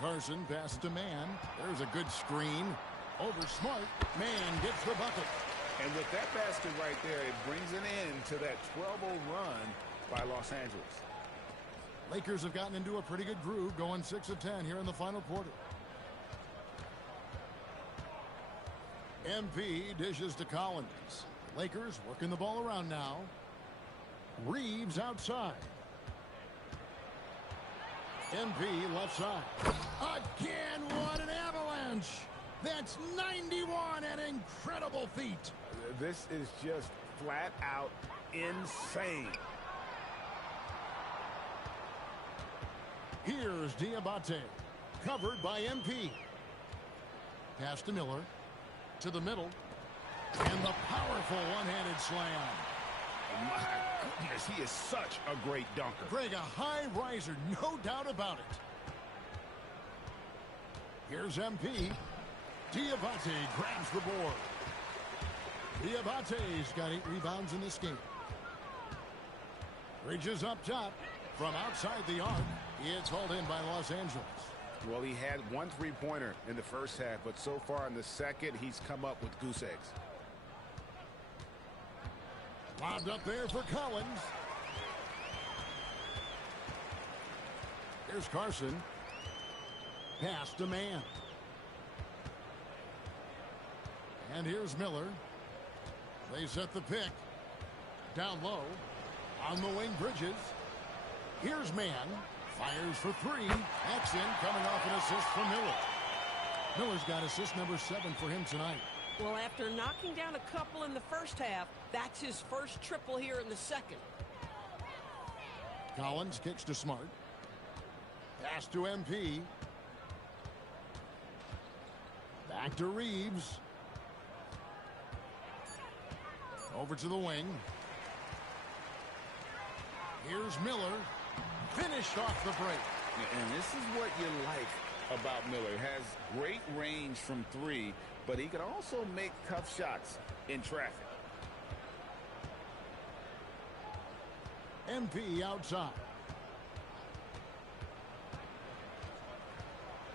Carson passes to man. There's a good screen. Over Smart. Man gets the bucket. And with that basket right there, it brings an end to that 12-0 run by Los Angeles. Lakers have gotten into a pretty good groove, going 6 of 10 here in the final quarter. MP dishes to Collins. Lakers working the ball around now. Reeves outside. MP left side. Again, what an avalanche! That's 91, an incredible feat. This is just flat out insane. Here's Diabate, covered by MP. Pass to Miller. To the middle. And the powerful one-handed slam. My goodness, he is such a great dunker. Greg, a high riser, no doubt about it. Here's MP. Diabate grabs the board. Diabate's got 8 rebounds in this game. Bridges up top. From outside the arc, it's hauled in by Los Angeles. Well, he had 1 3-pointer in the first half, but so far in the second, he's come up with goose eggs. Lobbed up there for Collins. Here's Carson. Pass to man. And here's Miller. They set the pick. Down low. On the wing, Bridges. Here's man. Fires for 3. That's in, coming off an assist from Miller. Miller's got assist number 7 for him tonight. Well, after knocking down a couple in the first half, that's his first triple here in the second. Collins kicks to Smart. Pass to MP. Back to Reeves. Over to the wing. Here's Miller. Finished off the break. And this is what you like about Miller. Has great range from three, but he can also make tough shots in traffic. MP outside.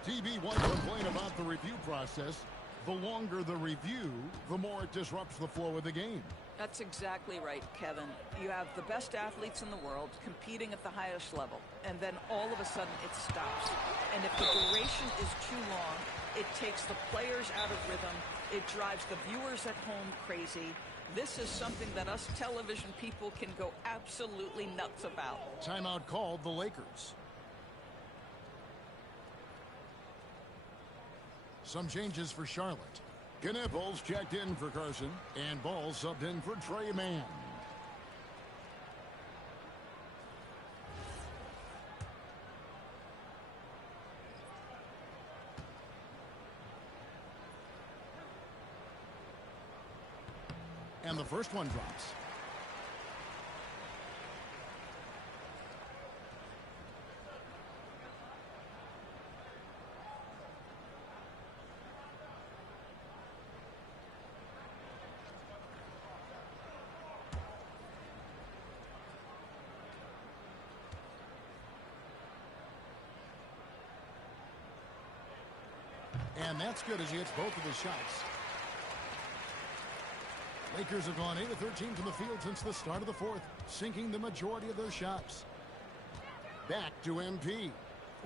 TV won't complain about the review process. The longer the review, the more it disrupts the flow of the game. That's exactly right, Kevin. You have the best athletes in the world competing at the highest level, and then all of a sudden it stops. And if the duration is too long, it takes the players out of rhythm. It drives the viewers at home crazy. This is something that us television people can go absolutely nuts about. Timeout called the Lakers. Some changes for Charlotte. Knipples checked in for Carson, and Ball subbed in for Trey Mann. And the first one drops. And that's good as he hits both of his shots. Lakers have gone 8 of 13 from the field since the start of the fourth, sinking the majority of their shots. Back to MP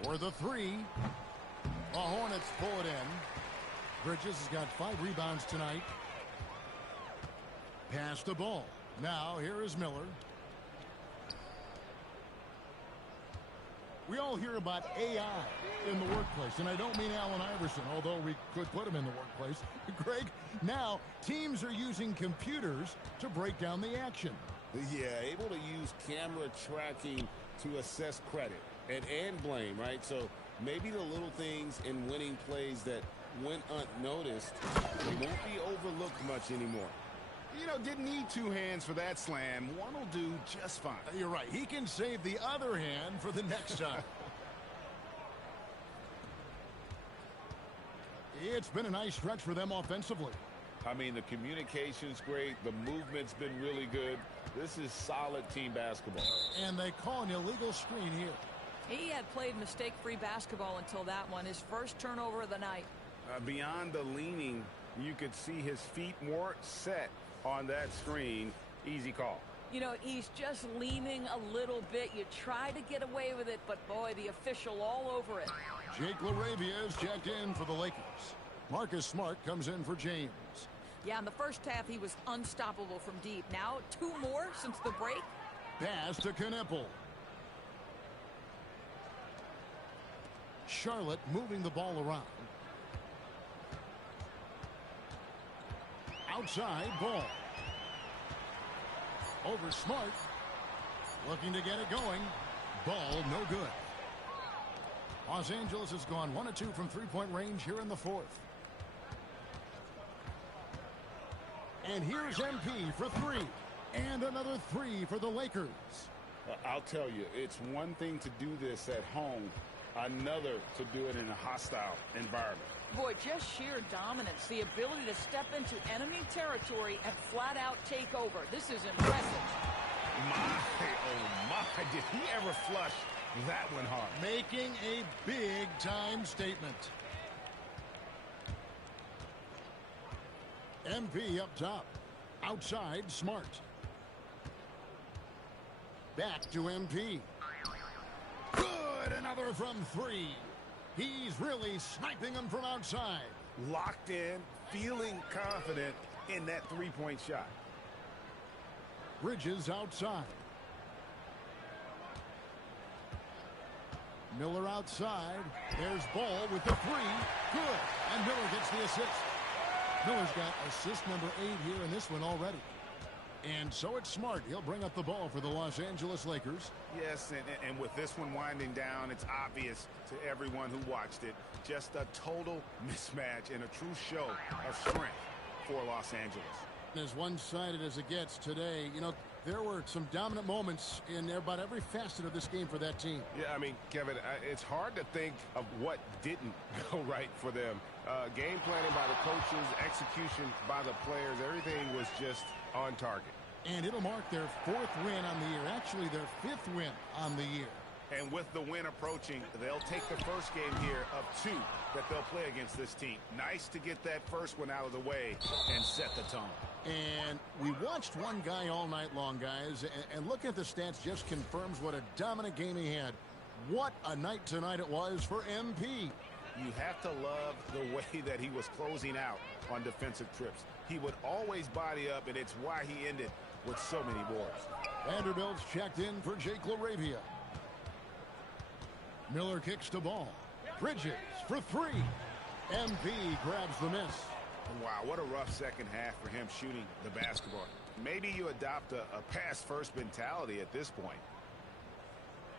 for the three. The Hornets pull it in. Bridges has got 5 rebounds tonight. Pass the ball. Now here is Miller. We all hear about AI in the workplace, and I don't mean Allen Iverson, although we could put him in the workplace. Greg, now teams are using computers to break down the action. Yeah, able to use camera tracking to assess credit and blame, right? So maybe the little things in winning plays that went unnoticed won't be overlooked much anymore. You know, didn't need 2 hands for that slam. One will do just fine. You're right. He can save the other hand for the next time. It's been a nice stretch for them offensively. I mean, the communication's great. The movement's been really good. This is solid team basketball. And they call an illegal screen here. He had played mistake-free basketball until that one, his first turnover of the night. Beyond the leaning, you could see his feet more set on that screen. Easy call. You know, he's just leaning a little bit. You try to get away with it, but boy, the official all over it. Jake LaRavia is checked in for the Lakers. Marcus Smart comes in for James. Yeah, in the first half, he was unstoppable from deep. Now, 2 more since the break. Pass to Knippel. Charlotte moving the ball around. Outside ball. Over Smart. Looking to get it going. Ball no good. Los Angeles has gone 1 of 2 from three-point range here in the fourth. And here's MP for 3. And another 3 for the Lakers. I'll tell you, it's one thing to do this at home, another to do it in a hostile environment. Boy, just sheer dominance, the ability to step into enemy territory and flat out take over. This is impressive. My, oh my, did he ever flush that one hard? Making a big-time statement. MP up top. Outside, Smart. Back to MP. Good, another from 3. He's really sniping them from outside. Locked in, feeling confident in that three-point shot. Bridges outside. Miller outside. There's Ball with the 3. Good. And Miller gets the assist. Miller's got assist number 8 here in this one already. And so it's Smart. He'll bring up the ball for the Los Angeles Lakers. Yes, and with this one winding down, it's obvious to everyone who watched it. Just a total mismatch and a true show of strength for Los Angeles. As one-sided as it gets today, you know, there were some dominant moments in about every facet of this game for that team. Yeah, I mean, Kevin, it's hard to think of what didn't go right for them. Game planning by the coaches, execution by the players, everything was just on target. And it'll mark their 4th win on the year, actually their 5th win on the year. And with the win approaching, they'll take the first game here of 2 that they'll play against this team. Nice to get that first one out of the way and set the tone. And we watched one guy all night long, guys, and looking at the stats just confirms what a dominant game he had. What a night tonight it was for MP. You have to love the way that he was closing out on defensive trips. He would always body up, and it's why he ended with so many boards. Vanderbilt's checked in for Jake LaRavia. Miller kicks the ball. Bridges for 3. MP grabs the miss. Wow, what a rough second half for him shooting the basketball. Maybe you adopt a pass-first mentality at this point.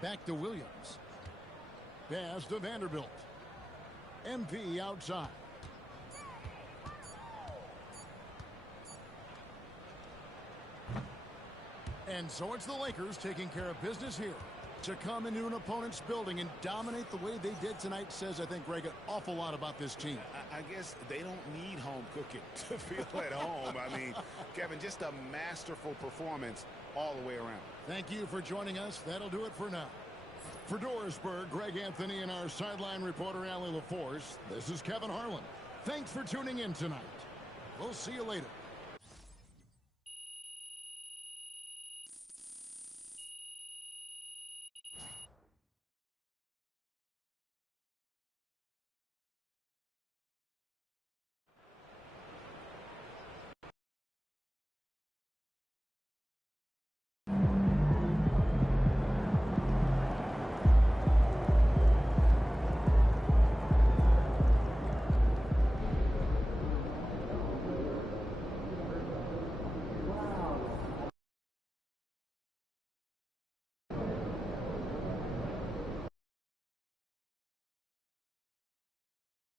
Back to Williams. Pass to Vanderbilt. MP outside. And so it's the Lakers taking care of business here. To come into an opponent's building and dominate the way they did tonight says, I think, Greg, an awful lot about this team. I guess they don't need home cooking to feel at home. I mean, Kevin, just a masterful performance all the way around. Thank you for joining us. That'll do it for now. For Dorisburg, Greg Anthony and our sideline reporter, Allie LaForce, this is Kevin Harlan. Thanks for tuning in tonight. We'll see you later.